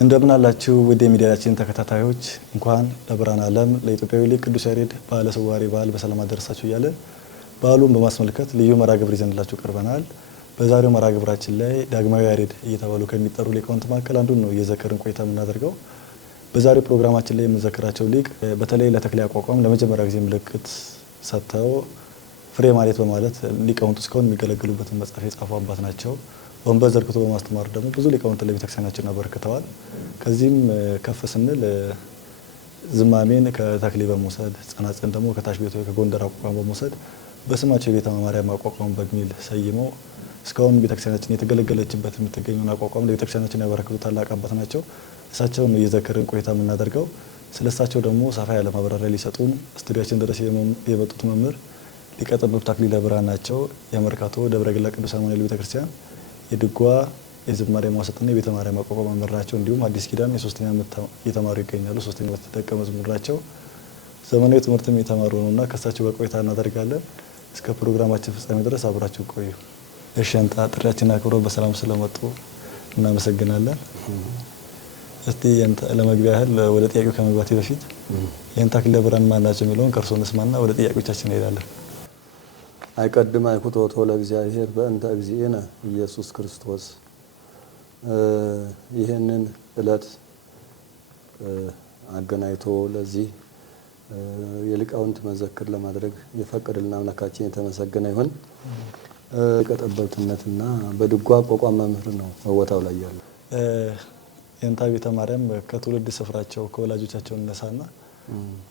እንደምን አላችሁ ውድ የሚዲያችን ተከታታዮች እንኳን ለብርሃነ ዓለም ለኢትዮጵያዊ ሊቅ ቅዱስ ያሬድ በዓለ ስዋዕረ በዓል በሰላም አደረሳችሁ እያለን በዓሉን በማስመልከት ልዩ መርሃ ግብር ይዘንላችሁ ቀርበናል። በዛሬው መርሃ ግብራችን ላይ ዳግማዊ ያሬድ እየተባሉ ከሚጠሩ ሊቃውንት መካከል አንዱን ነው እየዘከርን ቆይታ የምናደርገው። በዛሬው ፕሮግራማችን ላይ የምንዘክራቸው ሊቅ በተለይ ለተክሊል አቋቋም ለመጀመሪያ ጊዜ ምልክት ሰጥተው ፍሬ ማለት በማለት ሊቃውንቱ እስካሁን የሚገለገሉበትን መጽሐፍ የጻፉ አባት ናቸው። ወንበር ዘርግቶ በማስተማር ደግሞ ብዙ ሊቃውንት ለቤተክርስቲያናችን አበርክተዋል። ከዚህም ከፍ ስንል ዝማሜን ከተክሊል በመውሰድ ጸናጽን ደግሞ ከታች ቤቶ ከጎንደር አቋቋም በመውሰድ በስማቸው የቤተ ማርያም አቋቋም በሚል ሰይመው እስካሁን ቤተክርስቲያናችን የተገለገለችበት የምትገኘውን አቋቋም ለቤተክርስቲያናችን ያበረከቱ ታላቅ አባት ናቸው። እሳቸውን እየዘከርን ቆይታ የምናደርገው። ስለሳቸው ደግሞ ሰፋ ያለ ማብራሪያ ሊሰጡን ስቱዲያችን ድረስ የመጡት መምህር ሊቀ ጠበብት አክሊለ ብርሃን ናቸው። የመርካቶ ደብረ ገላ ቅዱስ አማኑኤል ቤተክርስቲያን የድጓ የዝማሬ መዋሥዕትና የቤተ ማርያም አቋቋም መምህር ናቸው። እንዲሁም አዲስ ኪዳን የሶስተኛ ዓመት እየተማሩ ይገኛሉ። ሶስተኛ ዓመት ደቀ መዝሙር ናቸው። ዘመናዊ ትምህርትም የተማሩ ነውና ከሳቸው ጋር ቆይታ እናደርጋለን። እስከ ፕሮግራማችን ፍጻሜ ድረስ አብራችሁ ቆዩ። እሺ፣ አንተ ጥሪያችንን አክብረው በሰላም ስለመጡ እናመሰግናለን። እስቲ ለመግቢያ ያህል ወደ ጥያቄው ከመግባቴ በፊት የእንተ አክሊለ ብርሃን ማን ናቸው የሚለውን ከእርስዎ እንስማና ወደ ጥያቄዎቻችን እንሄዳለን። አይቀድም አይኩቶቶ ለእግዚአብሔር በእንተ እግዚእነ ኢየሱስ ክርስቶስ። ይህንን ዕለት አገናኝቶ ለዚህ የሊቃውንት መዘክር ለማድረግ የፈቀደልን አምላካችን የተመሰገነ ይሁን። ሊቀ ጠበብትነትና በድጓ አቋቋም መምህር ነው በቦታው ላይ ያለው። የእንታ ቤተ ማርያም ከትውልድ ስፍራቸው ከወላጆቻቸው እነሳና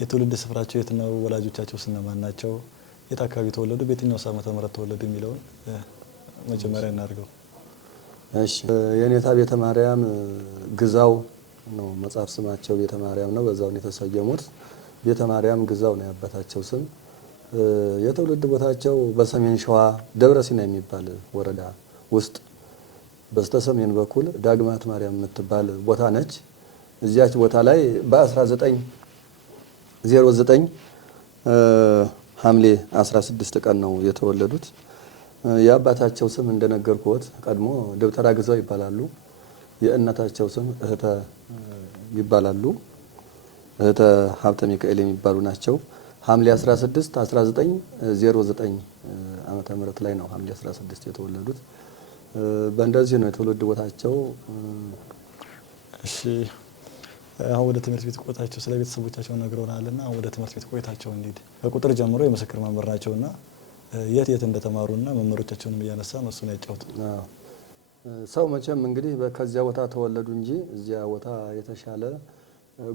የትውልድ ስፍራቸው የት ነው? ወላጆቻቸው እነማን ናቸው? የት አካባቢ ተወለዱ? በየትኛው ዓመተ ምህረት ተወለዱ የሚለውን መጀመሪያ እናድርገው። እሺ፣ የኔታ ቤተ ማርያም ግዛው ነው መጽሐፍ ስማቸው። ቤተ ማርያም ነው፣ በዛው ነው የተሰየሙት። ቤተ ማርያም ግዛው ነው ያባታቸው ስም። የትውልድ ቦታቸው በሰሜን ሸዋ ደብረ ሲና የሚባል ወረዳ ውስጥ በስተሰሜን በኩል ዳግማት ማርያም የምትባል ቦታ ነች። እዚያች ቦታ ላይ በ1909 ሐምሌ 16 ቀን ነው የተወለዱት። የአባታቸው ስም እንደነገርኩት ቀድሞ ደብተራ ግዛው ይባላሉ። የእናታቸው ስም እህተ ይባላሉ። እህተ ሀብተ ሚካኤል የሚባሉ ናቸው። ሐምሌ 16 1909 ዓመተ ምህረት ላይ ነው ሐምሌ 16 የተወለዱት። በእንደዚህ ነው የትውልድ ቦታቸው። እሺ፣ አሁን ወደ ትምህርት ቤት ቆይታቸው ስለ ቤተሰቦቻቸው ነግረውናልና ወደ ትምህርት ቤት ቆይታቸው እንሂድ። ከቁጥር ጀምሮ የምስክር መምህር ናቸውና የት እንደተማሩና መምህሮቻቸውንም እያነሳ ነው እሱን ያጫውቱ። ሰው መቼም እንግዲህ ከዚያ ቦታ ተወለዱ እንጂ እዚያ ቦታ የተሻለ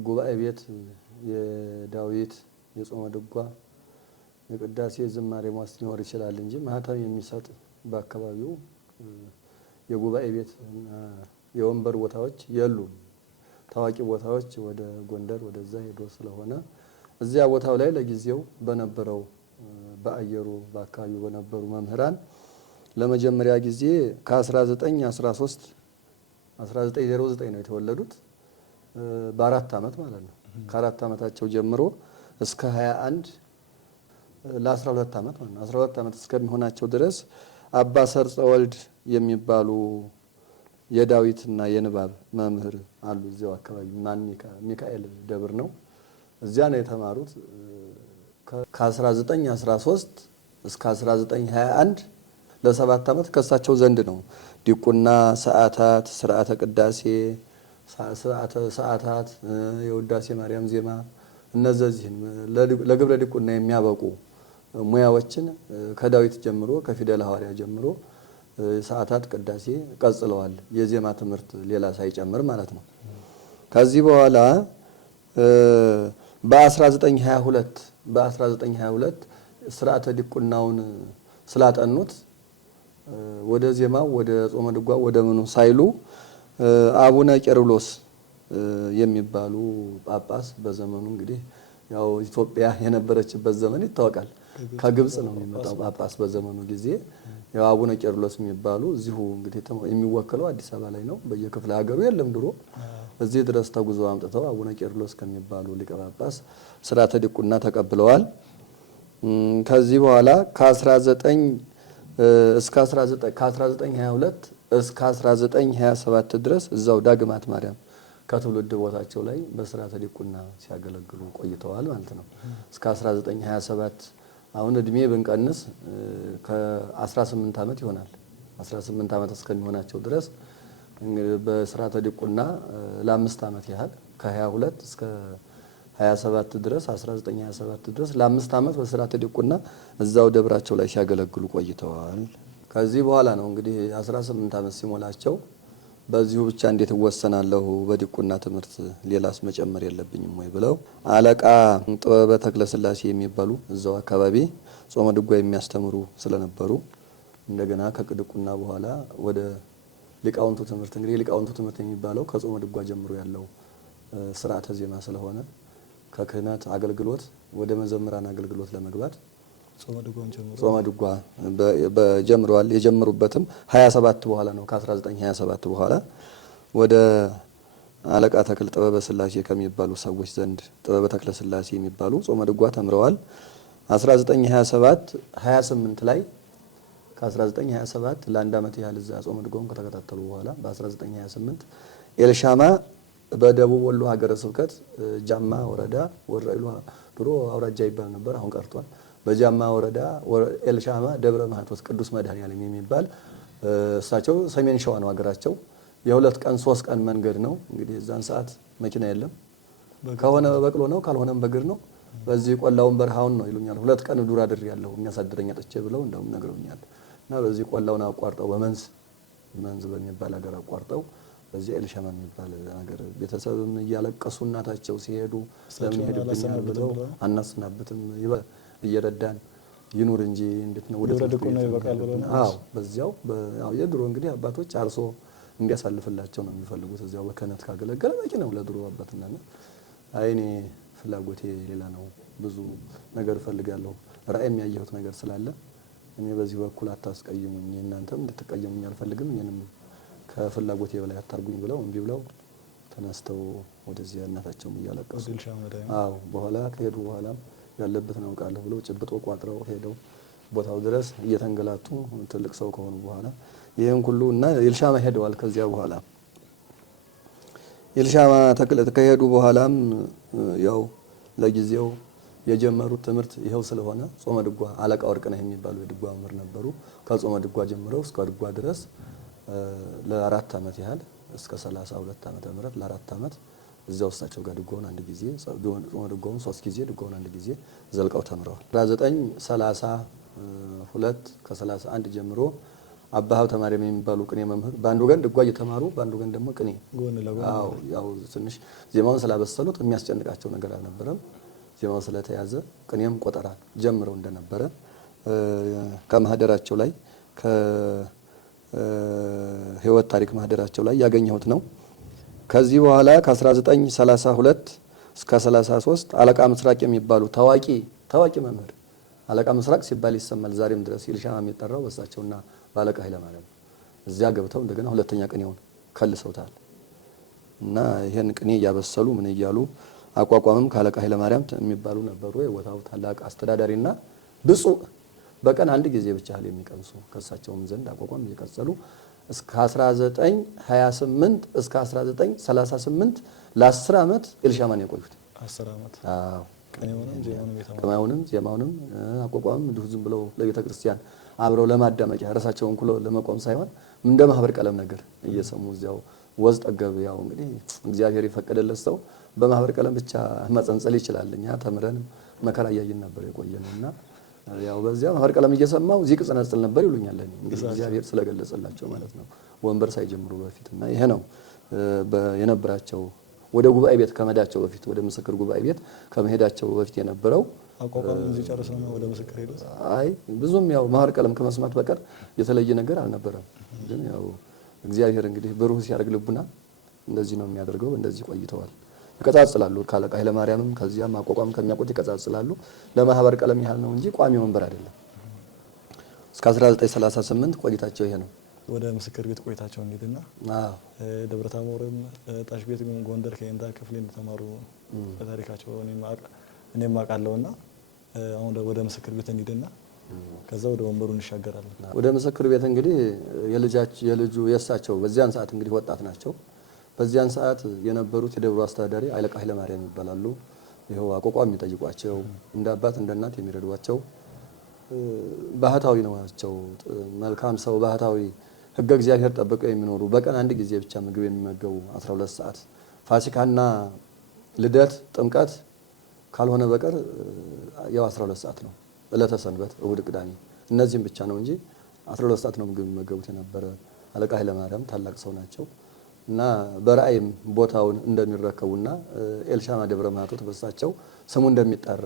ጉባኤ ቤት የዳዊት የጾመ ድጓ የቅዳሴ ዝማሬ መዋሥዕት ሊኖር ይችላል እንጂ ማህተም የሚሰጥ በአካባቢው የጉባኤ ቤት የወንበር ቦታዎች የሉም። ታዋቂ ቦታዎች ወደ ጎንደር ወደዛ ሄዶ ስለሆነ እዚያ ቦታው ላይ ለጊዜው በነበረው በአየሩ በአካባቢው በነበሩ መምህራን ለመጀመሪያ ጊዜ ከ1913 1909 ነው የተወለዱት። በአራት ዓመት ማለት ነው። ከአራት ዓመታቸው ጀምሮ እስከ 21 ለ12 ዓመት ማለት ነው 12 ዓመት እስከሚሆናቸው ድረስ አባ ሰርጸ ወልድ የሚባሉ የዳዊትና የንባብ መምህር አሉ። እዚያው አካባቢ ሚካኤል ደብር ነው። እዚያ ነው የተማሩት። ከ1913 እስከ 1921 ለ7 ዓመት ከሳቸው ዘንድ ነው ዲቁና፣ ሰዓታት፣ ስርዓተ ቅዳሴ፣ ሰዓታት፣ የውዳሴ ማርያም ዜማ እነዚህን ለግብረ ዲቁና የሚያበቁ ሙያዎችን ከዳዊት ጀምሮ ከፊደለ ሐዋርያ ጀምሮ ሰዓታት፣ ቅዳሴ ቀጽለዋል። የዜማ ትምህርት ሌላ ሳይጨምር ማለት ነው። ከዚህ በኋላ በ1922 ስርዓተ ዲቁናውን ስላጠኑት ወደ ዜማው ወደ ጾመ ድጓ ወደ ምኑ ሳይሉ አቡነ ቄርሎስ የሚባሉ ጳጳስ በዘመኑ እንግዲህ ያው ኢትዮጵያ የነበረችበት ዘመን ይታወቃል። ከግብጽ ነው የሚመጣው ጳጳስ በዘመኑ ጊዜ። ያው አቡነ ቄርሎስ የሚባሉ እዚሁ እንግዲህ የሚወከለው አዲስ አበባ ላይ ነው። በየክፍለ ሀገሩ የለም ድሮ። እዚህ ድረስ ተጉዘው አምጥተው አቡነ ቄርሎስ ከሚባሉ ሊቀ ጳጳስ ሥርዓተ ዲቁና ተቀብለዋል። ከዚህ በኋላ ከ1922 እስከ 1927 ድረስ እዛው ዳግማት ማርያም ከትውልድ ቦታቸው ላይ በሥርዓተ ዲቁና ሲያገለግሉ ቆይተዋል ማለት ነው። እስከ 1927 አሁን እድሜ ብንቀንስ ከ18 ዓመት ይሆናል። 18 ዓመት እስከሚሆናቸው ድረስ በሥርዓተ ዲቁና ለ5 ዓመት ያህል ከ22 እስከ 27 ድረስ 1927 ድረስ ለ5 ዓመት በሥርዓተ ዲቁና እዛው ደብራቸው ላይ ሲያገለግሉ ቆይተዋል። ከዚህ በኋላ ነው እንግዲህ 18 ዓመት ሲሞላቸው በዚሁ ብቻ እንዴት እወሰናለሁ በዲቁና ትምህርት ሌላስ መጨመር የለብኝም ወይ ብለው አለቃ ጥበበ ተክለ ሥላሴ የሚባሉ እዛው አካባቢ ጾመ ድጓ የሚያስተምሩ ስለነበሩ እንደገና ከዲቁና በኋላ ወደ ሊቃውንቱ ትምህርት እንግዲህ ሊቃውንቱ ትምህርት የሚባለው ከጾመ ድጓ ጀምሮ ያለው ሥርዓተ ዜማ ስለሆነ ከክህነት አገልግሎት ወደ መዘምራን አገልግሎት ለመግባት ጾመ ድጓ በጀምረዋል። የጀመሩበትም 27 በኋላ ነው። ከ1927 በኋላ ወደ አለቃ ተክለ ጥበበ ሥላሴ ከሚባሉ ሰዎች ዘንድ ጥበበ ተክለ ሥላሴ የሚባሉ ጾመ ድጓ ተምረዋል። 1927 28 ላይ ከ1927 ለአንድ ዓመት ያህል እዛ ጾመ ድጓውን ከተከታተሉ በኋላ በ1928 ኤልሻማ በደቡብ ወሎ ሀገረ ስብከት ጃማ ወረዳ ወረኢሉ ድሮ አውራጃ ይባል ነበር፣ አሁን ቀርቷል። በጃማ ወረዳ ኤልሻማ ደብረ ማህቶት ቅዱስ መድኃኔዓለም የሚባል እሳቸው ሰሜን ሸዋ ነው ሀገራቸው። የ2 ቀን 3 ቀን መንገድ ነው እንግዲህ እዛን ሰዓት መኪና የለም። ከሆነ በበቅሎ ነው ካልሆነም በእግር ነው። በዚህ ቆላውን በረሃውን ነው ይሉኛል። 2 ቀን ዱር አድሬያለሁ የሚያሳድረኝ አጥቼ ብለው እንደውም ነግረውኛል። እና በዚህ ቆላውን አቋርጠው በመንዝ በሚባል ሀገር አቋርጠው በዚህ ኤልሻማ የሚባል ሀገር ቤተሰብም እያለቀሱ እናታቸው ሲሄዱ ለምን ይሄድብኛል ብለው አናስናበትም እየረዳን ይኑር እንጂ እንዴት ነው ወደ ድቁና ይበቃል ብለው ነው። አዎ በዚያው የድሮ እንግዲህ አባቶች አርሶ እንዲያሳልፍላቸው ነው የሚፈልጉት። እዚያው በከነት ካገለገለ በቂ ነው ለድሮ አባትና አይኔ ፍላጎቴ ሌላ ነው። ብዙ ነገር ፈልጋለሁ። ራእይም ያየሁት ነገር ስላለ እኔ በዚህ በኩል አታስቀይሙኝ፣ እናንተም እንድትቀየሙኝ አልፈልግም፣ እኔንም ከፍላጎቴ በላይ አታርጉኝ ብለው እንቢ ብለው ተነስተው ወደዚያ እናታቸውም እያለቀሱ አዎ በኋላ ከሄዱ በኋላ ያለበትን አውቃለሁ ብለው ጭብጦ ቋጥረው ሄደው ቦታው ድረስ እየተንገላቱ ትልቅ ሰው ከሆኑ በኋላ ይሄን ሁሉ እና ኤልሻማ ሄደዋል። ከዚያ በኋላ ኤልሻማ ከሄዱ በኋላም ያው ለጊዜው የጀመሩት ትምህርት ይሄው ስለሆነ ጾመ ድጓ አለቃ ወርቅነህ የሚባሉ የድጓ መምህር ነበሩ። ከጾመ ድጓ ጀምረው እስከ ድጓ ድረስ ለ4 ዓመት ያህል እስከ 32 ዓመተ ምህረት ለ4 ዓመት እዛው እሳቸው ጋር ድጓውን አንድ ጊዜ ጾመ ድጓውን 3 ጊዜ ድጓውን አንድ ጊዜ ዘልቀው ተምረዋል። 1932 ከ31 ጀምሮ አባ ሀብተ ማርያም የሚባሉ ቅኔ መምህር በአንድ ወገን ድጓ እየተማሩ በአንድ ወገን ደግሞ ቅኔ አዎ ያው ትንሽ ዜማውን ስላበሰሉት የሚያስጨንቃቸው ነገር አልነበረም። ዜማው ስለተያዘ ቅኔም ቆጠራ ጀምረው እንደነበረ ከማህደራቸው ላይ ከህይወት ታሪክ ማህደራቸው ላይ ያገኘሁት ነው። ከዚህ በኋላ ከ1932 እስከ 33 አለቃ ምስራቅ የሚባሉ ታዋቂ መምህር አለቃ ምስራቅ ሲባል ይሰማል ዛሬም ድረስ ኤልሻማ የሚጠራው በእሳቸውና በአለቃ ኃይለ ማርያም እዚያ ገብተው እንደገና ሁለተኛ ቅኔውን ከልሰውታል። እና ይሄን ቅኔ እያበሰሉ ምን እያሉ አቋቋምም ከአለቃ ኃይለ ማርያም የሚባሉ ነበሩ። የቦታው ታላቅ አስተዳዳሪና ብፁዕ በቀን አንድ ጊዜ ብቻ የሚቀምሱ ከእሳቸውም ዘንድ አቋቋም እየቀጸሉ እስከ 1928 እስከ 1938 ለ10 ዓመት ኤልሻማን የቆዩት 10 ዓመት። አዎ ቅኔውንም ዜማውንም አቋቋምም እንዲሁ ዝም ብለው ለቤተ ክርስቲያን አብረው ለማዳመቂያ ራሳቸውን ኩሎ ለመቆም ሳይሆን እንደ ማህበር ቀለም ነገር እየሰሙ እዚያው ወዝ ጠገብ ያው እንግዲህ እግዚአብሔር የፈቀደለት ሰው በማህበር ቀለም ብቻ መጸንጸል ይችላል። እኛ ተምረን መከራ ያየን ነበር የቆየነውና ያው በዚያ ማህበር ቀለም እየሰማው ዚቅ ጸነጽል ነበር ይሉኛል። እንግዲህ እግዚአብሔር ስለገለጸላቸው ማለት ነው ወንበር ሳይጀምሩ በፊትና ይሄ ነው የነበራቸው። ወደ ጉባኤ ቤት ከመሄዳቸው በፊት ወደ ምስክር ጉባኤ ቤት ከመሄዳቸው በፊት የነበረው አቋቋም እዚህ ጨርሰው ነው ወደ ምስክር ሄዱት። አይ ብዙም ያው ማህበር ቀለም ከመስማት በቀር የተለየ ነገር አልነበረም። ግን ያው እግዚአብሔር እንግዲህ ብሩህ ሲያደርግ ልቡና እንደዚህ ነው የሚያደርገው። እንደዚህ ቆይተዋል። ይቀጻጽላሉ። ካለቃ ኃይለ ማርያምም ከዚያም አቋቋም ከሚያውቁት ይቀጻጽላሉ። ለማህበር ቀለም ያህል ነው እንጂ ቋሚ ወንበር አይደለም። እስከ 1938 ቆይታቸው ይሄ ነው። ወደ ምስክር ቤት ቆይታቸው እንሂድና ደብረ ታቦርም ጣሽ ቤት ጎንደር ከየንታ ክፍሌ እንደተማሩ በታሪካቸው እኔም አውቃለሁና አሁን ወደ ምስክር ቤት እንሂድና ከዛ ወደ ወንበሩ እንሻገራለን። ወደ ምስክር ቤት እንግዲህ የልጁ የእሳቸው በዚያን ሰዓት እንግዲህ ወጣት ናቸው። በዚያን ሰዓት የነበሩት የደብሩ አስተዳዳሪ አለቃ ኃይለ ማርያም ይባላሉ። ይኸው አቋቋም የሚጠይቋቸው እንደ አባት እንደ እናት የሚረዷቸው ባህታዊ ናቸው። መልካም ሰው ባህታዊ ሕገ እግዚአብሔር ጠብቀው የሚኖሩ በቀን አንድ ጊዜ ብቻ ምግብ የሚመገቡ 12 ሰዓት ፋሲካና ልደት ጥምቀት ካልሆነ በቀር ያው 12 ሰዓት ነው። ዕለተ ሰንበት እሁድ፣ ቅዳሜ እነዚህም ብቻ ነው እንጂ 12 ሰዓት ነው ምግብ የሚመገቡት የነበረ አለቃ ኃይለ ማርያም ታላቅ ሰው ናቸው እና በራእይም ቦታውን እንደሚረከቡና ኤልሻማ ደብረ ማቶት በሳቸው ስሙ እንደሚጠራ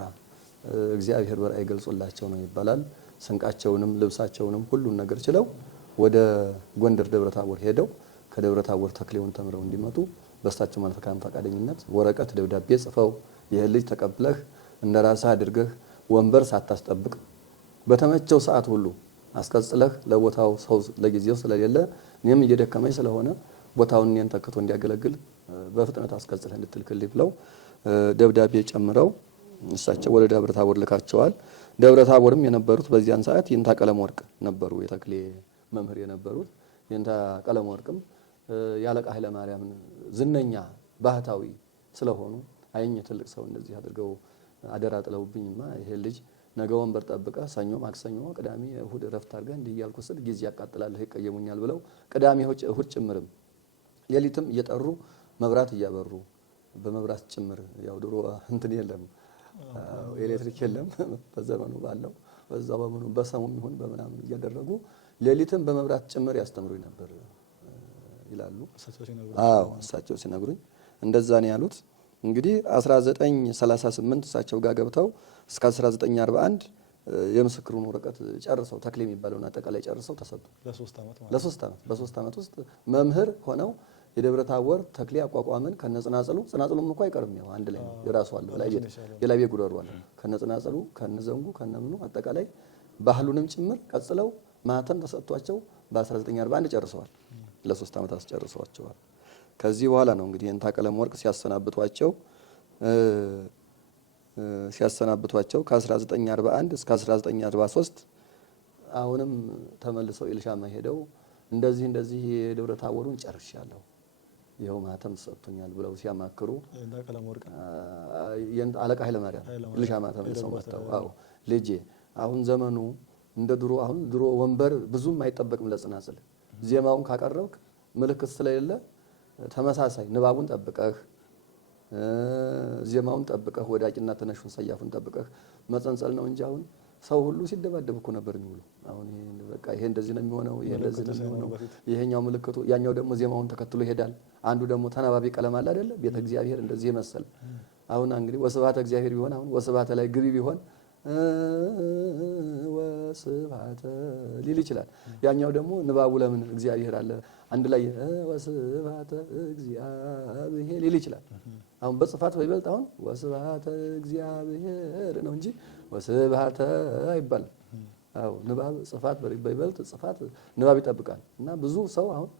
እግዚአብሔር በራእይ ገልጾላቸው ነው ይባላል። ስንቃቸውንም ልብሳቸውንም ሁሉን ነገር ችለው ወደ ጎንደር ደብረ ታቦር ሄደው ከደብረ ታቦር ተክሌውን ተምረው እንዲመጡ በሳቸው መልካም ፈቃደኝነት ወረቀት ደብዳቤ ጽፈው ይህን ልጅ ተቀብለህ እንደራስህ አድርገህ ወንበር ሳታስጠብቅ በተመቸው ሰዓት ሁሉ አስቀጽለህ ለቦታው ሰው ለጊዜው ስለሌለ እኔም እየደከመኝ ስለሆነ ቦታውን እኔን ተክቶ እንዲያገለግል በፍጥነት አስቀጽለህ እንድትልክልኝ ብለው ደብዳቤ ጨምረው እሳቸው ወደ ደብረ ታቦር ልካቸዋል። ደብረ ታቦርም የነበሩት በዚያን ሰዓት ይንታ ቀለም ወርቅ ነበሩ፣ የተክሌ መምህር የነበሩት ይንታ ቀለም ወርቅም ያለቃ ኃይለ ማርያምን ዝነኛ ባህታዊ ስለሆኑ አይኝ ትልቅ ሰው እንደዚህ አድርገው አደራ ጥለውብኝማ ይሄ ልጅ ነገ ወንበር ጠብቀህ ሰኞ፣ ማክሰኞ፣ ቅዳሜ፣ እሁድ እረፍት አድርገህ እንዲህ እያልኩ ስል ጊዜ ያቃጥላለህ ይቀየሙኛል ብለው ቅዳሜ፣ እሁድ ጭምርም ሌሊትም እየጠሩ መብራት እያበሩ በመብራት ጭምር ያው ድሮ እንትን የለም ኤሌክትሪክ የለም በዘመኑ ባለው በዛ በመኑ በሰሙም ይሁን በመናምን እያደረጉ ሌሊትም በመብራት ጭምር ያስተምሩኝ ነበር ይላሉ። እሳቸው ሲነግሩኝ እንደዛ ነው ያሉት። እንግዲህ 1938 እሳቸው ጋር ገብተው እስከ 1941 የምስክሩን ወረቀት ጨርሰው ተክሌ የሚባለውን አጠቃላይ ጨርሰው ተሰጡ። ለ3 ዓመት በ3 ዓመት ውስጥ መምህር ሆነው የደብረ ታቦር ተክሌ አቋቋምን ከነጽናጽሉ ጽናጽሉም እንኳን አይቀርም ያው አንድ ላይ ነው የራሱ አለ የላይ ቤት ጉረሩ አለ ከነጽናጽሉ ከነዘንጉ ከነምኑ አጠቃላይ ባህሉንም ጭምር ቀጽለው ማተም ተሰጥቷቸው በ1941 ጨርሰዋል። ለ3 ዓመት አስጨርሰዋቸዋል። ከዚህ በኋላ ነው እንግዲህ የንታ ቀለም ወርቅ ሲያሰናብቷቸው ከ1941 እስከ 1943 አሁንም ተመልሰው ኤልሻማ ሄደው እንደዚህ የደብረ ታቦሩን ጨርሻለሁ ይኸው ማተም ተሰጥቶኛል ብለው ሲያማክሩ አለቃ ኃይለ ማርያም ኤልሻማ ተመልሰው መጥተው አዎ ልጄ አሁን ዘመኑ እንደ ድሮ ወንበር ብዙም አይጠበቅም ለጽናጽል ዜማውን ካቀረብክ ምልክት ስለሌለ ተመሳሳይ ንባቡን ጠብቀህ ዜማውን ጠብቀህ ወዳቂና ተነሹን ሰያፉን ጠብቀህ መጸንጸል ነው እንጂ አሁን ሰው ሁሉ ሲደባደብ እኮ ነበር የሚውለው። አሁን በቃ ይሄ እንደዚህ ነው የሚሆነው፣ ይሄ እንደዚህ ነው የሚሆነው፣ ይሄኛው ምልክቱ ያኛው ደግሞ ዜማውን ተከትሎ ይሄዳል። አንዱ ደግሞ ተናባቢ ቀለም አለ አይደለ? ቤተ እግዚአብሔር እንደዚህ መሰል። አሁን እንግዲህ ወስብሐተ እግዚአብሔር ቢሆን አሁን ወስብሐተ ላይ ግቢ ቢሆን ወስብሐተ ሊል ይችላል። ያኛው ደግሞ ንባቡ ለምን እግዚአብሔር አለ አንድ ላይ ወስብሐተ እግዚአብሔር ሊል ይችላል። አሁን በጽፋት በይበልጥ አሁን ወስብሐተ እግዚአብሔር ነው እንጂ ወስብሐተ አይባልም። አዎ ንባብ ጽፋት በይበልጥ ጽፋት ንባብ ይጠብቃል እና ብዙ ሰው አሁን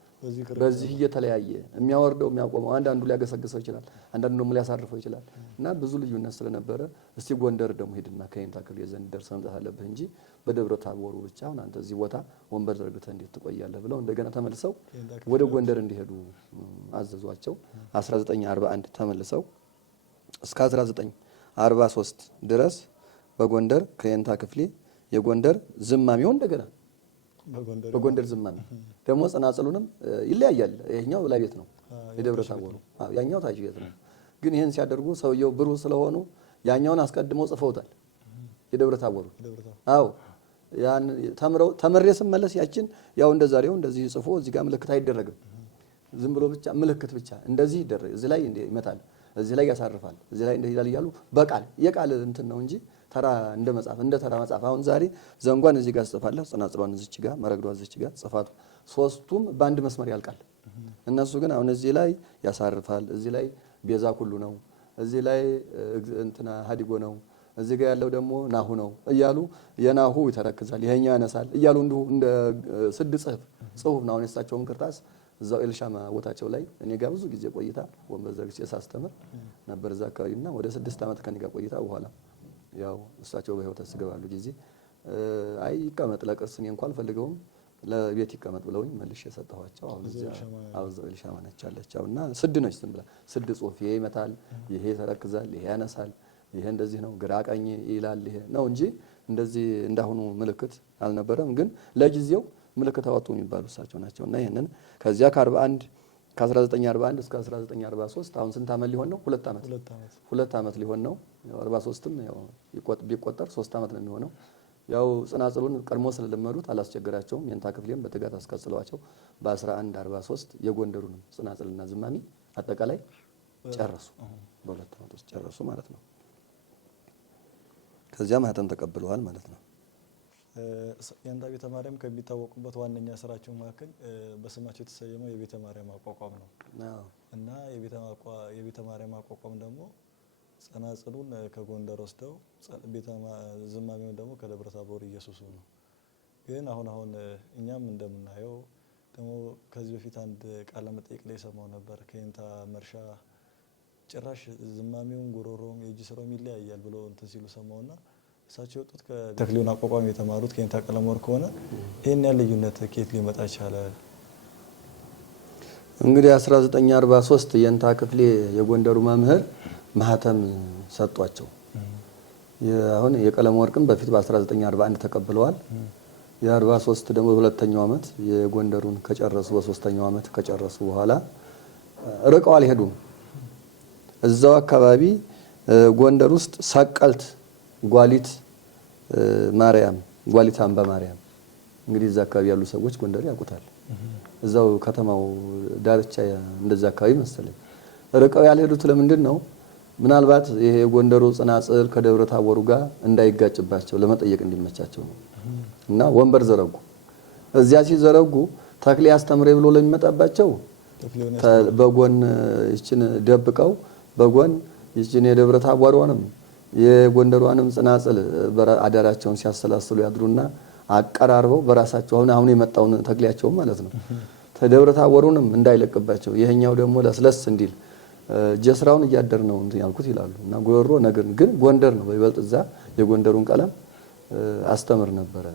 በዚህ እየተለያየ የሚያወርደው የሚያቆመው አንዳንዱ ሊያገሰግሰው ይችላል፣ አንዳንዱ ደግሞ ሊያሳርፈው ይችላል እና ብዙ ልዩነት ስለነበረ እስቲ ጎንደር ደግሞ ሄድና ከየንታ ክፍሌ ዘንድ ደርሰህ መምጣት አለብህ እንጂ በደብረ ታቦሩ ብቻ አሁን አንተ እዚህ ቦታ ወንበር ዘርግተህ እንዴት ትቆያለህ ብለው እንደገና ተመልሰው ወደ ጎንደር እንዲሄዱ አዘዟቸው። 1941 ተመልሰው እስከ 1943 ድረስ በጎንደር ከየንታ ክፍሌ የጎንደር ዝማሜው እንደገና በጎንደር ዝማሜ ደግሞ ጽናጽሉንም ይለያያል። ይሄኛው ላይ ቤት ነው የደብረ ታቦሩ፣ ያኛው ታች ቤት ነው። ግን ይሄን ሲያደርጉ ሰውየው ብሩህ ስለሆኑ ያኛውን አስቀድመው ጽፈውታል የደብረ ታቦሩ። አዎ ያን ተምሬ ስመለስ ያችን ያው እንደዛሬው እንደዚህ ጽፎ እዚህ ጋር ምልክት አይደረግም። ዝም ብሎ ብቻ ምልክት ብቻ እንደዚህ ይደረግ፣ እዚህ ላይ ይመታል፣ እዚህ ላይ ያሳርፋል፣ እዚህ ላይ እንደዚህ ይላል እያሉ በቃል የቃል እንትን ነው እንጂ ተራ እንደ መጻፍ እንደ ተራ መጻፍ። አሁን ዛሬ ዘንጓን እዚህ ጋር ጽፋለህ፣ ጽናጽሏን እዚች ጋር፣ መረግዷ እዚች ጋር ጽፋቱ ሶስቱም በአንድ መስመር ያልቃል። እነሱ ግን አሁን እዚህ ላይ ያሳርፋል፣ እዚህ ላይ ቤዛ ኩሉ ነው፣ እዚህ ላይ እንትና ሀዲጎ ነው፣ እዚህ ጋር ያለው ደግሞ ናሁ ነው እያሉ የናሁ ይተረክዛል ይሄኛው ያነሳል እያሉ እንዲሁ እንደ ስድ ጽሁፍ ነው። አሁን የእሳቸውን ቅርጣስ እዛው ኤልሻማ ቦታቸው ላይ እኔ ጋር ብዙ ጊዜ ቆይታ ወንበር ዘርግቼ ሳስተምር ነበር እዛ አካባቢና ወደ 6 ዓመት ከኔ ጋር ቆይታ በኋላ ያው እሳቸው በህይወት ስገባሉ ጊዜ አይ ይቀመጥ ለቅርስ እኔ እንኳን ፈልገውም ለቤት ይቀመጥ ብለውኝ መልሼ የሰጠኋቸው። አሁን እዛው ኤልሻማ ነች አለቻውና ስድ ነች ዝም ብላ ስድ ጽሁፍ ይሄ ይመታል፣ ይሄ ይተረክዛል፣ ይሄ ያነሳል፣ ይሄ እንደዚህ ነው ግራ ቀኝ ይላል ይሄ ነው እንጂ እንደዚህ እንዳሁኑ ምልክት አልነበረም። ግን ለጊዜው ምልክት አወጡ የሚባሉ እሳቸው ናቸውና ይሄንን ከዚያ ከ1941 እስከ 1943 አሁን ስንት ዓመት ሊሆን ነው? 2 ዓመት ሊሆን ነው። 43ም ያው ቢቆጠር 3 ዓመት ነው የሚሆነው። ያው ጽናጽሉን ቀድሞ ስለለመዱት አላስቸገራቸውም። የንታ ክፍሌም በትጋት አስቀጽለዋቸው በ1143 የጎንደሩንም ጽናጽልና ዝማሚ አጠቃላይ ጨረሱ። በ2 ዓመት ውስጥ ጨረሱ ማለት ነው። ከዚያ ማህተም ተቀብለዋል ማለት ነው። የንታ ቤተ ማርያም ከሚታወቁበት ዋነኛ ስራቸው መካከል በስማቸው የተሰየመው የቤተ ማርያም አቋቋም ነው እና የቤተ ማርያም አቋቋም ደግሞ ጸናጽሉን ከጎንደር ወስደው ዝማሜውን ደግሞ ከደብረ ታቦር ኢየሱስ ነው። ግን አሁን እኛም እንደምናየው ደግሞ ከዚህ በፊት አንድ ቃለ መጠይቅ ላይ ሰማው ነበር ከየንታ መርሻ ጭራሽ ዝማሜውን ጉሮሮም የእጅ ስራውም ይለያያል ብሎ እንትን ሲሉ ሰማውና እሳቸው የወጡት ከተክሊውን አቋቋም የተማሩት ከየንታ ቀለመወርቅ ከሆነ ይሄን ያለ ልዩነት ከየት ሊመጣ ይቻለ? እንግዲህ 1943 የንታ ክፍሌ የጎንደሩ መምህር ማህተም ሰጧቸው። አሁን የቀለመወርቅም በፊት በ1941 ተቀብለዋል። የ43 ደግሞ በሁለተኛው ዓመት የጎንደሩን ከጨረሱ በሶስተኛው ዓመት ከጨረሱ በኋላ ርቀው አልሄዱም። እዛው አካባቢ ጎንደር ውስጥ ሰቀልት ጓሊት ማርያም ጓሊት አምባ ማርያም እንግዲህ እዛ አካባቢ ያሉ ሰዎች ጎንደር ያውቁታል። እዛው ከተማው ዳርቻ እንደዛ አካባቢ መሰለኝ። ርቀው ያልሄዱት ለምንድን ነው? ምናልባት ይሄ የጎንደሩ ጽናጽል ከደብረ ታቦሩ ጋር እንዳይጋጭባቸው ለመጠየቅ እንዲመቻቸው ነው። እና ወንበር ዘረጉ። እዚያ ሲዘረጉ ተክሌ አስተምሬ ብሎ ለሚመጣባቸው በጎን ይችን ደብቀው በጎን ይችን የደብረ ታቦሯንም የጎንደሯንም ጽናጽል አዳራቸውን ሲያሰላስሉ ያድሩና አቀራርበው በራሳቸው አሁን የመጣውን ተክሊያቸው ማለት ነው ተደብረ ታቦሩንም እንዳይለቅባቸው ይሄኛው ደግሞ ለስለስ እንዲል ጀስራውን እያደር ነው እንትን ያልኩት ይላሉ። እና ጎሮ ነገር ግን ጎንደር ነው በይበልጥ እዛ የጎንደሩን ቀለም አስተምር ነበረ።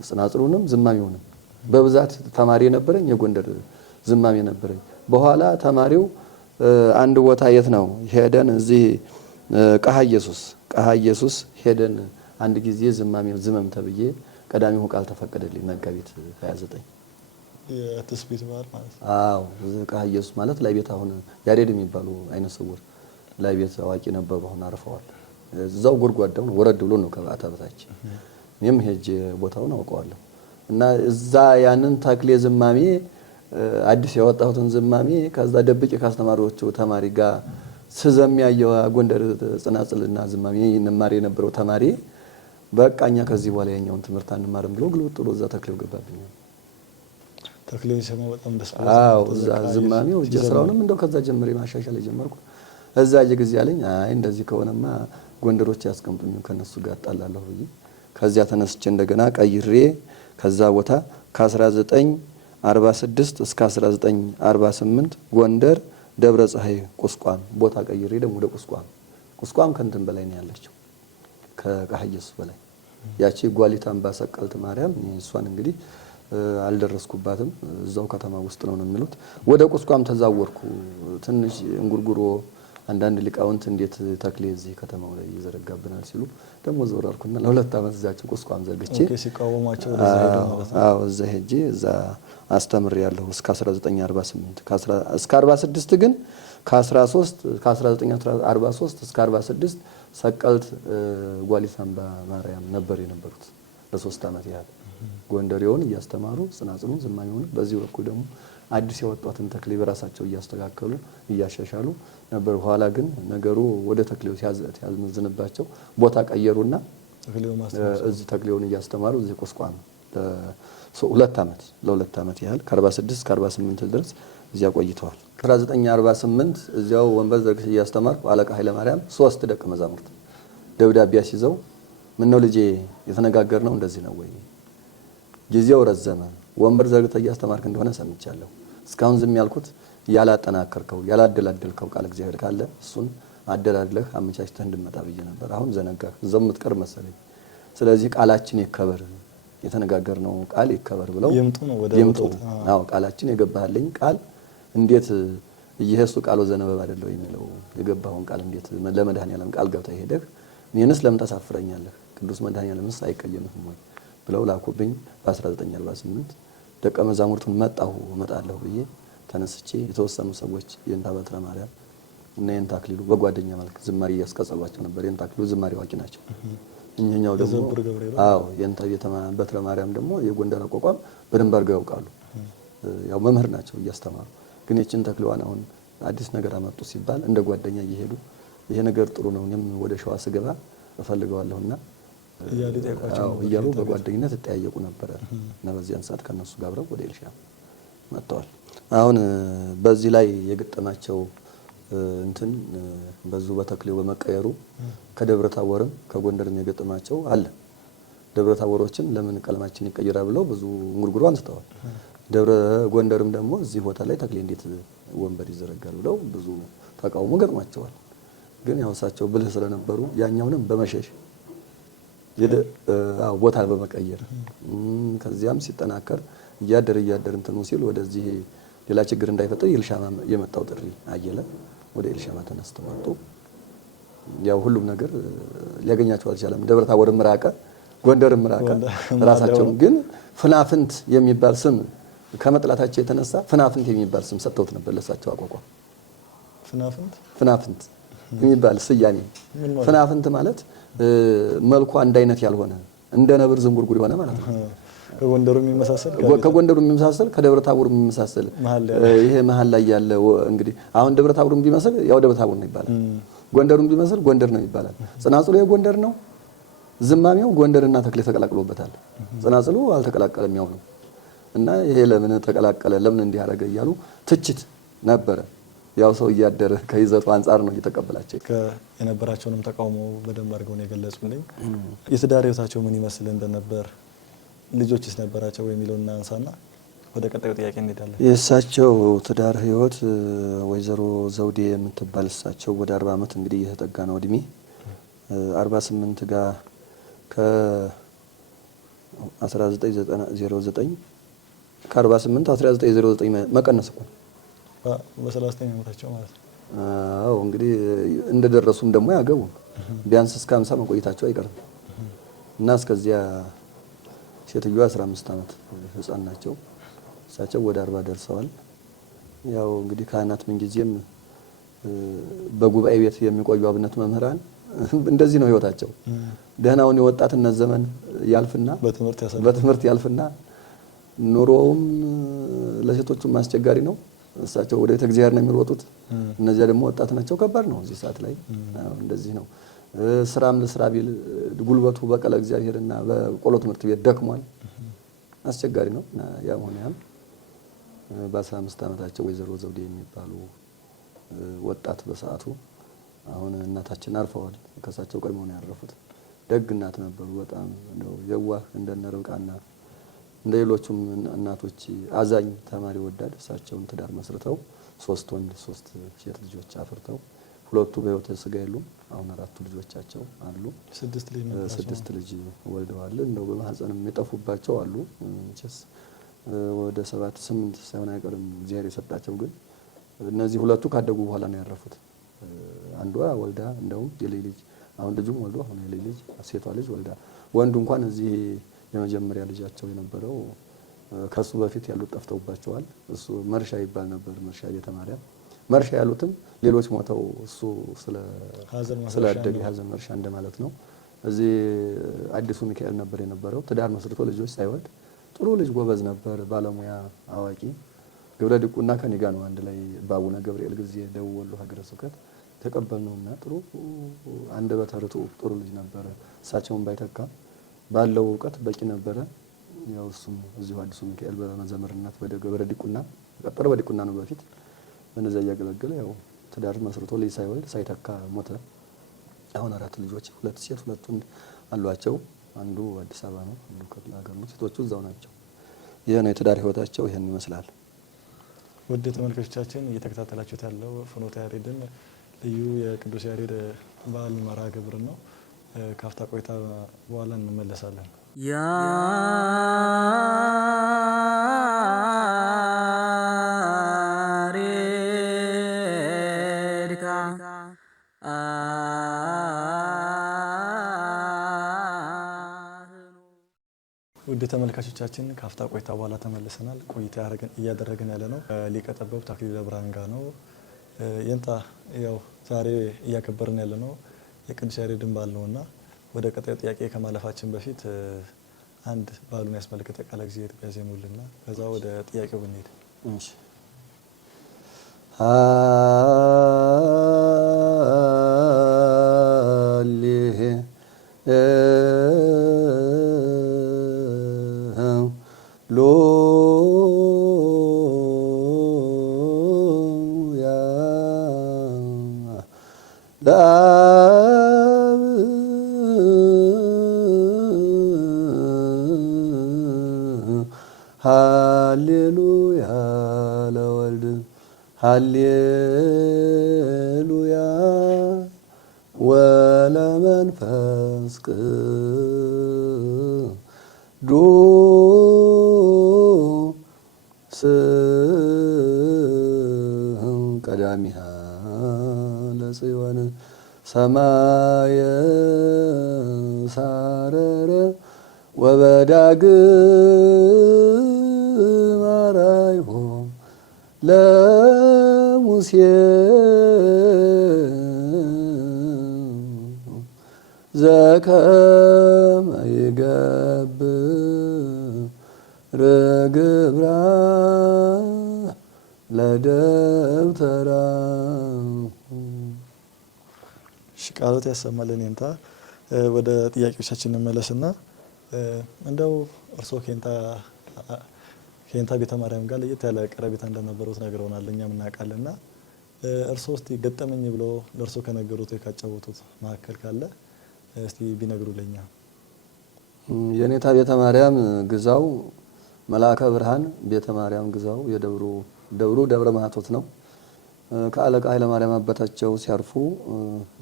ጽናጽሉንም ዝማሜውንም በብዛት ተማሪ ነበረኝ። የጎንደር ዝማሜ ነበረኝ። በኋላ ተማሪው አንድ ቦታ የት ነው ሄደን እዚህ ቀሃ ኢየሱስ ሄደን አንድ ጊዜ ዝማሜው ዝመም ተብዬ ቀዳሚው ቃል ተፈቀደልኝ መጋቢት 29 የትስቢት ባር ማለት ነው። አዎ ቀሃ ኢየሱስ ማለት ላይ ቤት አሁን ያሬድ የሚባሉ አይነ ስውር ላይ ቤት አዋቂ ነበሩ። አሁን አርፈዋል። እዛው ጉርጓዳው ወረድ ብሎ ነው ከበዓታ በታች። እኔም ሄጄ ቦታውን አውቀዋለሁ። እና እዛ ያንን ተክሌ ዝማሜ አዲስ ያወጣሁትን ዝማሜ ከዛ ደብቄ ካስተማሪዎቹ ተማሪ ጋር ስዘም ያየው ጎንደር ጽናጽልና ዝማሜ እንማር የነበረው ተማሪ በቃኛ ከዚህ በኋላ ያኛውን ትምህርት አንማርም ብሎ ግልብጥ ብሎ እዛ ተክሌው ገባብኝ። ተክሌው ሲሰማ በጣም ደስ ብሎ አዎ እዛ ዝማሜው ጀስራውንም እንደው ከዛ ጀምሬ ማሻሻል ጀመርኩ። እዛ ጊዜ አለኝ አይ እንደዚህ ከሆነማ ጎንደሮች ያስቀምጡኝ ከነሱ ጋር አጣላለሁ ብዬ ከዚያ ተነስቼ እንደገና ቀይሬ ከዛ ቦታ ከ1946 እስከ 1948 ጎንደር ደብረ ፀሐይ ቁስቋም ቦታ ቀይሬ ደግሞ ወደ ቁስቋም ከንትን በላይ ነው ያለችው ከቀሃ ኢየሱስ በላይ ያቺ ጓሊት አምባ ሰቀልት ማርያም እሷን እንግዲህ አልደረስኩባትም። እዛው ከተማ ውስጥ ነው የሚሉት። ወደ ቁስቋም ተዛወርኩ። ትንሽ እንጉርጉሮ አንዳንድ ሊቃውንት እንዴት ተክሌ እዚህ ከተማው ላይ ይዘረጋብናል ሲሉ ደግሞ ዘወራርኩና ለ2 ዓመት እዛቸው ቁስቋም ዘርግቼ ሲቃወማቸው ወደ ዘሄዱ ማለት ነው። አዎ እዛ ሄጄ እዛ አስተምሬያለሁ እስከ 1948 እስከ 46 ግን ከ1943 እስከ 46 ሰቀልት ጓሊት አምባ ማርያም ነበር የነበሩት ለ3 ዓመት ያህል ጎንደሬውን እያስተማሩ ጽናጽሉን ዝማሜውን በዚህ በኩል ደግሞ አዲስ ያወጣትን ተክሌ በራሳቸው እያስተካከሉ እያሻሻሉ ነበር። ኋላ ግን ነገሩ ወደ ተክሌው ሲያዝመዝንባቸው ቦታ ቀየሩና እዚህ ተክሌውን እያስተማሩ እዚህ ቁስቋም ለ2 ዓመት ያህል ከ46 እስከ 48 ድረስ እዚያ ቆይተዋል። 1948 እዚያው ወንበር ዘርግቼ እያስተማርኩ አለቃ ኃይለ ማርያም 3 ደቀ መዛሙርት ደብዳቤ አስይዘው ምን ነው ልጄ የተነጋገርነው እንደዚህ ነው ወይ? ጊዜው ረዘመ። ወንበር ዘርግተህ እያስተማርክ እንደሆነ ሰምቻለሁ። እስካሁን ዝም ያልኩት ያላጠናከርከው ያላደላደልከው ቃል እግዚአብሔር ካለ እሱን አደላድለህ አመቻችተህ እንድመጣ ብዬ ነበር። አሁን ዘነጋህ፣ እዛው የምትቀር መሰለኝ። ስለዚህ ቃላችን ይከበር፣ የተነጋገርነው ቃል ይከበር ብለው ይምጡ። አዎ ቃላችን የገባህልኝ ቃል እንዴት ኢየሱስ ቃል ወዘነበብ አይደለው የሚለው የገባውን ቃል እንዴት ለመድኃኒዓለም ቃል ገብተህ ሄደህ እኔንስ ለምን ታሳፍረኛለህ? ቅዱስ መድኃኒዓለምስ አይቀየምህም ወይ ብለው ላኩብኝ። በ1948 ደቀ መዛሙርቱን እመጣለሁ ብዬ ተነስቼ የተወሰኑ ሰዎች የእንታ በትረ ማርያም እና የእንታ አክሊሉ በጓደኛ መልክ ዝማሬ እያስቀጸሏቸው ነበር። የእንታ አክሊሉ ዝማሬ አዋቂ ናቸው። እኛኛው ደግሞ የእንታ በትረ ማርያም ደግሞ የጎንደር አቋቋም በደንብ አድርገው ያውቃሉ። ያው መምህር ናቸው እያስተማሩ። ግን የችን ተክለዋን አሁን አዲስ ነገር አመጡ ሲባል እንደ ጓደኛ እየሄዱ ይሄ ነገር ጥሩ ነው እኔም ወደ ሸዋ ስገባ እፈልገዋለሁና እያሉ በጓደኝነት ተጠያየቁ ነበር እና በዚያን ሰዓት ከነሱ ጋር አብረው ወደ ኤልሻ መጥተዋል። አሁን በዚህ ላይ የገጠማቸው እንትን በዙ በተክሌው በመቀየሩ ከደብረ ታቦርም ከጎንደርም የገጠማቸው አለ። ደብረ ታቦሮችም ለምን ቀለማችን ይቀየራል ብለው ብዙ እንጉርጉሮ አንስተዋል። ደብረ ጎንደርም ደግሞ እዚህ ቦታ ላይ ተክሌ እንዴት ወንበር ይዘረጋል ብለው ብዙ ተቃውሞ ገጥሟቸዋል። ግን ያው እሳቸው ብልህ ስለነበሩ ያኛውንም በመሸሽ ቦታ በመቀየር ከዚያም ሲጠናከር እያደር እንትኑ ሲል ወደዚህ ሌላ ችግር እንዳይፈጠር የኤልሻማ የመጣው ጥሪ አየለ ወደ ኤልሻማ ተነስተው መጡ። ያው ሁሉም ነገር ሊያገኛቸው አልቻለም። ደብረ ታቦርም ራቀ፣ ጎንደርም ራቀ። ራሳቸው ግን ፍናፍንት የሚባል ስም ከመጥላታቸው የተነሳ ፍናፍንት የሚባል ስም ሰጥተውት ነበር ለሳቸው አቋቋም። ፍናፍንት የሚባል ስያሜ። ፍናፍንት ማለት መልኩ አንድ አይነት ያልሆነ እንደ ነብር ዝንጉርጉር የሆነ ማለት ነው። ከጎንደሩ የሚመሳሰል ከደብረ ታቦር የሚመሳሰል ይሄ መሀል ላይ ያለ እንግዲህ አሁን ደብረ ታቦርም ቢመስል ያው ደብረ ታቦር ነው ይባላል። ጎንደሩም ቢመስል ጎንደር ነው ይባላል። ጽናጽሉ የጎንደር ነው፣ ዝማሜው ጎንደርና ተክሌ ተቀላቅሎበታል። ጽናጽሉ አልተቀላቀለም ያው ነው። እና ይሄ ለምን ተቀላቀለ ለምን እንዲህ አደረገ እያሉ ትችት ነበረ። ያው ሰው እያደረ ከይዘቱ አንፃር ነው እየተቀበላቸው የነበራቸውንም ተቃውሞ በደንብ አድርገው ነው የገለጹልኝ። የትዳር ህይወታቸው ምን ይመስል እንደነበር ልጆችስ ነበራቸው የሚለውን እናንሳና ወደ ቀጣዩ ጥያቄ እንሄዳለን። የእሳቸው ትዳር ህይወት ወይዘሮ ዘውዴ የምትባል እሳቸው ወደ 40 ዓመት እንግዲህ እየተጠጋ ነው እድሜ 48 ጋር ከ1909 ከ48 1909 መቀነስ እኮ በ39 ዓመታቸው ማለት ነው። አዎ እንግዲህ እንደደረሱም ደግሞ ያገቡ ቢያንስ እስከ 50 መቆየታቸው አይቀርም እና እስከዚያ ሴትዮዋ 15 ዓመት ህፃን ናቸው። እሳቸው ወደ 40 ደርሰዋል። ያው እንግዲህ ካህናት ምን ጊዜም በጉባኤ ቤት የሚቆዩ አብነት መምህራን እንደዚህ ነው ህይወታቸው። ደህናውን የወጣትነት ዘመን ያልፍና በትምህርት ያልፍና ኑሮውም ለሴቶቹም አስቸጋሪ ነው። እሳቸው ወደ ቤተ እግዚአብሔር ነው የሚሮጡት። እነዚያ ደግሞ ወጣት ናቸው። ከባድ ነው እዚህ ሰዓት ላይ እንደዚህ ነው። ስራም ለስራ ቢል ጉልበቱ በቀለ እግዚአብሔርና በቆሎ ትምህርት ቤት ደክሟል። አስቸጋሪ ነው። ያም ሆነ ያም በ15 ዓመታቸው ወይዘሮ ዘውዴ የሚባሉ ወጣት በሰዓቱ አሁን እናታችን አርፈዋል። ከሳቸው ቀድሞ ነው ያረፉት። ደግ እናት ነበሩ። በጣም እንደው የዋህ እንደነ ርብቃና እንደ ሌሎቹም እናቶች አዛኝ፣ ተማሪ ወዳድ። እሳቸውን ትዳር መስርተው 3 ወንድ 3 ሴት ልጆች አፍርተው 2ቱ በህይወተ ስጋ የሉም። አሁን 4ቱ ልጆቻቸው አሉ። 6 ልጅ ወልደዋል። እንደው በማህፀንም የጠፉባቸው አሉ። እንቺስ ወደ 7 8 ሳይሆን አይቀርም እግዚአብሔር የሰጣቸው። ግን እነዚህ 2ቱ ካደጉ በኋላ ነው ያረፉት። አንዷ ወልዳ እንደውም የልጅ ልጅ አሁን ልጁም ወልዶ አሁን የልጅ ልጅ ሴቷ ልጅ ወልዳ ወንዱ እንኳን እዚህ የመጀመሪያ ልጃቸው የነበረው ከሱ በፊት ያሉት ጠፍተውባቸዋል። እሱ መርሻ ይባል ነበር። መርሻ ቤተ ማርያም መርሻ ያሉትም ሌሎች ሞተው እሱ ስላደገ ሀዘን መርሻ እንደማለት ነው። እዚህ አዲሱ ሚካኤል ነበር የነበረው። ትዳር መስርቶ ልጆች ሳይወልድ ጥሩ ልጅ ጎበዝ ነበር፣ ባለሙያ አዋቂ። ግብረ ድቁና ከኔ ጋር ነው አንድ ላይ በአቡነ ገብርኤል ጊዜ ደቡብ ወሎ ሀገረ ስብከት ተቀበልነውና ጥሩ አንደበተ ርቱዕ ጥሩ ልጅ ነበረ። እሳቸውን ባይተካ ባለው እውቀት በቂ ነበረ። ያው እሱም እዚሁ አዲሱ ሚካኤል በመዘምርነት በገብረ ድቁና ቀጠረ በዲቁና ነው በፊት በነዛ እያገለገለ ያው ትዳር መስርቶ ልጅ ሳይወልድ ሳይተካ ሞተ። አሁን 4 ልጆች 2 ሴት 2 ወንድ አሏቸው። አንዱ አዲስ አበባ ነው፣ አንዱ ክፍለ ሀገር ነው። ሴቶቹ እዛው ናቸው። ይሄ ነው የትዳር ህይወታቸው፣ ይሄን ይመስላል። ውድ ተመልካቾቻችን እየተከታተላችሁት ያለው ፍኖተ ያሬድን ልዩ የቅዱስ ያሬድ በዓል መርሃ ግብር ነው። ካፍታ ቆይታ በኋላ እንመለሳለን። ውድ ተመልካቾቻችን ካፍታ ቆይታ በኋላ ተመልሰናል። ቆይታ እያደረግን ያለ ነው ሊቀ ጠበብት አክሊለ ብርሃን ጋር ነው። የንታ ያው ዛሬ እያከበርን ያለ ነው የቅዱስ ያሬድን በዓል ነውና ወደ ቀጣዩ ጥያቄ ከማለፋችን በፊት አንድ በዓሉን ያስመለከተ ቃለ እግዚአብሔር ቢያዜሙልና ከዛ ወደ ጥያቄው ብንሄድ። እሺ ሃሌሉያ ለወልድ ሃሌሉያ ወለመንፈስ ቅዱስ ቀዳሚሃ ለጽዮን ሰማየ ሳረረ ወበዳግም አርአዮ ለሙሴ ዘከመ ይገብር ግብራ ለደብተራ። ቃሎት ያሰማልን። የንታ ወደ ጥያቄዎቻችን እንመለስና እንደው እርስዎ ከየንታ ቤተ ማርያም ጋር ለየት ያለ ቀረቤታ እንደነበሩት ነግረውናል፣ እኛም እናውቃለንና እርስዎ እስቲ ገጠመኝ ብሎ ለእርስዎ ከነገሩት ካጫወቱት መካከል ካለ እስቲ ቢነግሩልኛ። የኔታ ቤተ ማርያም ግዛው መልአከ ብርሃን ቤተ ማርያም ግዛው ደብሩ ደብረ ማህቶት ነው። ከአለቃ ኃይለ ማርያም አባታቸው ሲያርፉ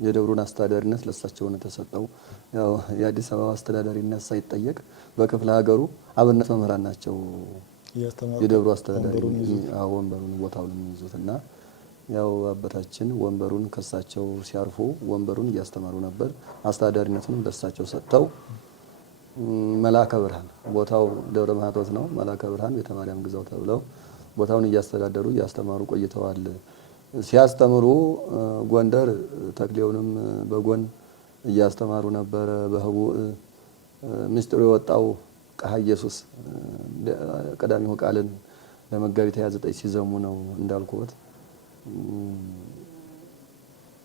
የደብሩን አስተዳዳሪነት ለሳቸው ነው ተሰጠው። ያው የአዲስ አበባ አስተዳዳሪነት ሳይጠየቅ በክፍለ ሀገሩ አብነት መምህራን ናቸው የደብሩ አስተዳዳሪ ወንበሩን ቦታውን የሚይዙትና ያው አባታችን ወንበሩን ከሳቸው ሲያርፉ ወንበሩን እያስተማሩ ነበር። አስተዳዳሪነቱን ለሳቸው ሰጥተው መልአከ ብርሃን ቦታው ደብረ ማህቶት ነው። መልአከ ብርሃን ቤተ ማርያም ግዛው ተብለው ቦታውን እያስተዳደሩ እያስተማሩ ቆይተዋል። ሲያስተምሩ ጎንደር ተክሌውንም በጎን እያስተማሩ ነበር። በህቡ ምስጢሩ የወጣው ቃሃ ኢየሱስ ቀዳሚው ቃልን ለመጋቢት 29 ሲዘሙ ነው እንዳልኩት።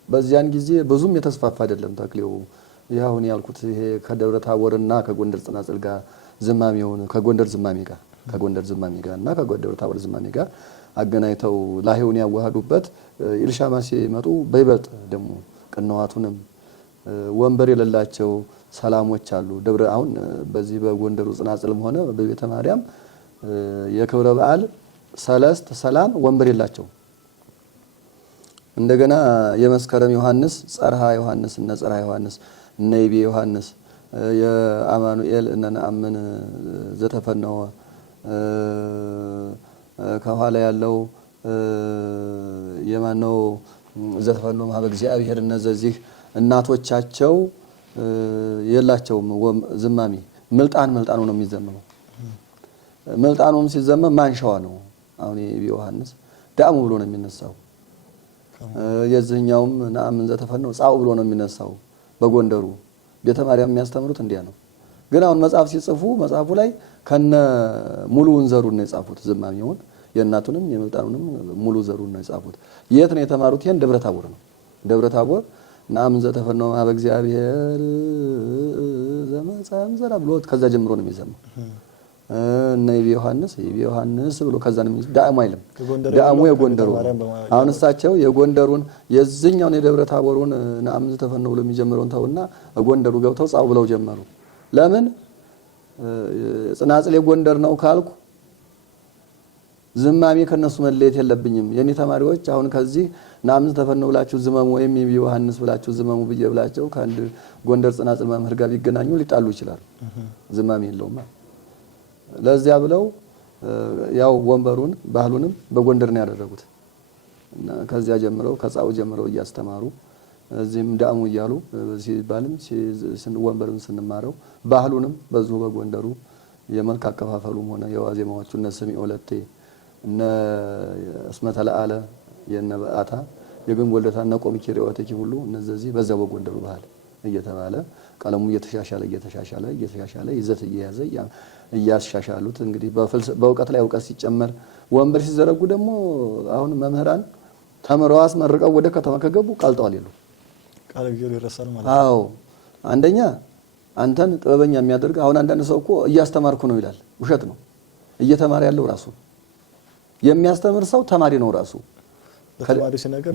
በዚያን ጊዜ ብዙም የተስፋፋ አይደለም ተክሌው። ያሁን ያልኩት ይሄ ከደብረ ታቦርና ከጎንደር ጽናጽል ጋር ዝማሜውን ከጎንደር ዝማሜ ጋር እና ከደብረ ታቦር ዝማሜ ጋር አገናኝተው ላሄውን ያዋሃዱበት ኢልሻማ ሲመጡ በይበልጥ ደግሞ ቅንዋቱንም ወንበር የሌላቸው ሰላሞች አሉ። ደብረ አሁን በዚህ በጎንደሩ ጽናጽልም ሆነ በቤተ ማርያም የክብረ በዓል ሰለስት ሰላም ወንበር የላቸው። እንደገና የመስከረም ዮሐንስ ጸርሃ ዮሐንስ እና ጸርሃ ዮሐንስ እና ይቤ ዮሐንስ የአማኑኤል እና ነአምን ዘተፈነወ ከኋላ ያለው የማነው ዘተፈነወ ማህበ እግዚአብሔር እነዚህ እናቶቻቸው የላቸውም ዝማሜ። ምልጣኑ ነው የሚዘመመው። ምልጣኑም ሲዘመም ማንሻዋ ነው። አሁን የይቤ ዮሐንስ ዳሙ ብሎ ነው የሚነሳው። የዚህኛውም ነአምን ዘተፈነወ ጻው ብሎ ነው የሚነሳው። በጎንደሩ ቤተ ማርያም የሚያስተምሩት እንዲያ ነው። ግን አሁን መጽሐፍ ሲጽፉ መጽሐፉ ላይ ከነ ሙሉውን ዘሩን ነው የጻፉት። ዝማሜውን የእናቱንም የምልጣኑንም ሙሉ ዘሩን ነው የጻፉት። የት ነው የተማሩት? ይሄን ደብረ ታቦር ነው። ደብረ ታቦር ነአምን ዘተፈነወ ማህበ እግዚአብሔር ዘመጻም ዘራ ብሎ ከዛ ጀምሮ ነው የሚዘመው። እነ ዮሐንስ ብሎ ከዛንም ዳዕሙ አይልም። ዳዕሙ የጎንደሩ አሁን እሳቸው የጎንደሩን የዚህኛውን የደብረ ታቦሩን ነአምን ተፈነው ብሎ የሚጀምረውን ተውና ጎንደሩ ገብተው ጻው ብለው ጀመሩ። ለምን ጽናጽል የጎንደር ነው ካልኩ ዝማሜ ከነሱ መለየት የለብኝም። የኔ ተማሪዎች አሁን ከዚህ ነአምን ተፈነው ብላችሁ ዝመሙ ወይም ዮሐንስ ብላችሁ ዝመሙ ብዬ ብላቸው ከአንድ ጎንደር ጽናጽል መምህር ጋር ቢገናኙ ሊጣሉ ይችላሉ። ዝማሜ የለውም። ለዚያ ብለው ያው ወንበሩን ባህሉንም በጎንደር ነው ያደረጉት እና ከዚያ ጀምረው ከጻው ጀምረው እያስተማሩ እዚህም ዳዕሙ እያሉ ሲባልም ወንበሩን ስንማረው ባህሉንም በዙ በጎንደሩ የመልክ አከፋፈሉም ሆነ የዋዜማዎቹ እነ ስምዖ ለቴ እነ እስመተ ለአለ የነበአታ የግን ወልደታ እነ ቆምኪ ሪዮቴኪ ሁሉ እነዚህ በዛው በጎንደሩ ባህል እየተባለ ቀለሙ እየተሻሻለ ይዘት እየያዘ እያሻሻሉት እንግዲህ በእውቀት ላይ እውቀት ሲጨመር ወንበር ሲዘረጉ ደግሞ አሁን መምህራን ተምረው አስመርቀው ወደ ከተማ ከገቡ ቃልጠዋል ይሉ ቃል ጊዜው ይረሳል ማለት ነው። አዎ አንደኛ አንተን ጥበበኛ የሚያደርግ አሁን አንዳንድ ሰው እኮ እያስተማርኩ ነው ይላል። ውሸት ነው። እየተማረ ያለው ራሱ የሚያስተምር ሰው ተማሪ ነው ራሱ።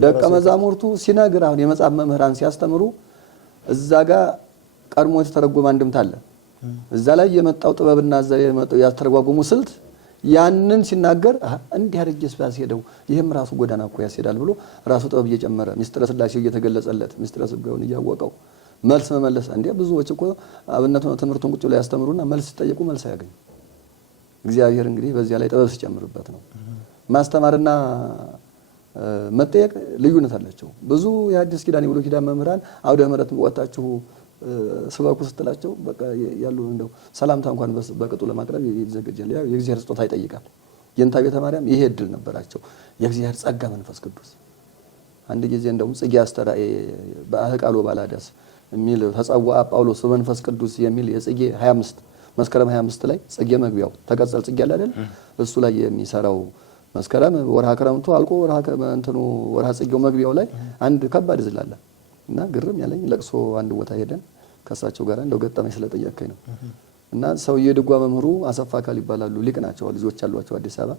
ደቀ መዛሙርቱ ሲነግር አሁን የመጽሐፍ መምህራን ሲያስተምሩ እዛ ጋር ቀድሞ የተተረጎመ አንድምታ አለ። እዛ ላይ የመጣው ጥበብና እዛ የመጣው ያስተረጓጉሙ ስልት ያንን ሲናገር እንዲህ አድርጌስ ባስሄደው ይሄም ራሱ ጎዳና እኮ ያስሄዳል ብሎ ራሱ ጥበብ እየጨመረ ሚስጥረ ስላሴው እየተገለጸለት ሚስጥረ ስጋውን እያወቀው መልስ መመለስ እንዴ ብዙዎች እኮ አብነት ትምህርቱን ቁጭ ላይ ያስተምሩና መልስ ሲጠየቁ መልስ ያገኙ። እግዚአብሔር እንግዲህ በዚያ ላይ ጥበብ ሲጨምርበት ነው። ማስተማርና መጠየቅ ልዩነት አላቸው። ብዙ የሐዲስ ኪዳን የብሉይ ኪዳን መምህራን አውደ ምሕረት ወጣችሁ ስበኩ ስትላቸው በቃ ያሉ እንደው ሰላምታ እንኳን በቅጡ ለማቅረብ ይዘገጃል። ያው የእግዚአብሔር ስጦታ ይጠይቃል። የእንታ ቤተ ማርያም ይሄ እድል ነበራቸው። የእግዚአብሔር ጸጋ መንፈስ ቅዱስ አንድ ጊዜ እንደውም ጽጌ አስተራኤ በአህቃሎ ባላዳስ የሚል ተጸዋ ጳውሎስ በመንፈስ ቅዱስ የሚል የጽጌ 25 መስከረም 25 ላይ ጽጌ መግቢያው ተቀጸል ጽጌ አለ አይደል? እሱ ላይ የሚሰራው መስከረም ወርሃ ክረምቱ አልቆ ወርሃ ጽጌው መግቢያው ላይ አንድ ከባድ ዝላለ እና ግርም ያለኝ ለቅሶ አንድ ቦታ ሄደን ከሳቸው ጋር እንደው ገጠመኝ ስለጠየቀኝ ነው። እና ሰውዬ ድጓ መምህሩ አሰፋ አካል ይባላሉ። ሊቅ ናቸው። ልጆች አሏቸው አዲስ አበባ።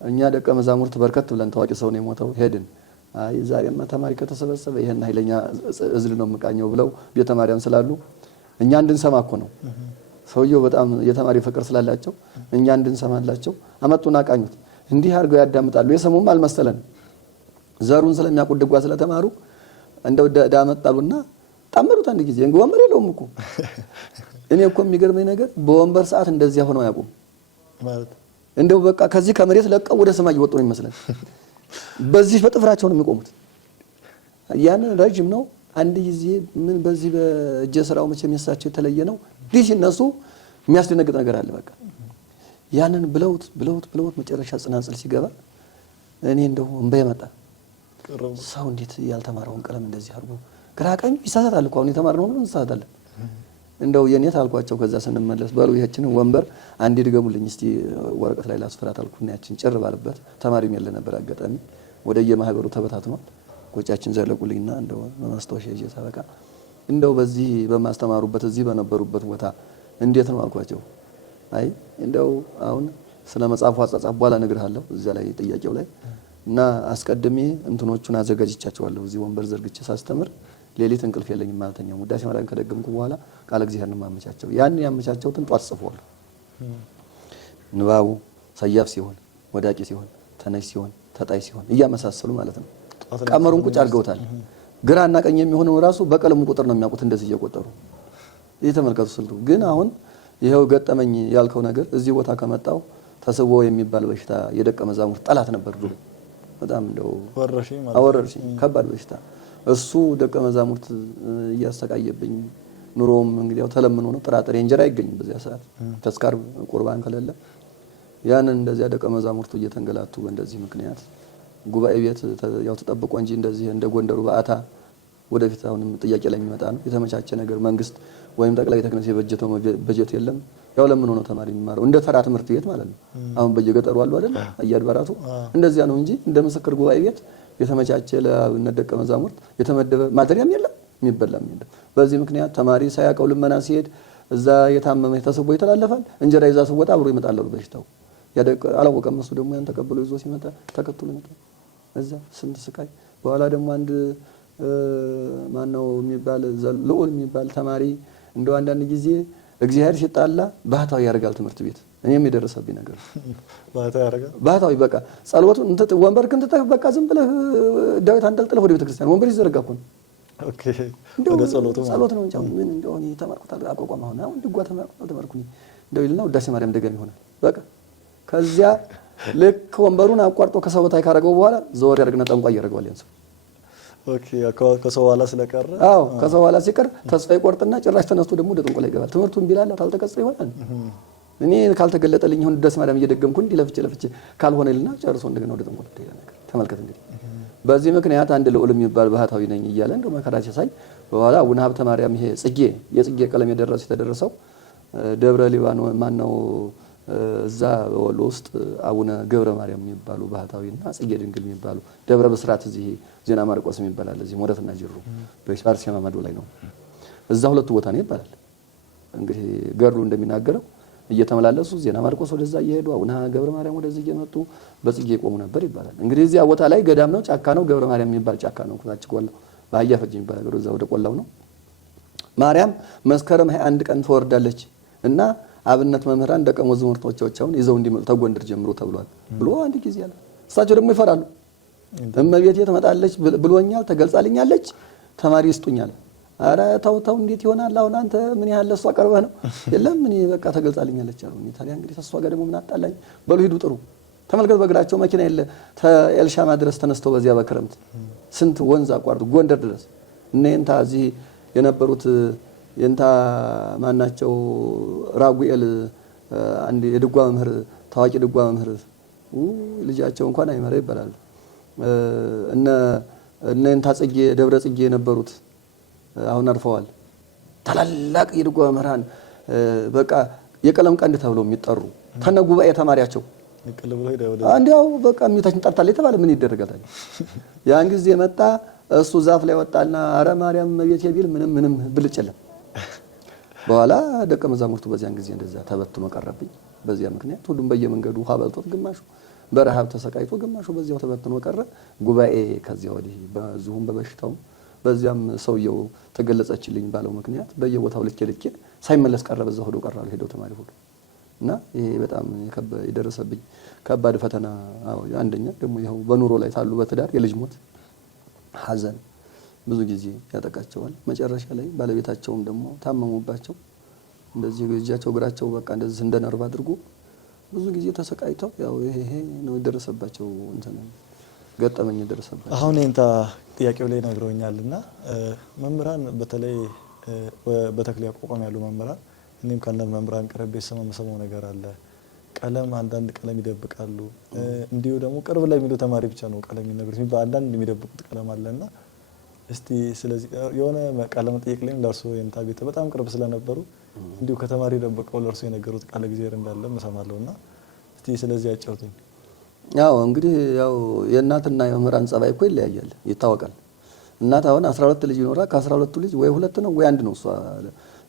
እኛ ደቀ መዛሙርት በርከት ብለን ታዋቂ ሰው ነው የሞተው ሄድን። አይ ዛሬማ ተማሪ ከተሰበሰበ ይሄን ኃይለኛ እዝል ነው የምቃኘው ብለው ቤተ ማርያም ስላሉ እኛ እንድንሰማ እኮ ነው። ሰውየው በጣም የተማሪ ፍቅር ስላላቸው እኛ እንድንሰማላቸው አመጡና ቃኙት። እንዲህ አድርገው ያዳምጣሉ። የሰሙም አልመሰለን ዘሩን ስለሚያውቁ ድጓ ስለተማሩ እንደው ዳመጣሉና ጣመሩት። አንድ ጊዜ ወንበር የለውም እኮ እኔ እኮ የሚገርመኝ ነገር በወንበር ሰዓት እንደዚያ ሆነው ያቁም ማለት እንደው በቃ ከዚህ ከመሬት ለቀው ወደ ሰማይ ይወጡ ነው ይመስላል። በዚህ በጥፍራቸው ነው የሚቆሙት። ያን ረጅም ነው። አንድ ጊዜ ምን በዚህ በእጀ ስራው መቼም የሳቸው የተለየ ነው። ዲሽ እነሱ የሚያስደነግጥ ነገር አለ። በቃ ያንን ብለውት መጨረሻ ጽናጽል ሲገባ እኔ እንደው እንበይ መጣ። ሰው እንዴት ያልተማረውን ቀለም እንደዚህ አድርጎ ግራ ቀኝ ይሳሳታል እኮ አሁን የተማርነው ሁሉ እንሳሳታለን። እንደው የኔት አልኳቸው። ከዛ ስንመለስ በሉ ይሄችንን ወንበር አንዴ ድገሙልኝ እስቲ ወረቀት ላይ ላስፈራት አልኩና ያችን ጭር ባለበት ተማሪም ያለ ነበር አጋጣሚ ወደ የማህበሩ ተበታትኗል። ጎጫችን ዘለቁልኝና እንደው ማስተዋሻ ይዤ ታበቃ እንደው በዚህ በማስተማሩበት እዚህ በነበሩበት ቦታ እንዴት ነው አልኳቸው። አይ እንደው አሁን ስለ መጽሐፉ አጻጻፍ በኋላ እነግርሃለሁ እዛ ላይ ጥያቄው ላይ እና አስቀድሜ እንትኖቹን አዘጋጅቻቸዋለሁ። እዚህ ወንበር ዘርግቼ ሳስተምር ሌሊት እንቅልፍ የለኝም ማለተኛው ውዳሴ ማርያም ከደገምኩ በኋላ ቃለ እግዚአብሔርን ማመቻቸው ያን ያመቻቸውትን ጧት ጽፈዋለሁ። ንባቡ ሰያፍ ሲሆን ወዳቂ ሲሆን ተነሽ ሲሆን ተጣይ ሲሆን እያመሳሰሉ ማለት ነው። ቀመሩን ቁጭ አድርገውታል። ግራና ቀኝ የሚሆነው ራሱ በቀለሙ ቁጥር ነው የሚያውቁት እንደዚህ እየቆጠሩ እየተመለከቱ ስልቱ። ግን አሁን ይሄው ገጠመኝ ያልከው ነገር እዚህ ቦታ ከመጣው ተስቦ የሚባል በሽታ የደቀ መዛሙርት ጠላት ነበር ድሮ በጣም እንደው ወረርሽኝ ከባድ በሽታ እሱ ደቀ መዛሙርት እያሰቃየብኝ ኑሮም እንግዲህ ያው ተለምኖ ነው ጥራጥሬ እንጀራ አይገኝም በዚያ ሰዓት ተስካር ቁርባን ከሌለ ያንን እንደዚያ ደቀ መዛሙርቱ እየተንገላቱ በእንደዚህ ምክንያት ጉባኤ ቤት ያው ተጠብቆ እንጂ እንደዚህ እንደ ጎንደሩ በአታ ወደፊት አሁንም ጥያቄ ላይ የሚመጣ ነው። የተመቻቸ ነገር መንግስት ወይም ጠቅላይ ቤተ ክህነት የበጀተው በጀት የለም። ያው ለምን ሆኖ ተማሪ የሚማረው እንደ ተራ ትምህርት ቤት ማለት ነው። አሁን በየገጠሩ አሉ አይደል አያድባራቱ እንደዚያ ነው እንጂ እንደ ምስክር ጉባኤ ቤት የተመቻቸ ለአብነት ደቀ መዛሙርት የተመደበ ማቴሪያም የለም የሚበላም የለም። በዚህ ምክንያት ተማሪ ሳያውቀው ልመና ሲሄድ እዛ የታመመ ተስቦ ይተላለፋል። እንጀራ ይዛ ስወጣ አብሮ ይመጣል በሽታው። አላወቀም እሱ ደግሞ ያን ተቀብሎ ይዞ ሲመጣ ተከትሎ ይመጣል። እዛ ስንት ስቃይ። በኋላ ደግሞ አንድ ማነው የሚባል ልዑል የሚባል ተማሪ እንደው አንዳንድ ጊዜ እግዚአብሔር ሲጣላ ባህታዊ ያደርጋል ትምህርት ቤት። እኔም የደረሰብኝ ነገር ባህታዊ ያደርጋል። ባህታዊ በቃ ጸሎቱን ወንበርክን ትተህ በቃ ዝም ብለህ ዳዊት አንጠልጥለህ ወደ ቤተክርስቲያን ወንበር ይዘረጋ እኮ ነው። ኦኬ ወደ ጸሎት ነው እንጂ ምን እንደው እኔ ተማርኩት አቋቋም አሁን ድጓ ተማርኩኝ እንደው ይልና ውዳሴ ማርያም ደገም ይሆናል። በቃ ከዚያ ልክ ወንበሩን አቋርጦ ከሰው በታይ ካደረገው በኋላ ዘወር ያደርግና ጠንቋይ ያደርገዋል ያን ሰው። ኦኬ ከሰው ኋላ ስለቀረ አዎ ከሰው ኋላ ሲቀር ተስፋ ይቆርጥና ጭራሽ ተነስቶ ደግሞ ወደ ጥንቆላ ይገባል። ትምህርቱን ቢላላ ታልተቀጸ ይሆናል። እኔ ካልተገለጠልኝ ይሁን ውዳሴ ማርያም እየደገምኩ እንዲህ ለፍቼ ካልሆነልና ጨርሶ እንደገና ወደ ጥንቆላ ይሄዳል ነገር ተመልከት እንግዲህ። በዚህ ምክንያት አንድ ልዑል የሚባል ባህታዊ ነኝ እያለ እንደው መከራ ሲያሳይ በኋላ አቡነ ሀብተ ማርያም ይሄ የጽጌ ቀለም የተደረሰው ደብረ ሊባኖስ ማነው እዛ ወሎ ውስጥ አቡነ ገብረ ማርያም የሚባሉ ባህታዊና ጽጌ ድንግል የሚባሉ ደብረ ብስራት እዚህ ዜና ማርቆስ የሚባል አለ እዚህ ሞረትና ጅሩ በአርሴማ ማዶ ላይ ነው። እዛ ሁለቱ ቦታ ነው ይባላል። እንግዲህ ገድሉ እንደሚናገረው እየተመላለሱ ዜና ማርቆስ ወደዛ እየሄዱ አቡነ ገብረ ማርያም ወደዚህ እየመጡ በጽጌ ይቆሙ ነበር ይባላል። እንግዲህ እዚያ ቦታ ላይ ገዳም ነው፣ ጫካ ነው። ገብረ ማርያም የሚባል ጫካ ነው። ታች ቆላው በአህያ ፈጅ የሚባል ነገር እዛ ወደ ቆላው ነው። ማርያም መስከረም 21 ቀን ትወርዳለች እና አብነት መምህራን ደቀ መዛሙርቶቻቸውን ይዘው እንዲመጡ ተጎንደር ጀምሮ ተብሏል ብሎ አንድ ጊዜ አለ። እሳቸው ደግሞ ይፈራሉ። እመቤቴ ትመጣለች ብሎኛል፣ ተገልጻልኛለች፣ ተማሪ ይስጡኛል። አረ ተው እንዴት ይሆናል? አሁን አንተ ምን ያህል ለሷ ቀርበህ ነው? የለም እኔ በቃ ተገልጻልኛለች አሉ። ታዲያ እንግዲህ ተሷ ጋር ደግሞ ምን አጣላኝ? በሉ ሂዱ ጥሩ። ተመልከት በእግራቸው መኪና የለ ተኤልሻማ ድረስ ተነስተው በዚያ በክረምት ስንት ወንዝ አቋርጡ ጎንደር ድረስ እነንታ እዚህ የነበሩት የንታ ማናቸው ራጉኤል አንድ የድጓ መምህር ታዋቂ ድጓ መምህር ልጃቸው እንኳን አይመረ ይባላል። እነንታ ጽጌ ደብረ ጽጌ የነበሩት አሁን አርፈዋል። ታላላቅ የድጓ መምህራን በቃ የቀለም ቀንድ ተብለው የሚጠሩ ተነ ጉባኤ ተማሪያቸው አንዲያው በቃ ሚታችን ጠርታለች ተባለ። ምን ይደረጋል? ያን ጊዜ መጣ እሱ ዛፍ ላይ ወጣና አረ ማርያም መቤት ቢል ምንም ብልጭ የለም። በኋላ ደቀ መዛሙርቱ በዚያን ጊዜ እንደዛ ተበትኖ ቀረብኝ። በዚያ ምክንያት ሁሉም በየመንገዱ ውሃ በልቶት ግማሹ በረሃብ ተሰቃይቶ ግማሹ በዚያው ተበትኖ ቀረ። ጉባኤ ከዚያ ወዲህ በዙሁም በበሽታው በዚያም ሰውየው ተገለጸችልኝ ባለው ምክንያት በየቦታው ልኬ ሳይመለስ ቀረ። በዛው ሄዶ ተማሪ ሁሉ እና ይሄ በጣም የደረሰብኝ ከባድ ፈተና። አንደኛ ደግሞ ይኸው በኑሮ ላይ ታሉ በትዳር የልጅ ሞት ሐዘን ብዙ ጊዜ ያጠቃቸዋል። መጨረሻ ላይ ባለቤታቸውም ደግሞ ታመሙባቸው። እንደዚህ እጃቸው እግራቸው በቃ እንደዚህ እንደነርቭ አድርጎ ብዙ ጊዜ ተሰቃይተው ያው ይሄ ነው የደረሰባቸው እንትን ገጠመኝ የደረሰባቸው። አሁን እንታ ጥያቄው ላይ ነግረውኛልና መምህራን በተለይ በተክለ ያቋቋም ያሉ መምህራን እኔም ካለ መምህራን ቀረቤ ሰማው ነገር አለ። ቀለም አንዳንድ ቀለም ይደብቃሉ። እንዲሁ ደግሞ ቅርብ ላይ የሚለው ተማሪ ብቻ ነው ቀለም ይነግሩት የሚባል አንዳንድ የሚደብቁት ቀለም አለና እስቲ ስለዚህ የሆነ ቀለም ጠይቅ ላይ ለርሶ የንታ ቤት በጣም ቅርብ ስለነበሩ እንዲሁ ከተማሪ ደብቀው ለርሶ የነገሩት ቃል እግዚአብሔር እንዳለ መሰማለውና እስቲ ስለዚህ ያጫውቱኝ። ያው እንግዲህ ያው የእናትና የመምህራን ጸባይ እኮ ይለያያል ይታወቃል። እናት አሁን 12 ልጅ ይኖራ ከ12ቱ ልጅ ወይ 2 ነው ወይ 1 ነው እሷ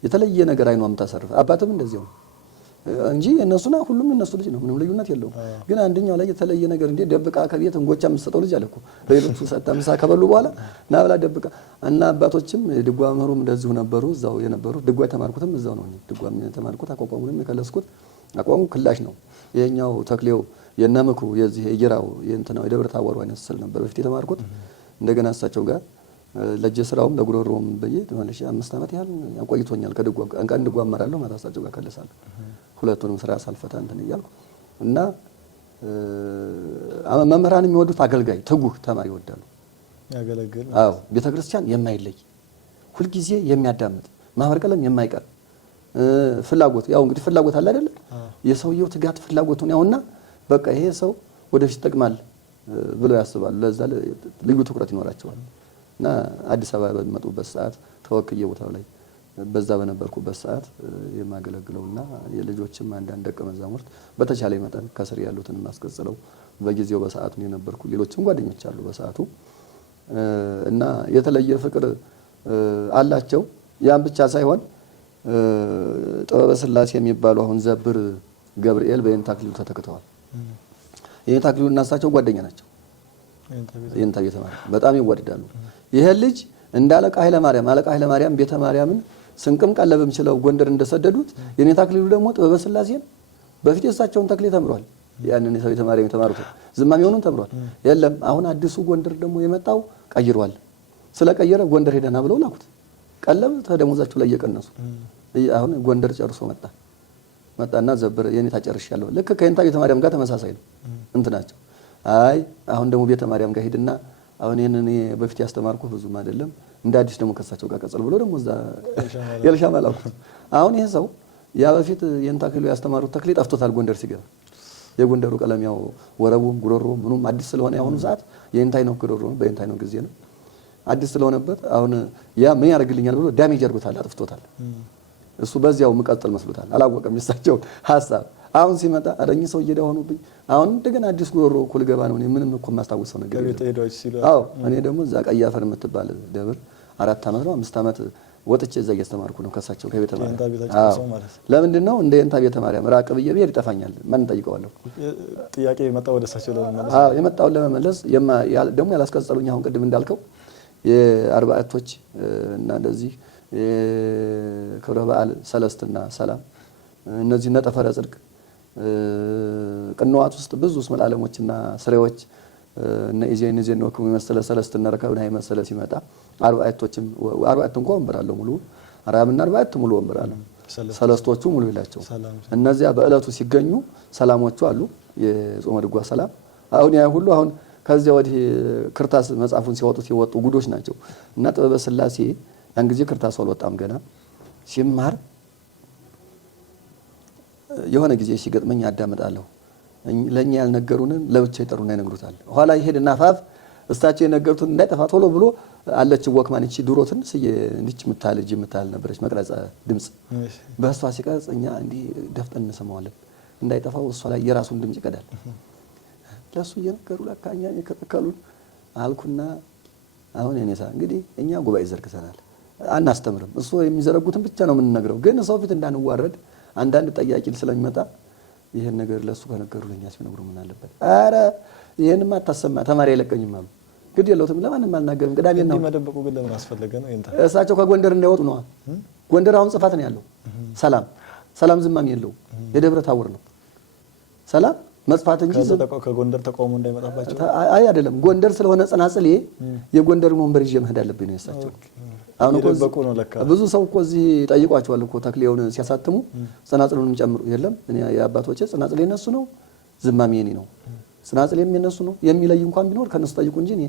የተለየ ነገር አይኗም ታሰርፍ። አባትም እንደዚያው እንጂ እነሱና ሁሉም እነሱ ልጅ ነው፣ ምንም ልዩነት የለውም። ግን አንደኛው ላይ የተለየ ነገር እንዴ ደብቃ ከቤት እንጎቻ የምትሰጠው ልጅ አለ እኮ ለሌሎቹ ሰጣ ምሳ ከበሉ በኋላ ና ብላ ደብቃ እና አባቶችም ድጓ መምህሩም እንደዚሁ ነበሩ። እዛው የነበሩ ድጓ የተማርኩትም እዛው ነው። ድጓ የተማርኩት አቋቋሙንም የከለስኩት አቋቋሙ ክላሽ ነው። ይሄኛው ተክሌው የነምክሩ የዚህ የጊራው የእንትናው የደብረ ታቦር አይነት ስል ነበር በፊት የተማርኩት። እንደገና እሳቸው ጋር ለጀስራውም ለጉሮሮም በየት ማለት 5 አመት ያህል ያቆይቶኛል። ከድጓ አንቀን ድጓ አማራለሁ ማለት እሳቸው ጋር ከለሳለሁ። ሁለቱንም ስራ ሳልፈታ እንትን እያልኩ እና መምህራን የሚወዱት አገልጋይ ትጉህ ተማሪ ይወዳሉ። ያገለግል አዎ ቤተክርስቲያን የማይለይ ሁልጊዜ የሚያዳምጥ ማህበር ቀለም የማይቀር ፍላጎት ያው እንግዲህ ፍላጎት አለ አይደል? የሰውየው ትጋት ፍላጎቱን ያውና በቃ ይሄ ሰው ወደፊት ይጠቅማል ብለው ያስባሉ። ለዛ ልዩ ትኩረት ይኖራቸዋል። እና አዲስ አበባ በመጡበት ሰዓት ተወክዬ ቦታው ላይ በዛ በነበርኩበት ሰዓት የማገለግለውና የልጆችም አንዳንድ ደቀ መዛሙርት በተቻለ መጠን ከስር ያሉትን ማስቀጽለው በጊዜው በሰዓቱ የነበርኩ ሌሎችም ጓደኞች አሉ በሰዓቱ እና የተለየ ፍቅር አላቸው። ያን ብቻ ሳይሆን ጥበበ ስላሴ የሚባሉ አሁን ዘብር ገብርኤል በየንታ አክሊሉ ተተክተዋል። የየንታ አክሊሉ እና እሳቸው ጓደኛ ናቸው። የየንታ ቤተ ማርያም በጣም ይወደዳሉ። ይሄ ልጅ እንደ አለቃ ኃይለ ማርያም ቤተ ማርያምን ስንቅም ቀለብም ችለው ጎንደር እንደሰደዱት የኔታ አክሊሉ ደግሞ ጥበበ ስላሴን በፊት የእሳቸውን ተክሌ ተምሯል። ያንን ቤተ ማርያም የተማሩት ዝማሜውን ተምሯል። የለም አሁን አዲሱ ጎንደር ደግሞ የመጣው ቀይሯል። ስለቀየረ ጎንደር ሄደና ብለው ላኩት። ቀለብ ተደሞዛቸው ላይ እየቀነሱ አሁን ጎንደር ጨርሶ መጣና ዘብር የኔታ ጨርሻለሁ። ልክ ከየንታ ቤተ ማርያም ጋር ተመሳሳይ ነው እንትናቸው። አይ አሁን ደግሞ ቤተ ማርያም ጋር ሄድና አሁን ይሄንን በፊት ያስተማርኩ ብዙም አይደለም እንደ አዲስ ደግሞ ከሳቸው ጋር ቀጽል ብሎ ደግሞ እዛ የልሻ መላኩ። አሁን ይሄ ሰው ያ በፊት የየንታ አክሊሉ ያስተማሩት ተክሌ ጠፍቶታል። ጎንደር ሲገባ የጎንደሩ ቀለም ያው ወረቡ ጉሮሮ ምኑም አዲስ ስለሆነ ያሁኑ ሰዓት የየንታይ ነው ጉሮሮ በየንታይ ነው ጊዜ ነው አዲስ ስለሆነበት አሁን ያ ምን ያደርግልኛል ብሎ ዳሜጅ አድርጎታል፣ አጥፍቶታል። እሱ በዚያው መቀጠል መስሎታል፣ አላወቀም የሳቸው ሐሳብ። አሁን ሲመጣ አረኝ ሰው እየደሆኑብኝ አሁን እንደገና አዲስ ጉሮሮ እኮ ልገባ ነው። ምንም እኮ ማስታወሰው ነገር የለም። አዎ እኔ ደግሞ እዛ ቀይ አፈር የምትባል ደብር 4 ዓመት ነው 5 ዓመት ወጥቼ እዛ እያስተማርኩ ነው ከሳቸው ከቤተ ማርያም። ለምንድን ነው እንደ የንታ ቤተ ማርያም ራቅ ብዬ ብሄድ ይጠፋኛል። ማን ጠይቀዋለሁ? ጥያቄ የመጣው ወደ እሳቸው ለመመለስ የመጣውን ለመመለስ ደግሞ ያላስቀጸሉኝ አሁን ቅድም እንዳልከው የአርባዕቶች እና እንደዚህ ክብረ በዓል ሰለስትና ሰላም እነዚህ ነጠፈረ ጽድቅ ቅንዋት ውስጥ ብዙ ስመ ዓለሞችና ስሬዎች እና ኢዜን ነው ከመሰለ ሰለስትና ረከብና የመሰለ ሲመጣ አርባዕቶችም አርባዕት እንኳን ወንበር አለው ሙሉ አርባዕና አርባዕት ሙሉ ወንበር አለው። ሰለስቶቹ ሙሉ ይላቸው እነዚያ በእለቱ ሲገኙ ሰላሞቹ አሉ የጾመ ድጓ ሰላም። አሁን ያ ሁሉ አሁን ከዚያ ወዲህ ክርታስ መጽሐፉን ሲወጡ ጉዶች ናቸው። እና ጥበበ ስላሴ ያን ጊዜ ክርታስ አልወጣም ገና ሲማር የሆነ ጊዜ ሲገጥመኝ አዳምጣለሁ። ለኛ ያልነገሩንን ለብቻ ይጠሩና ይነግሩታል። ኋላ ይሄድና አፋፍ እስታቸው የነገሩትን እንዳይጠፋ ቶሎ ብሎ አለች ወክማን እቺ ድሮትን እንዲች ምታል ነበረች መቅረጸ ድምጽ በእሷ ሲቀርጽ እኛ እንዲህ ደፍጠን እንሰማዋለን። እንዳይጠፋው እሷ ላይ የራሱን ድምጽ ይቀዳል። ለሱ እየነገሩ ለካኛ የከተከሉን አልኩና አሁን የኔታ እንግዲህ እኛ ጉባኤ ዘርግተናል አናስተምርም። እሱ የሚዘረጉትን ብቻ ነው የምንነግረው። ግን ሰው ፊት እንዳንዋረድ አንዳንድ ጠያቂ ስለሚመጣ ይሄን ነገር ለሱ ከነገሩ ለኛስ ቢነግሩ ምን አለበት? አረ ይሄንማ አታሰማ ተማሪ አይለቀኝም አሉ። ግድ የለውም ለማንም አልናገርም። ቅዳሜና ነው መደበቁ ግን ለምን አስፈለገ ነው እንታ እሳቸው ከጎንደር እንዳይወጡ ነው። ጎንደር አሁን ጽፋት ነው ያለው። ሰላም ዝማም የለው የደብረ ታቦር ነው ሰላም መጽፋት እንጂ ከጎንደር ተቃውሞ እንዳይመጣባቸው አይ አይደለም። ጎንደር ስለሆነ ጸናጽሌ የጎንደር መንበር ይዤ መሄድ አለብኝ ነው የሳቸው። አሁን እኮ ብዙ ሰው እኮ እዚህ ጠይቋቸዋል እኮ ተክሌውን ሲያሳትሙ ጸናጽሉንም ጨምሩ። የለም እኔ የአባቶቼ ጸናጽሌ የነሱ ነው ዝማሜ የኔ ነው ጸናጽሌም የነሱ ነው የሚለይ እንኳን ቢኖር ከነሱ ጠይቁ እንጂ እኔ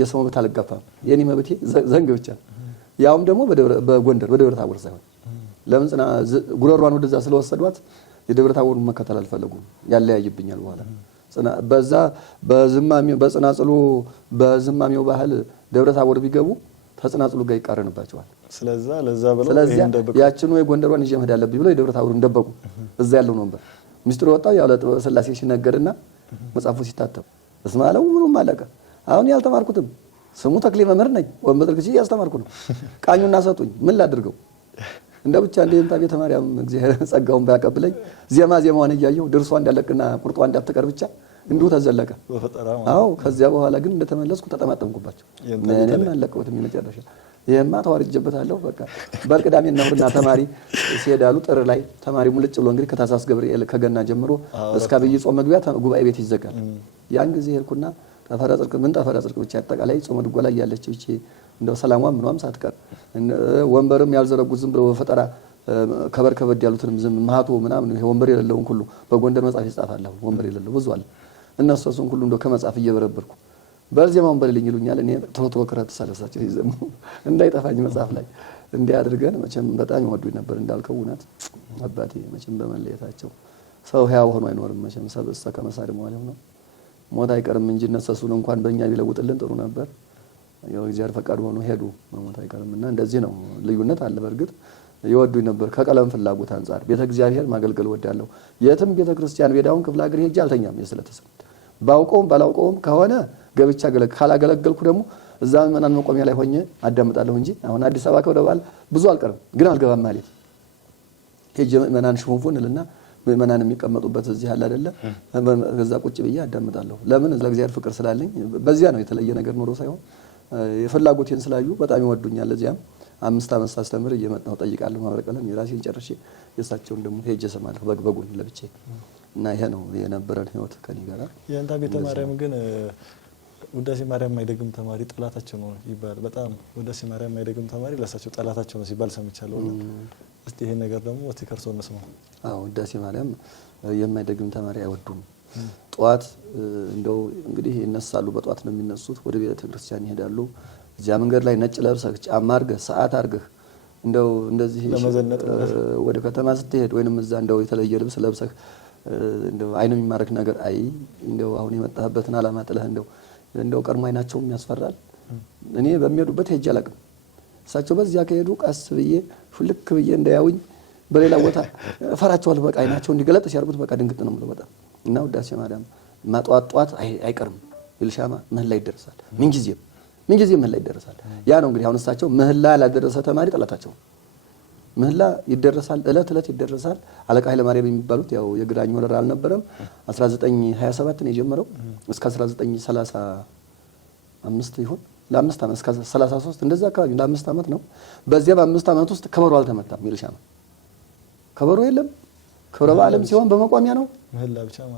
የሰው መብት አልጋፋም። የኔ መብቴ ዘንግ ብቻ ያውም ደግሞ በጎንደር በደብረ ታቦር ሳይሆን ለምን ጉሮሯን ወደዛ ስለወሰዷት የደብረ ታቦርን መከተል አልፈለጉም። ያለያይብኛል በኋላ በዛ በጸናጽሉ በዝማሜው ባህል ደብረ ታቦር ቢገቡ ተጸናጽሉ ጋር ይቃረንባቸዋል። ለዛ ብለው ይሄን ደበቁ። ያችኑ የጎንደሯን ይዤ መሄድ አለብኝ ብለው የደብረ ታቦርን ደበቁ። እዛ ያለው ነበር ሚስጥሩ ወጣው። ያው ለጥበበ ስላሴ ሲነገርና መጽሐፉ ሲታተም እስማ አለው ምንም አለቀ። አሁን ያልተማርኩትም ስሙ ተክሌ መምህር ነኝ ወንበር ግጭ ያስተማርኩ ነው። ቃኙና ሰጡኝ ምን ላድርገው እንደ ብቻ እንደ የንታ ቤተ ማርያም እግዚአብሔር ጸጋውን ባያቀብለኝ ዜማዋን እያየሁ ድርሷ እንዳለቅና ቁርጧ እንዳትቀር ብቻ እንዲሁ ተዘለቀ። አዎ ከዚያ በኋላ ግን እንደተመለስኩ ተጠማጠምኩባቸው። ምንም አለቀውትም የመጨረሻ ይሄማ ተዋርጀበታለሁ። በቃ በቅዳሜና እሑድና ተማሪ ሲሄዳሉ ጥር ላይ ተማሪ ሙልጭ ብሎ እንግዲህ ከታሳስ ገብርኤል ከገና ጀምሮ እስከ አብይ ጾም መግቢያ ጉባኤ ቤት ይዘጋል። ያን ጊዜ ሄድኩና ጠፈረ ጽድቅ ብቻ አጠቃላይ ጾመ ድጓ ላይ ያለች እቺ እንደው ሰላሟም ምኗም ሳትቀር ወንበርም ያልዘረጉት ዝም ብሎ በፈጠራ ከበር ከበድ ያሉትንም ዝም ማቶ ምናምን ይሄ ወንበር የሌለውን ሁሉ በጎንደር መጽሐፍ ይጻፋል። ወንበር የሌለው ብዙ አለ። እነሱን ሁሉ እንደው ከመጽሐፍ እየበረበርኩ በዚህ ወንበር ልኝ ይሉኛል። እኔ ቶሎ ክረት ሳለሳቸው ይዘሙ እንዳይጠፋኝ መጽሐፍ ላይ እንዲያድርገን መቼም በጣም ይወዱኝ ነበር እንዳልከው እውነት አባቴ መቼም በመለየታቸው ሰው ሕያው ሆኖ አይኖርም። መቼም ሰብእሰ ከመሳድም ማለት ነው ሞት አይቀርም እንጂ እነሱን እንኳን በእኛ ቢለውጥልን ጥሩ ነበር። ያው እግዚአብሔር ፈቃድ ሆኖ ሄዱ መሞት አይቀርምና እንደዚህ ነው። ልዩነት አለ በርግጥ ይወዱኝ ነበር ከቀለም ፍላጎት አንፃር። ቤተ እግዚአብሔር ማገልገል ወዳለሁ። የትም ቤተ ክርስቲያን ቤዳውን ክፍለ ሀገር ሄጄ አልተኛም። የስለተሰ ባውቀውም ባላውቀውም ከሆነ ገብቻ ካላገለገልኩ ደግሞ እዛ ምእመናን መቆሚያ ላይ ሆኜ አዳምጣለሁ እንጂ አሁን አዲስ አበባ ክብረ በዓል ብዙ አልቀርም፣ ግን አልገባም ማለት ሄጄ ምእመናን ሽፉንፉን እልና ምእመናን የሚቀመጡበት እዚህ አለ አይደለ? ከዛ ቁጭ ብዬ አዳምጣለሁ። ለምን? እዛ እግዚአብሔር ፍቅር ስላለኝ በዚያ ነው፣ የተለየ ነገር ኖሮ ሳይሆን የፍላጎቴን ስላዩ በጣም ይወዱኛል። እዚያም 5 ዓመት ሳስተምር እየመጣሁ ጠይቃለሁ። ማህበረ ቀለም የራሴን ጨርሼ የእሳቸውን ደግሞ ሄጄ እሰማለሁ በጉን ለብቼ እና ይሄ ነው የነበረን ህይወት ከኔ ጋር። የእንታ ቤተ ማርያም ግን ውዳሴ ማርያም የማይደግም ተማሪ ጠላታቸው ነው ይባላል። በጣም ውዳሴ ማርያም የማይደግም ተማሪ ለእሳቸው ጠላታቸው ነው ሲባል ሰምቻለሁ። እስቲ ይሄን ነገር ደግሞ እስቲ ከርሶ እንስማው። አዎ ውዳሴ ማርያም የማይደግም ተማሪ አይወዱም። ጧት እንደው እንግዲህ ይነሳሉ፣ በጧት ነው የሚነሱት፣ ወደ ቤተ ክርስቲያን ይሄዳሉ። እዚያ መንገድ ላይ ነጭ ለብሰህ ጫማ አርገህ ሰዓት አርገህ እንደው እንደዚህ ወደ ከተማ ስትሄድ ወይንም እዛ እንደው የተለየ ልብስ ለብሰህ እንደው አይን የሚማረክ ነገር አይ እንደው አሁን የመጣህበትን አላማ ጥለህ እንደው ቀድሞ አይናቸውም ያስፈራል። እኔ በሚሄዱበት ሄጄ አላውቅም። እሳቸው በዚያ ከሄዱ ቀስ ብዬ ሹልክ ብዬ እንዳያውኝ በሌላ ቦታ እፈራቸዋለሁ። በቃ አይናቸው እንዲገለጥ ሲያርጉት በቃ ድንግጥ ነው የምለው በጣም እና ውዳሴ ማርያም ማጧጧት አይቀርም። ይልሻማ ምህላ ይደርሳል። ምንጊዜም ምህላ ይደርሳል። ያ ነው እንግዲህ አሁን እሳቸው ምህላ ያላደረሰ ተማሪ ጠላታቸው። ምህላ ይደረሳል፣ እለት ይደረሳል። አለቃ ኃይለ ማርያም የሚባሉት ያው የግራኝ ወረራ አልነበረም 1927 ነው የጀመረው እስከ 1935 ይሁን ለ5 ዓመት እስከ 33 እንደዛ አካባቢ ለ5 ዓመት ነው። በዚያ በ5 ዓመት ውስጥ ከበሮ አልተመታም። ይልሻማ ከበሮ የለም። ክብረ በዓለም ሲሆን በመቋሚያ ነው።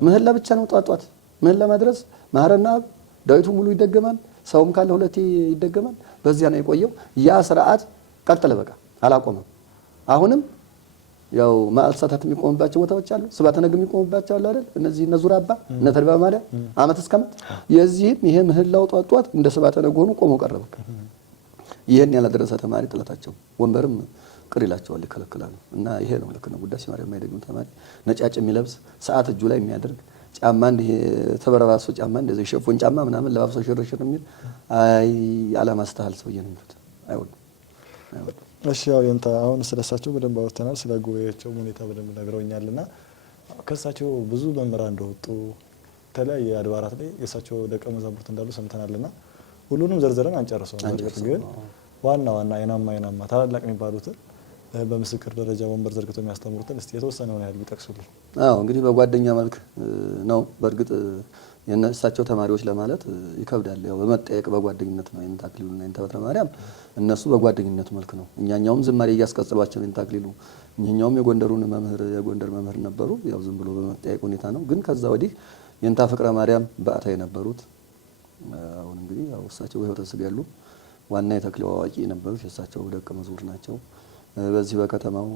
ምህላ ብቻ ነው። ጧጧት ምህላ ማድረስ ማህረና ዳዊቱ ሙሉ ይደገማል። ሰውም ካለ ሁለቴ ይደገማል። በዚያ ነው የቆየው። ያ ስርዓት ቀጠለ፣ በቃ አላቆመም። አሁንም ያው ማልሳታት የሚቆምባቸው ቦታዎች አሉ፣ ስባተ ነግ የሚቆምባቸው አሉ አይደል? እነዚህ እነ ዙራባ እነ ተድባ ማርያም ዓመት እስከ ዓመት የዚህም ይሄ ምህላው ጧጧት እንደ ስባተ ነግ ሆኖ ቆሞ ቀረ። በቃ ይሄን ያላደረሰ ተማሪ ጥላታቸው፣ ወንበርም ቅር ይላቸዋል፣ ይከለክላሉ። እና ይሄ ነው ልክ ነው። ውዳሴ ማርያም የማይደግም ተማሪ ነጫጭ የሚለብስ ሰዓት እጁ ላይ የሚያደርግ ጫማ እንዲህ ተበረባሶ ጫማ እንደዚህ ሸፎን ጫማ ምናምን ለባብሶ ሽርሽር የሚል አይ አላማ ስተሃል ሰውዬ ነው የሚሉት። አይወዱም። እሺ ያው የእንታ አሁን ስለሳቸው በደንብ አወርተናል። ስለ ጉባኤያቸው ሁኔታ በደንብ ነግረውኛልና ከሳቸው ብዙ መምህራን እንደወጡ የተለያየ አድባራት ላይ የሳቸው ደቀ መዛሙርት እንዳሉ ሰምተናልና ሁሉንም ዘርዘረን አንጨርሰው። ግን ዋና አይናማ ታላላቅ የሚባሉትን በምስክር ደረጃ ወንበር ዘርግተው የሚያስተምሩትን እስቲ የተወሰነውን ያህል ቢጠቅሱልኝ። አዎ እንግዲህ በጓደኛ መልክ ነው። በእርግጥ የእሳቸው ተማሪዎች ለማለት ይከብዳል። ያው በመጠየቅ በጓደኝነት ነው። የኔታ አክሊሉና የኔታ በትረ ማርያም እነሱ በጓደኝነት መልክ ነው። እኛኛውም ዝማሬ እያስቀጽሏቸው የኔታ አክሊሉ እኛኛውም የጎንደር መምህር ነበሩ። ያው ዝም ብሎ በመጠየቅ ሁኔታ ነው። ግን ከዛ ወዲህ የኔታ ፍቅረ ማርያም በአታ የነበሩት አሁን እንግዲህ ያው እሳቸው በሕይወተ ሥጋ ያሉ ዋና የተክሊው አዋቂ የነበሩት የእሳቸው ደቀ መዝሙር ናቸው። በዚህ በከተማው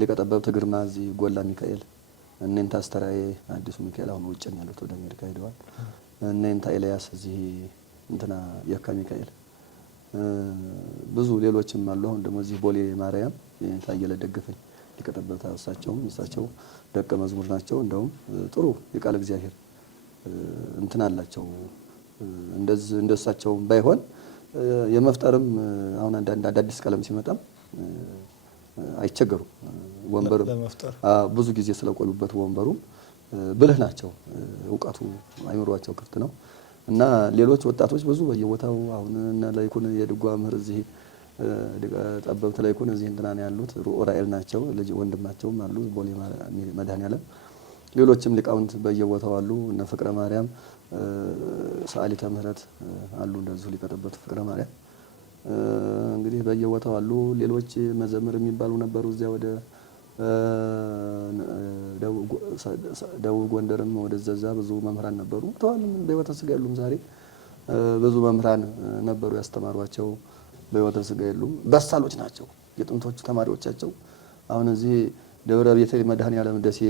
ሊቀ ጠበብት ግርማ እዚህ ጎላ ሚካኤል እነንታ አስተራዬ አዲሱ ሚካኤል አሁን ውጭ ነው ያሉት፣ ወደ አሜሪካ ሄደዋል። እነንታ ኤልያስ እዚህ እንትና የካ ሚካኤል ብዙ ሌሎችም አሉ። አሁን ደግሞ እዚህ ቦሌ ማርያም የታየለ ደገፈኝ ሊቀ ጠበብት እሳቸው ደቀ መዝሙር ናቸው። እንደውም ጥሩ የቃል እግዚአብሔር እንትን አላቸው። እንደሳቸው ባይሆን የመፍጠርም አሁን አንዳንድ አዳዲስ ቀለም ሲመጣም አይቸገሩም። ወንበር ብዙ ጊዜ ስለቆዩበት ወንበሩ ብልህ ናቸው። እውቀቱ አይምሯቸው ክፍት ነው እና ሌሎች ወጣቶች ብዙ በየቦታው አሁን እና ላይኩን የድጓ መምህር እዚህ ጠበብት ላይኩን እዚህ እንትና ነው ያሉት። ራኤል ናቸው ልጅ ወንድማቸውም አሉ ቦሌ መድኃኔዓለም። ሌሎችም ሊቃውንት በየቦታው አሉ። እነ ፍቅረ ማርያም ሰዓሊተ ምህረት አሉ እንደዚሁ ሊቀ ጠበብት ፍቅረ ማርያም እንግዲህ በየቦታው አሉ። ሌሎች መዘምር የሚባሉ ነበሩ። እዚያ ወደ ደቡብ ጎንደርም ወደ ዘዛ ብዙ መምህራን ነበሩ። ተዋል በሕይወተ ሥጋ የሉም። ዛሬ ብዙ መምህራን ነበሩ ያስተማሯቸው፣ በሕይወተ ሥጋ የሉም። በሳሎች ናቸው የጥንቶቹ ተማሪዎቻቸው። አሁን እዚህ ደብረ ቤተ መድኃኔዓለም ደሴ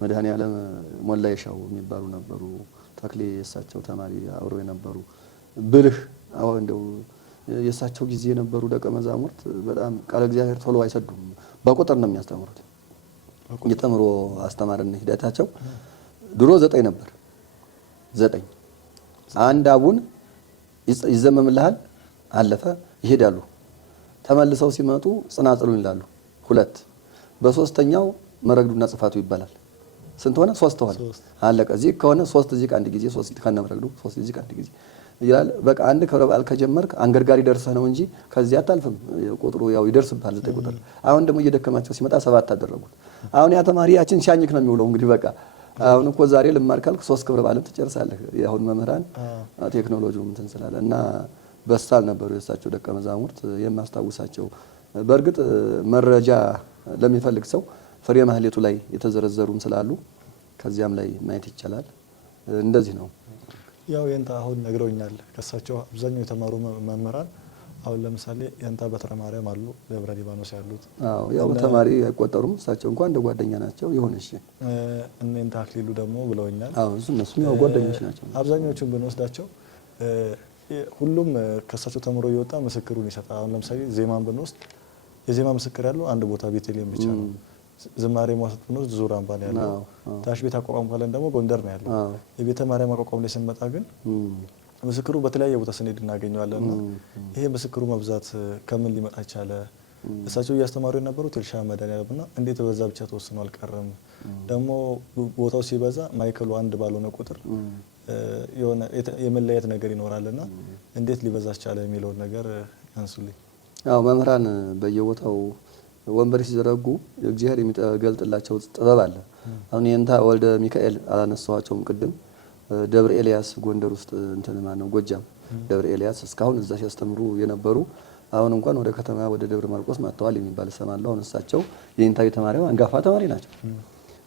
መድኃኔዓለም ሞላ የሻው የሚባሉ ነበሩ። ተክሌ የእሳቸው ተማሪ አብረው የነበሩ ብልህ አሁን እንደው የእሳቸው ጊዜ የነበሩ ደቀ መዛሙርት በጣም ቃለ እግዚአብሔር ቶሎ አይሰዱም። በቁጥር ነው የሚያስተምሩት። የተምሮ አስተማርነት ሂደታቸው ድሮ 9 ነበር። 9 አንድ አቡን ይዘመምልሃል፣ አለፈ፣ ይሄዳሉ። ተመልሰው ሲመጡ ጽናጽሉን ይላሉ 2። በሶስተኛው መረግዱና ጽፋቱ ይባላል። ስንት ሆነ? 3 ሆነ። አለቀ። እዚህ ከሆነ 3 እዚህ አንድ ጊዜ 3 ከነ መረግዱ 3 እዚህ አንድ ጊዜ ይላል። በቃ አንድ ክብረ በዓል ከጀመርክ አንገርጋሪ ደርሰህ ነው እንጂ ከዚህ አታልፍም። ቁጥሩ ያው ይደርስብሃል 9 ቁጥር። አሁን ደግሞ እየደከማቸው ሲመጣ 7 አደረጉት። አሁን ያ ተማሪ ያችን ሲያኝክ ነው የሚውለው እንግዲህ በቃ አሁን እኮ ዛሬ ልማር ካልክ 3 ክብረ በዓልን ትጨርሳለህ። የአሁን መምህራን ቴክኖሎጂው እንትን ስላለ እና በሳል ነበሩ የእሳቸው ደቀ መዛሙርት የማስታውሳቸው። በእርግጥ መረጃ ለሚፈልግ ሰው ፍሬ ማህሌቱ ላይ የተዘረዘሩም ስላሉ ከዚያም ላይ ማየት ይቻላል። እንደዚህ ነው። ያው የንታ አሁን ነግረውኛል። ከእሳቸው አብዛኛው የተማሩ መምህራን አሁን ለምሳሌ የንታ በትረ ማርያም አሉ፣ ደብረ ሊባኖስ ያሉት ያው ተማሪ አይቆጠሩም። እሳቸው እንኳን እንደ ጓደኛ ናቸው። ይሁን እሺ። የንታ አክሊሉ ደግሞ ብለውኛል። እነሱም ያው ጓደኞች ናቸው። አብዛኛዎቹን ብንወስዳቸው ሁሉም ከእሳቸው ተምሮ እየወጣ ምስክሩን ይሰጣል። አሁን ለምሳሌ ዜማን ብንወስድ የዜማ ምስክር ያለው አንድ ቦታ ቤተልሔም ብቻ ነው። ዝማሬ መዋሰት ብንወስድ ዙር አምባ ነው ያለው። ታሽ ቤት አቋቋም ካለን ደግሞ ጎንደር ነው ያለው። የቤተ ማርያም አቋቋም ላይ ስንመጣ ግን ምስክሩ በተለያየ ቦታ ስንሄድ እናገኘዋለን። ይሄ ምስክሩ መብዛት ከምን ሊመጣ ቻለ? እሳቸው እያስተማሩ የነበሩት ኤልሻ መድኃኔዓለምና እንዴት በዛ ብቻ ተወስኖ አልቀረም? ደግሞ ቦታው ሲበዛ ማይከሉ አንድ ባልሆነ ቁጥር የሆነ የመለያየት ነገር ይኖራልና እንዴት ሊበዛ ቻለ የሚለውን ነገር ያንሱልኝ። ያው መምህራን በየቦታው ወንበር ሲዘረጉ እግዚአብሔር የሚገልጥላቸው ጥበብ አለ። አሁን የንታ ወልደ ሚካኤል አላነሳዋቸውም ቅድም። ደብረ ኤልያስ ጎንደር ውስጥ እንትን ማነው ጎጃም ደብረ ኤልያስ እስካሁን እዛ ሲያስተምሩ የነበሩ አሁን እንኳን ወደ ከተማ ወደ ደብረ ማርቆስ መጥተዋል የሚባል ሰማለሁ። አሁን እሳቸው የኔታ ቤተ ማርያም አንጋፋ ተማሪ ናቸው።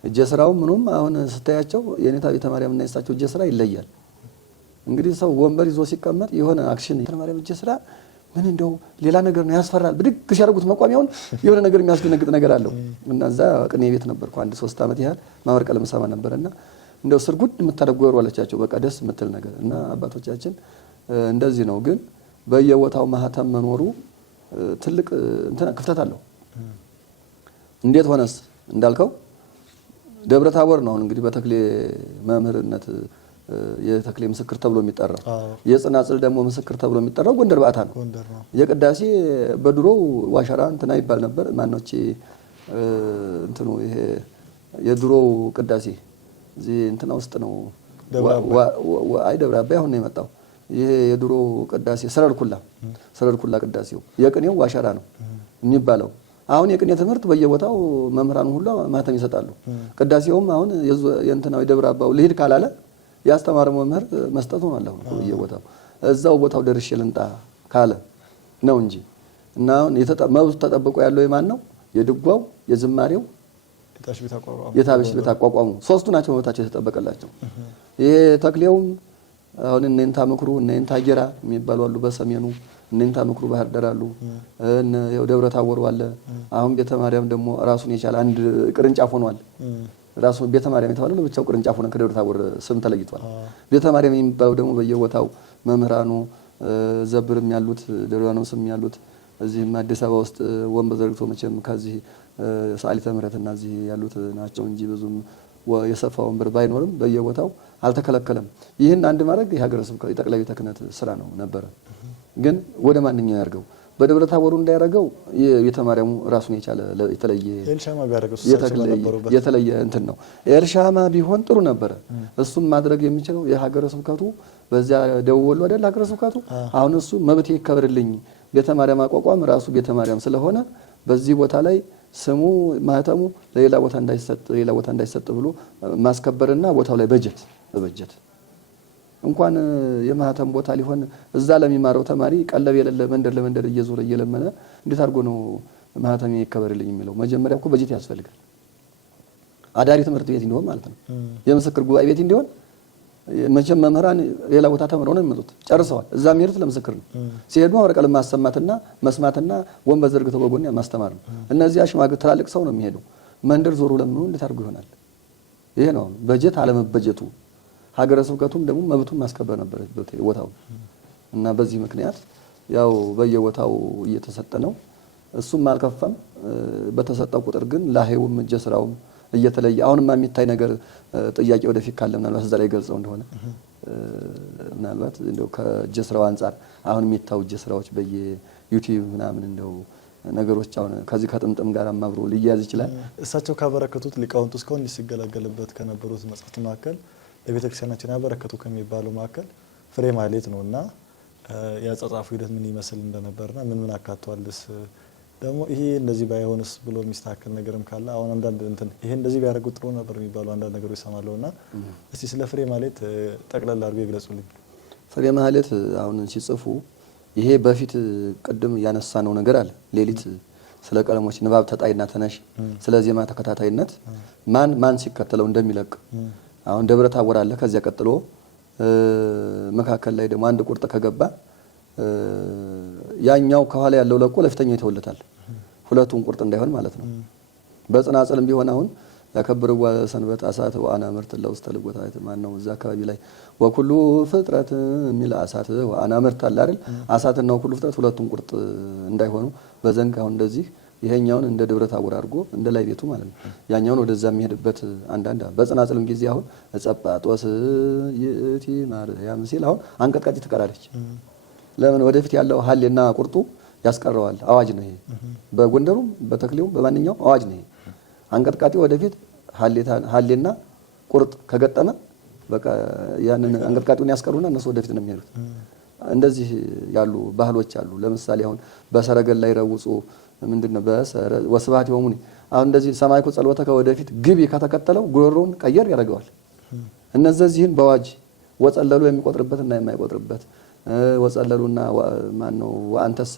እጀ ስራው ምኑም አሁን ስታያቸው የኔታ ቤተ ማርያም እና የእሳቸው እጀ ስራ ይለያል። እንግዲህ ሰው ወንበር ይዞ ሲቀመጥ የሆነ አክሽን የቤተ ማርያም እጀ ስራ ምን እንደው ሌላ ነገር ነው ያስፈራል። ብድግ ሲያደርጉት መቋሚያውን የሆነ ነገር የሚያስደነግጥ ነገር አለው። እና እዛ ቅኔ ቤት ነበርኩ አንድ 3 ዓመት ያህል ማህበር ቀለም ሰማ ነበርና እንደው ስርጉድ የምታደርገው ወራለቻቸው በቃ ደስ የምትል ነገር እና አባቶቻችን እንደዚህ ነው። ግን በየቦታው ማህተም መኖሩ ትልቅ እንትና ክፍተት አለው። እንዴት ሆነስ እንዳልከው ደብረ ታቦር ነው እንግዲህ በተክሌ መምህርነት የተክሌ ምስክር ተብሎ የሚጠራው። የጽናጽል ደግሞ ምስክር ተብሎ የሚጠራው ጎንደር ባታ ነው። የቅዳሴ በድሮ ዋሸራ እንትና ይባል ነበር። ማኖች እንትኑ ይሄ የድሮ ቅዳሴ እዚህ እንትና ውስጥ ነው። አይ ደብረ አባይ አሁን ነው የመጣው። ይሄ የድሮ ቅዳሴ ሰረርኩላ ቅዳሴው የቅኔው ዋሸራ ነው የሚባለው። አሁን የቅኔ ትምህርት በየቦታው መምህራኑ ሁሉ ማህተም ይሰጣሉ። ቅዳሴውም አሁን የእንትናው የደብረ አባው ልሂድ ካላለ ያስተማረ መምህር መስጠቱ ነው አለው በየቦታው እዛው ቦታው ደርሼ ልንጣ ካለ ነው እንጂ እና አሁን መብቱ ተጠብቆ ያለው የማን ነው? የድጓው፣ የዝማሬው፣ የታሽ ቤት አቋቋሙ ሶስቱ ናቸው መብታቸው የተጠበቀላቸው። ይሄ ተክሌውም አሁን እነንታ ምክሩ እነንታ ጌራ የሚባሉ አሉ በሰሜኑ እነንታ ምክሩ ባህር ዳር አሉ። ደብረ ታቦር አለ። አሁን ቤተ ማርያም ደግሞ ራሱን የቻለ አንድ ቅርንጫፍ ሆኗል። ራሱ ቤተ ማርያም የተባለው ለብቻው ቅርንጫፍ ሆነ ከደብረ ታቦር ስም ተለይቷል። ቤተ ማርያም የሚባለው ደግሞ በየቦታው መምህራኑ ዘብርም ያሉት ደብረዋኖስም ያሉት እዚህም አዲስ አበባ ውስጥ ወንበር ዘርግቶ መቼም ከዚህ ሰዓሊተ ምሕረትና እዚህ ያሉት ናቸው እንጂ ብዙም የሰፋ ወንበር ባይኖርም በየቦታው አልተከለከለም። ይህን አንድ ማድረግ የሀገረ ስብከት የጠቅላይ ቤተ ክህነት ስራ ነው ነበረ። ግን ወደ ማንኛው ያርገው በደብረ ታቦሩ እንዳያረገው የቤተ ማርያሙ ራሱን የቻለ የተለየ እንትን ነው። ኤልሻማ ቢሆን ጥሩ ነበረ። እሱም ማድረግ የሚችለው የሀገረ ስብከቱ በዚያ ደቡብ ወሎ አይደል ሀገረ ስብከቱ። አሁን እሱ መብቴ ይከበርልኝ ቤተ ማርያም አቋቋም ራሱ ቤተ ማርያም ስለሆነ በዚህ ቦታ ላይ ስሙ ማህተሙ ለሌላ ቦታ እንዳይሰጥ ብሎ ማስከበርና ቦታው ላይ በበጀት እንኳን የማህተም ቦታ ሊሆን እዛ ለሚማረው ተማሪ ቀለብ የሌለ መንደር ለመንደር እየዞረ እየለመነ እንዴት አድርጎ ነው ማህተም ይከበርልኝ የሚለው? መጀመሪያ እኮ በጀት ያስፈልጋል። አዳሪ ትምህርት ቤት እንዲሆን ማለት ነው። የምስክር ጉባኤ ቤት እንዲሆን መቼም መምህራን ሌላ ቦታ ተምረው ነው የሚመጡት ጨርሰዋል። እዛ የሚሄዱት ለምስክር ነው። ሲሄዱ ወረቀት ማሰማትና መስማትና ወንበር ዘርግተው በጎን ማስተማር ነው። እነዚያ ሽማግሌ ትላልቅ ሰው ነው የሚሄዱ። መንደር ዞሩ ለምን እንዴት አድርጎ ይሆናል? ይሄ ነው በጀት አለመበጀቱ። ሀገረ ስብከቱም ደግሞ መብቱን ማስከበር ነበረበት ቦታው እና በዚህ ምክንያት ያው በየቦታው እየተሰጠ ነው። እሱም አልከፋም። በተሰጠው ቁጥር ግን ላሄውም እጀ ስራውም እየተለየ አሁንማ የሚታይ ነገር ጥያቄ ወደፊት ካለ ምናልባት እዛ ላይ ገልጸው እንደሆነ ምናልባት እንደው ከእጀ ስራው አንፃር አሁን የሚታዩ እጀ ስራዎች በየዩቲዩብ ምናምን እንደው ነገሮች አሁን ከዚህ ከጥምጥም ጋር አብሮ ሊያያዝ ይችላል። እሳቸው ካበረከቱት ሊቃውንቱ እስካሁን ሲገለገሉበት ከነበሩት መጽሐፍት መካከል ለቤተክርስቲያናችን ያበረከቱ ከሚባሉ መካከል ፍሬ ማህሌት ነውና ያጻጻፉ ሂደት ምን ይመስል እንደነበርና ምን አካቷልስ ደግሞ ይሄ እንደዚህ ባይሆንስ ብሎ የሚስተካከል ነገርም ካለ አሁን አንዳንድ እንትን ይሄ እንደዚህ ቢያደርጉ ጥሩ ነበር የሚባሉ አንዳንድ ነገሮች ይሰማለውና እስቲ ስለ ፍሬ ማህሌት ጠቅለል አድርገው ይግለጹልኝ። ፍሬ ማህሌት አሁን ሲጽፉ ይሄ በፊት ቅድም ያነሳነው ነገር አለ። ሌሊት ስለ ቀለሞች ንባብ ተጣይና ተነሽ፣ ስለ ዜማ ተከታታይነት ማን ሲከተለው እንደሚለቅ አሁን ደብረ ታቦር አለ። ከዚያ ቀጥሎ መካከል ላይ ደግሞ አንድ ቁርጥ ከገባ ያኛው ከኋላ ያለው ለቆ ለፊተኛው ይተውለታል። ሁለቱም ቁርጥ እንዳይሆን ማለት ነው። በጽናጽልም ቢሆን አሁን ያከብርዋ ሰንበት አሳት ወአና ምርት ለውስተ ልጎታይት ማን ነው እዛ አካባቢ ላይ ወኩሉ ፍጥረት የሚል አሳት ወአና ምርት አለ አይደል? አሳትና ወኩሉ ፍጥረት ሁለቱም ቁርጥ እንዳይሆኑ በዘንግ አሁን እንደዚህ ይሄኛውን እንደ ደብረ ታቦር አድርጎ እንደ ላይ ቤቱ ማለት ነው። ያኛውን ወደዛ የሚሄድበት አንዳንድ በጽናጽልም ጊዜ አሁን ጸጳጦስ ይእቲ ማርያም ሲል አሁን አንቀጥቃጭ ትቀራለች። ለምን ወደፊት ያለው ሀሌና ቁርጡ ያስቀረዋል። አዋጅ ነው ይሄ። በጎንደሩም በተክሌውም በማንኛውም አዋጅ ነው ይሄ። አንቀጥቃጭ ወደፊት ሀሌና ቁርጥ ከገጠመ በቃ ያንን አንቀጥቃጩን ያስቀሩና እነሱ ወደፊት ነው የሚሄዱት። እንደዚህ ያሉ ባህሎች አሉ። ለምሳሌ አሁን በሰረገል ላይ ረውጹ ምንድነው ወስብሐት ይወሙኒ አሁን እንደዚህ ሰማይኩ ጸልወተከ ወደፊት ግቢ ከተከተለው ጉሮሮውን ቀየር ያደርገዋል። እነዚህን በአዋጅ ወጸለሉ የሚቆጥርበትና የማይቆጥርበት ወጸለሉና ማነው ወአንተስ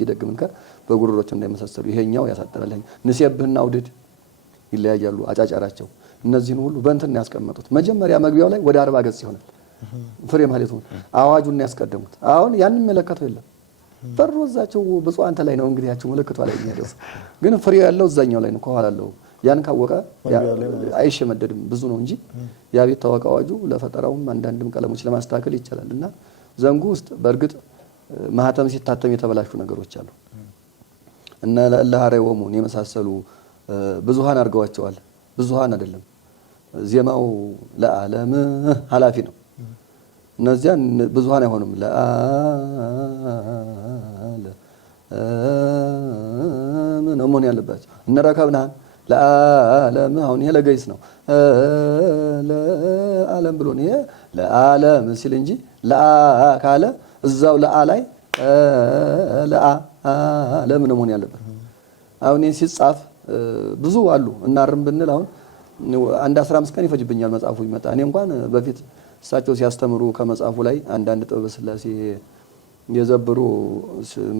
ይደግምንከ በጉሮሮቹ እንዳይመሰሰሉ ይሄኛው ያሳጠራል። ንሴብህና አውድድ ይለያያሉ አጫጫራቸው። እነዚህን ሁሉ በእንትን ያስቀመጡት መጀመሪያ መግቢያው ላይ ወደ 40 ገጽ ይሆናል። ፍሬ ማህሌቱ አዋጁን ያስቀደሙት። አሁን ያን መለከተው የለም በሩ እዛቸው ብፁዕ አንተ ላይ ነው እንግዲህ ያቸው መለከቱ ላይ የሚሄደው ግን ፍሬው ያለው እዛኛው ላይ ነው ከኋላ አለው። ያን ካወቀ አይሸመደድም ብዙ ነው እንጂ ያ ቤት ታወቀ አዋጁ ለፈጠራውም አንዳንድም ቀለሞች ለማስተካከል ይቻላልና ዘንጉ ውስጥ በእርግጥ ማህተም ሲታተም የተበላሹ ነገሮች አሉ እና ለሐረወሙን የመሳሰሉ ብዙሃን አድርገዋቸዋል። ብዙሃን አይደለም ዜማው ለዓለም ኃላፊ ነው። እነዚያን ብዙሃን አይሆንም። ምን መሆን ያለባቸው እነረከብና ለዓለም አሁን ይሄ ለገይስ ነው። ለዓለም ብሎ ነው ይሄ ለዓለም ሲል እንጂ ለአ ካለ እዛው ለአ ላይ ለዓለም ነው መሆን ያለበት። አሁን ይሄ ሲጻፍ ብዙ አሉ እናርም ብንል አሁን አንድ 15 ቀን ይፈጅብኛል መጽሐፉ ይመጣ። እኔ እንኳን በፊት እሳቸው ሲያስተምሩ ከመጽሐፉ ላይ አንዳንድ ጥበበ ሥላሴ የዘብሩ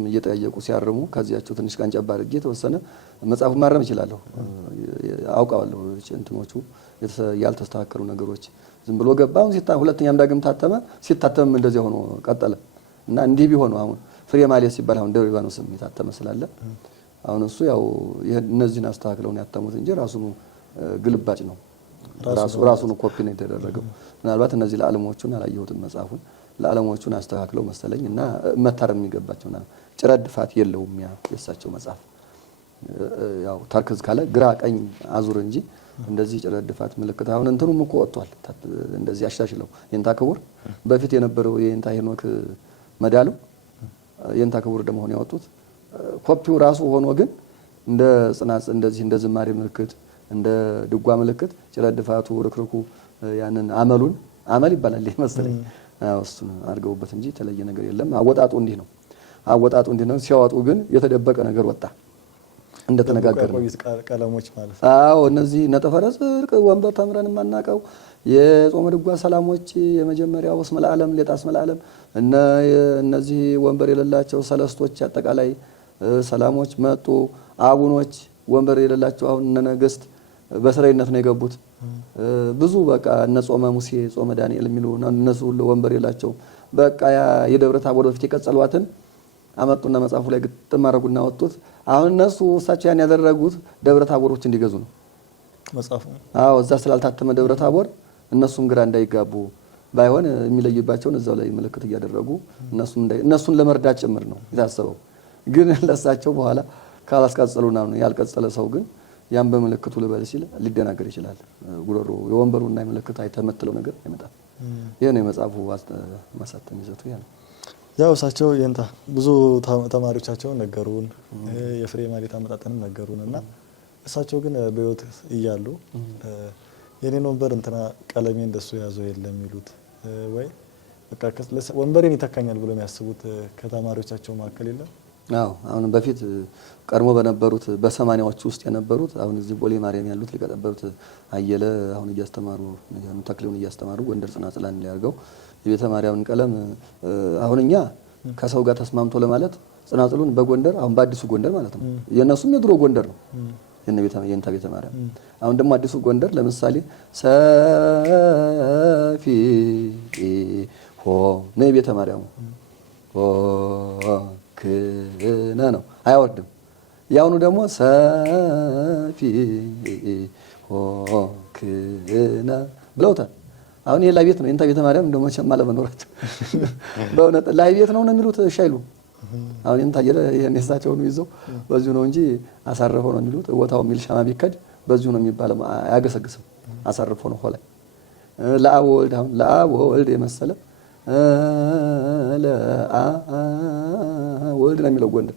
እየጠየቁ ሲያርሙ ከዚያቸው ትንሽ ቀን ጨባ አድርጌ ተወሰነ መጽሐፉ ማረም ይችላልው አውቃለሁ። እንትኖቹ ያልተስተካከሉ ነገሮች ዝም ብሎ ገባው ሁለተኛም ዳግም ታተመ። ሲታተም እንደዚህ ሆኖ ቀጠለ እና እንዲህ ቢሆኑ አሁን ፍሬ ማህሌት ሲባል አሁን ደብረ ሊባኖስም የታተመ ስላለ አሁን እሱ ያው እነዚህን አስተካክለውን ያተሙት እንጂ ራሱን ግልባጭ ነው። ራሱን ኮፒ ነው የተደረገው። ምናልባት እነዚህ ለዓለሞቹን አላየሁትም መጽሐፉን ለዓለሞቹን አስተካክለው መሰለኝ እና መታረም የሚገባቸውና ጭረድፋት የለውም ያ የሳቸው መጽሐፍ። ያው ተርክዝ ካለ ግራ ቀኝ አዙር እንጂ እንደዚህ ጭረድፋት ምልክት አሁን እንትኑም እኮ ወጥቷል። እንደዚህ አሻሽለው የእንታ ክቡር በፊት የነበረው የእንታ ሄኖክ መዳሉ የእንታ ክቡር ደግሞ ሆነ ያወጡት ኮፒው ራሱ ሆኖ ግን እንደ ጽናጽ እንደዚህ እንደ ዝማሬ ምልክት እንደ ድጓ ምልክት ጭረድፋቱ ርክርኩ ያንን አመል ይባላል መሰለኝ እሱን አድርገውበት እንጂ የተለየ ነገር የለም። አወጣጡ እንዲህ ነው። ሲያወጡ ግን የተደበቀ ነገር ወጣ እንደተነጋገርነው ቀለሞች ማለት አዎ እነዚህ ነጠፈረ ጽድቅ ወንበር ተምረን ማናቀው የጾመ ድጓ ሰላሞች የመጀመሪያው እስመ ለዓለም ሌጣ እስመ ለዓለም እነዚህ ወንበር የሌላቸው ሰለስቶች አጠቃላይ ሰላሞች መጡ። አቡኖች ወንበር የሌላቸው አሁን እነ ነገስት በስራይነት ነው የገቡት። ብዙ በቃ እነ ጾመ ሙሴ ጾመ ዳንኤል የሚሉ እነሱ ሁሉ ወንበር የላቸው። በቃ የደብረ ታቦር በፊት የቀጸሏትን አመጡና መጽሐፉ ላይ ግጥም አደረጉና ወጡት። አሁን እነሱ እሳቸው ያን ያደረጉት ደብረ ታቦሮች እንዲገዙ ነው መጽሐፉ። አዎ እዛ ስላልታተመ ደብረ ታቦር እነሱም ግራ እንዳይጋቡ ባይሆን የሚለይባቸውን እዛው ላይ ምልክት እያደረጉ እነሱን ለመርዳት ጭምር ነው የታሰበው። ግን ለሳቸው በኋላ ካላስቀጸሉና ነው ያልቀጸለ ሰው ግን ያን በመልክቱ ልበል ሲል ሊደናገር ይችላል። ጉሮሮ የወንበሩና የመልክት አይተመትለው ነገር አይመጣም። ይሄ ነው የመጽሐፉ ማሳተም ይዘቱ ያ ነው። ያው እሳቸው የእንታ ብዙ ተማሪዎቻቸው ነገሩን የፍሬ ማህሌት አመጣጠንም ነገሩንና እሳቸው ግን በህይወት እያሉ የኔን ወንበር እንትና ቀለሜ እንደሱ ያዘው የለም ይሉት ወይ በቃ ወንበሬን ይተካኛል ብሎ የሚያስቡት ከተማሪዎቻቸው መካከል የለም? አዎ አሁን በፊት ቀድሞ በነበሩት በ80ዎቹ ውስጥ የነበሩት አሁን እዚህ ቦሌ ማርያም ያሉት ሊቀ ጠበብት አየለ አሁን እያስተማሩ ተክሊውን እያስተማሩ ጎንደር ጽናጽል አንድ ላይ አድርገው የቤተ ማርያምን ቀለም አሁን እኛ ከሰው ጋር ተስማምቶ ለማለት ጽናጽሉን በጎንደር አሁን በአዲሱ ጎንደር ማለት ነው። የነሱም የድሮ ጎንደር ነው የእንታ ቤተ ማርያም። አሁን ደግሞ አዲሱ ጎንደር ለምሳሌ ሰፊ ሆ ነው የቤተ ማርያሙ ሆ ክነ ነው አይወርድም። ያውኑ ደግሞ ሰፊ ሆ ክነ ብለውታል። አሁን ይሄ ላይ ቤት ነው የእንታ ቤተ ማርያም እንደው መቼም አለመኖራቸው በእውነት ላይ ቤት ነው የሚሉት ሻይሉ አሁን የእንታ ይሄን የሳቸውን ይዘው በዚሁ ነው እንጂ አሳርፈው ነው የሚሉት። ቦታው ሚል ሻማ ቢከድ በዚሁ ነው የሚባለው። አያገሰግስም አሳርፈው ነው ሆላይ ለአብ ወልድ አሁን ለአብ ወልድ የመሰለ ወልድ ነው የሚለው ጎንደር።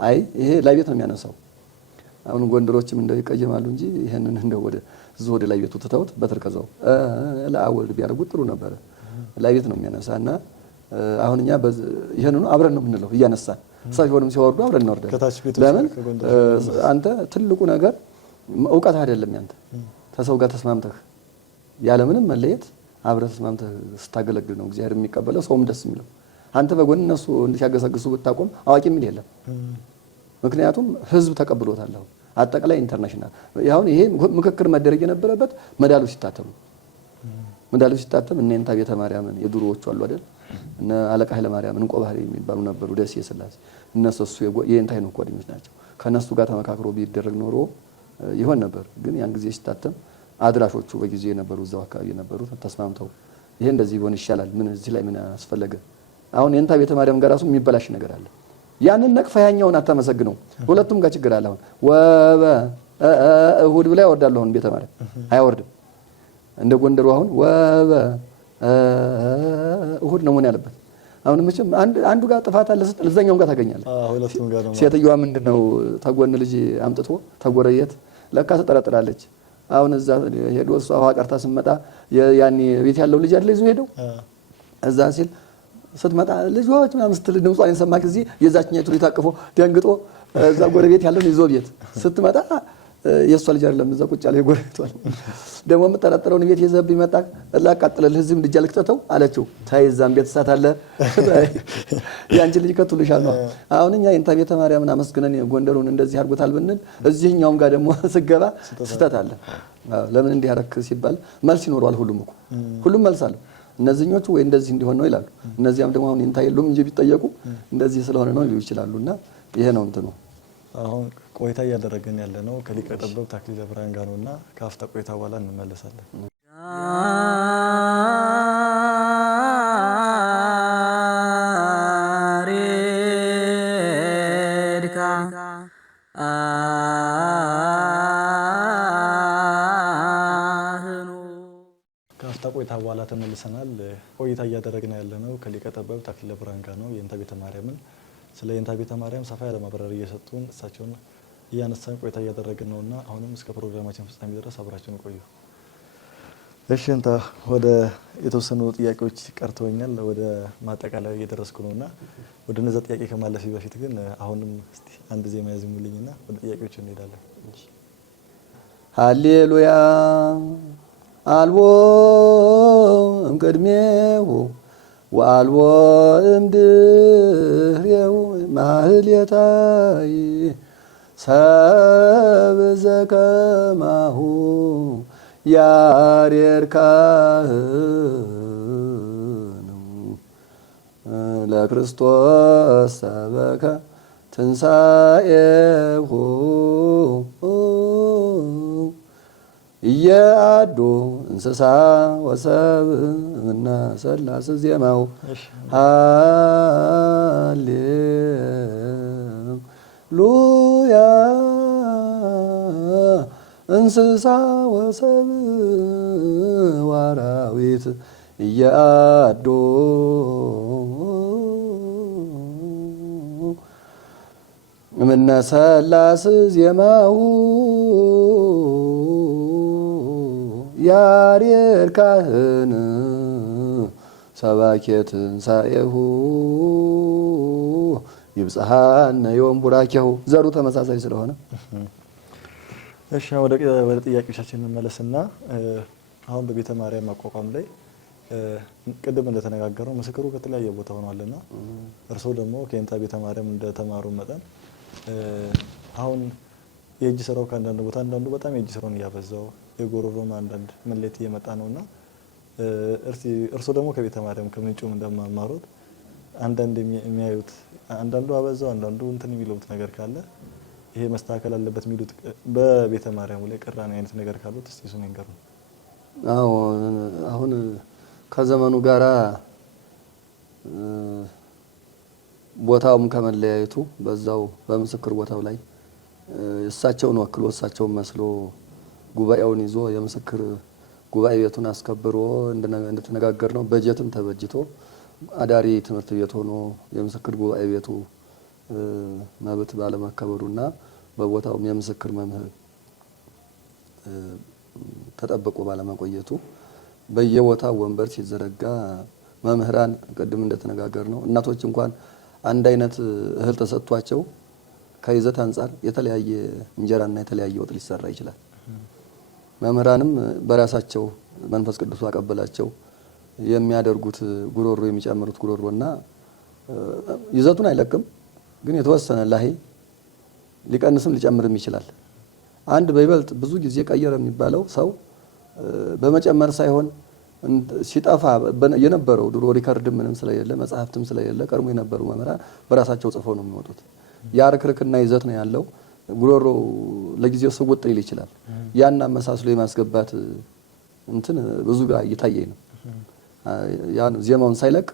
አይ ይሄ ላይ ቤት ነው የሚያነሳው። አሁን ጎንደሮችም እንደው ይቀየማሉ እንጂ ይሄንን እንደው ወደ ላይ ቤቱ ትተውት በትርከዛው ለአብ ወልድ ቢያደርጉት ጥሩ ነበረ። ላይ ቤት ነው የሚያነሳና አሁን እኛ ይሄንን አብረን ነው የምንለው እያነሳን እሳቸውንም ሲወርዱ አብረን እንወርዳለን። ለምን አንተ ትልቁ ነገር እውቀት አይደለም ያንተ ተሰው ጋር ተስማምተህ ያለምንም መለየት አብረህ ተስማምተህ ስታገለግል ነው እግዚአብሔር የሚቀበለው ሰውም ደስ የሚለው። አንተ በጎን እነሱ እንዲያገሰግሱ ብታቆም አዋቂ ምን የለም። ምክንያቱም ህዝብ ተቀብሎታል። አሁን አጠቃላይ ኢንተርናሽናል አሁን ይሄ ምክክር መደረግ የነበረበት መዳሉ ሲታተም እነ እንታ ቤተ ማርያምን የድሮዎቹ አሉ አይደል እነ አለቃ ኃይለ ማርያም እንቆ ባህሪ የሚባሉ ነበሩ ደስ የስላሴ እነሱ የእንታ ነው ጓደኞች ናቸው። ከነሱ ጋር ተመካክሮ ቢደረግ ኖሮ ይሆን ነበር። ግን ያን ጊዜ ሲታተም አድራሾቹ በጊዜ የነበሩ እዛው አካባቢ የነበሩ ተስማምተው ይሄ እንደዚህ ቢሆን ይሻላል ምን እዚህ ላይ ምን አስፈለገ። አሁን የእንታ ቤተ ማርያም ጋር ራሱ የሚበላሽ ነገር አለ። ያንን ነቅፋ ያኛውን አታመሰግነው። ሁለቱም ጋር ችግር አለ። አሁን ወበ እሁድ ብላ ያወርዳል። አሁን ቤተ ማርያም አይወርድም። እንደ ጎንደሩ አሁን ወበ እሁድ ነው ምን ያለበት። አሁን መቼም አንዱ ጋር ጥፋት አለ ስትል እዛኛው ጋር ታገኛለህ። ሁለቱም ጋር ነው። ሴትዮዋ ምንድነው ተጎን ልጅ አምጥቶ ተጎረየት ለካ ተጠረጥራለች። አሁን እዛ ሄዶ እሷ ውሃ ቀርታ ስትመጣ ያኔ ቤት ያለው ልጅ አይደል ይዞ ሄደው እዛ ሲል ስትመጣ ልጆች ምናምን ስትል ድምጿን የሰማ ጊዜ የዛችኛይቱ ታቅፎ ደንግጦ እዛ ጎረቤት ያለውን ይዞ ቤት ስትመጣ የሷ ልጅ አይደለም እዛ ቁጭ ያለ ጎረቤቷል። ደግሞ የምጠረጥረውን ቤት ይዘብ ይመጣ ላቃጥለልህ ዝም ልጅ አልክተተው አለችው። ታይዛም ቤት ሳት አለ ያንቺ ልጅ ከቱልሻል ነው። አሁን እኛ የእንታ ቤተ ማርያምን አመስግነን ጎንደሩን እንደዚህ አድርጎታል ብንል እዚህኛውም ጋር ደግሞ ስገባ ስተት አለ። ለምን እንዲህ ያረክ ሲባል መልስ ይኖረዋል። ሁሉም መልስ አለው። እነዚህኞቹ ወይ እንደዚህ እንዲሆን ነው ይላሉ። እነዚያም ደግሞ አሁን እንታ የሉም እንጂ ቢጠየቁ እንደዚህ ስለሆነ ነው ይሉ ይችላሉና ይሄ ነው እንትኑ። አሁን ቆይታ እያደረግን ያለ ነው ከሊቀ ጠበብት አክሊለ ብርሃን ጋር ነውና ከአፍታ ቆይታ በኋላ እንመለሳለን። ከአፍታ ቆይታ በኋላ ተመልሰናል። ቆይታ እያደረግን ያለ ነው ከሊቀ ጠበብት አክሊለ ብርሃን ጋር ነው። የእንታ ቤተ ማርያምን ስለ የእንታ ቤተ ማርያም ሰፋ ያለ ማብራሪያ እየሰጡን እሳቸውን እያነሳን ቆይታ እያደረግን ነውና አሁንም እስከ ፕሮግራማችን ፍጻሜ ድረስ አብራችሁን ቆዩ። እሺ እንታ ወደ የተወሰኑ ጥያቄዎች ቀርተውኛል። ወደ ማጠቃለያ እየደረስኩ ነውና ወደ እነዛ ጥያቄ ከማለፊ በፊት ግን አሁንም እስቲ አንድ ዜማ ያዝሙልኝና ወደ ጥያቄዎቹ እንሄዳለን። ሃሌሉያ አልቦ እምቅድሜው ወአልቦ እምድኅሬው ማህሌታይ ሰብ ዘከማሁ ያሬድ ካህኑ ለክርስቶስ ሰበከ ትንሣኤሁ እየአዱ እንስሳ ወሰብ እና ሰላስ ዜማው ሃሌሉያ እንስሳ ወሰብ ዋራዊት እየአዱ እምነ ሰላስ ዜማው ያሬድ ካህን ሰባኬ ትንሣኤሁ ይብጽሐነ ዮም ቡራኬሁ ዘሩ ተመሳሳይ ስለሆነ እሺ ወደ ጥያቄዎቻችን እንመለስና አሁን በቤተ ማርያም አቋቋም ላይ ቅድም እንደተነጋገረው ምስክሩ ከተለያየ ቦታ ሆኗልና እርሶ ደግሞ ከእንታ ቤተ ማርያም እንደተማሩ መጠን አሁን የእጅ ስራው ከአንዳንድ ቦታ አንዳንዱ በጣም የእጅ ስራውን እያበዛው የጎሮሮም አንዳንድ መለየት እየመጣ ነውና እርሶ ደግሞ ከቤተ ማርያም ከምንጩም እንደማማሩት አንዳንድ የሚያዩት አንዳንዱ አበዛው አንዳንዱ እንትን የሚሉት ነገር ካለ ይሄ መስተካከል አለበት የሚሉት በቤተ ማርያም ላይ ቅራኔ አይነት ነገር ካሉት እስቲ እሱን ይንገሩ። አዎ አሁን ከዘመኑ ጋራ ቦታውም ከመለያየቱ በዛው በምስክር ቦታው ላይ እሳቸውን ወክሎ እሳቸውን መስሎ ጉባኤውን ይዞ የምስክር ጉባኤ ቤቱን አስከብሮ እንደተነጋገር ነው በጀትም ተበጅቶ አዳሪ ትምህርት ቤት ሆኖ የምስክር ጉባኤ ቤቱ መብት ባለመከበሩና በቦታውም የምስክር መምህር ተጠብቆ ባለመቆየቱ በየቦታው ወንበር ሲዘረጋ መምህራን ቅድም እንደተነጋገር ነው እናቶች እንኳን አንድ አይነት እህል ተሰጥቷቸው ከይዘት አንፃር የተለያየ እንጀራና የተለያየ ወጥ ሊሰራ ይችላል። መምህራንም በራሳቸው መንፈስ ቅዱስ አቀበላቸው የሚያደርጉት ጉሮሮ የሚጨምሩት ጉሮሮና ይዘቱን አይለቅም፣ ግን የተወሰነ ላይ ሊቀንስም ሊጨምርም ይችላል። አንድ በይበልጥ ብዙ ጊዜ ቀየረ የሚባለው ሰው በመጨመር ሳይሆን ሲጠፋ የነበረው ድሮ ሪከርድ ምንም ስለሌለ መጽሐፍትም ስለሌለ ቀድሞ የነበሩ መምህራን በራሳቸው ጽፈው ነው የሚወጡት። ያርክርክና ይዘት ነው ያለው። ጉሮሮ ለጊዜው ስውጥ ሊል ይችላል። ያን አመሳስሎ የማስገባት እንትን ብዙ ጋር እየታየኝ ነው። ያን ዜማውን ሳይለቅ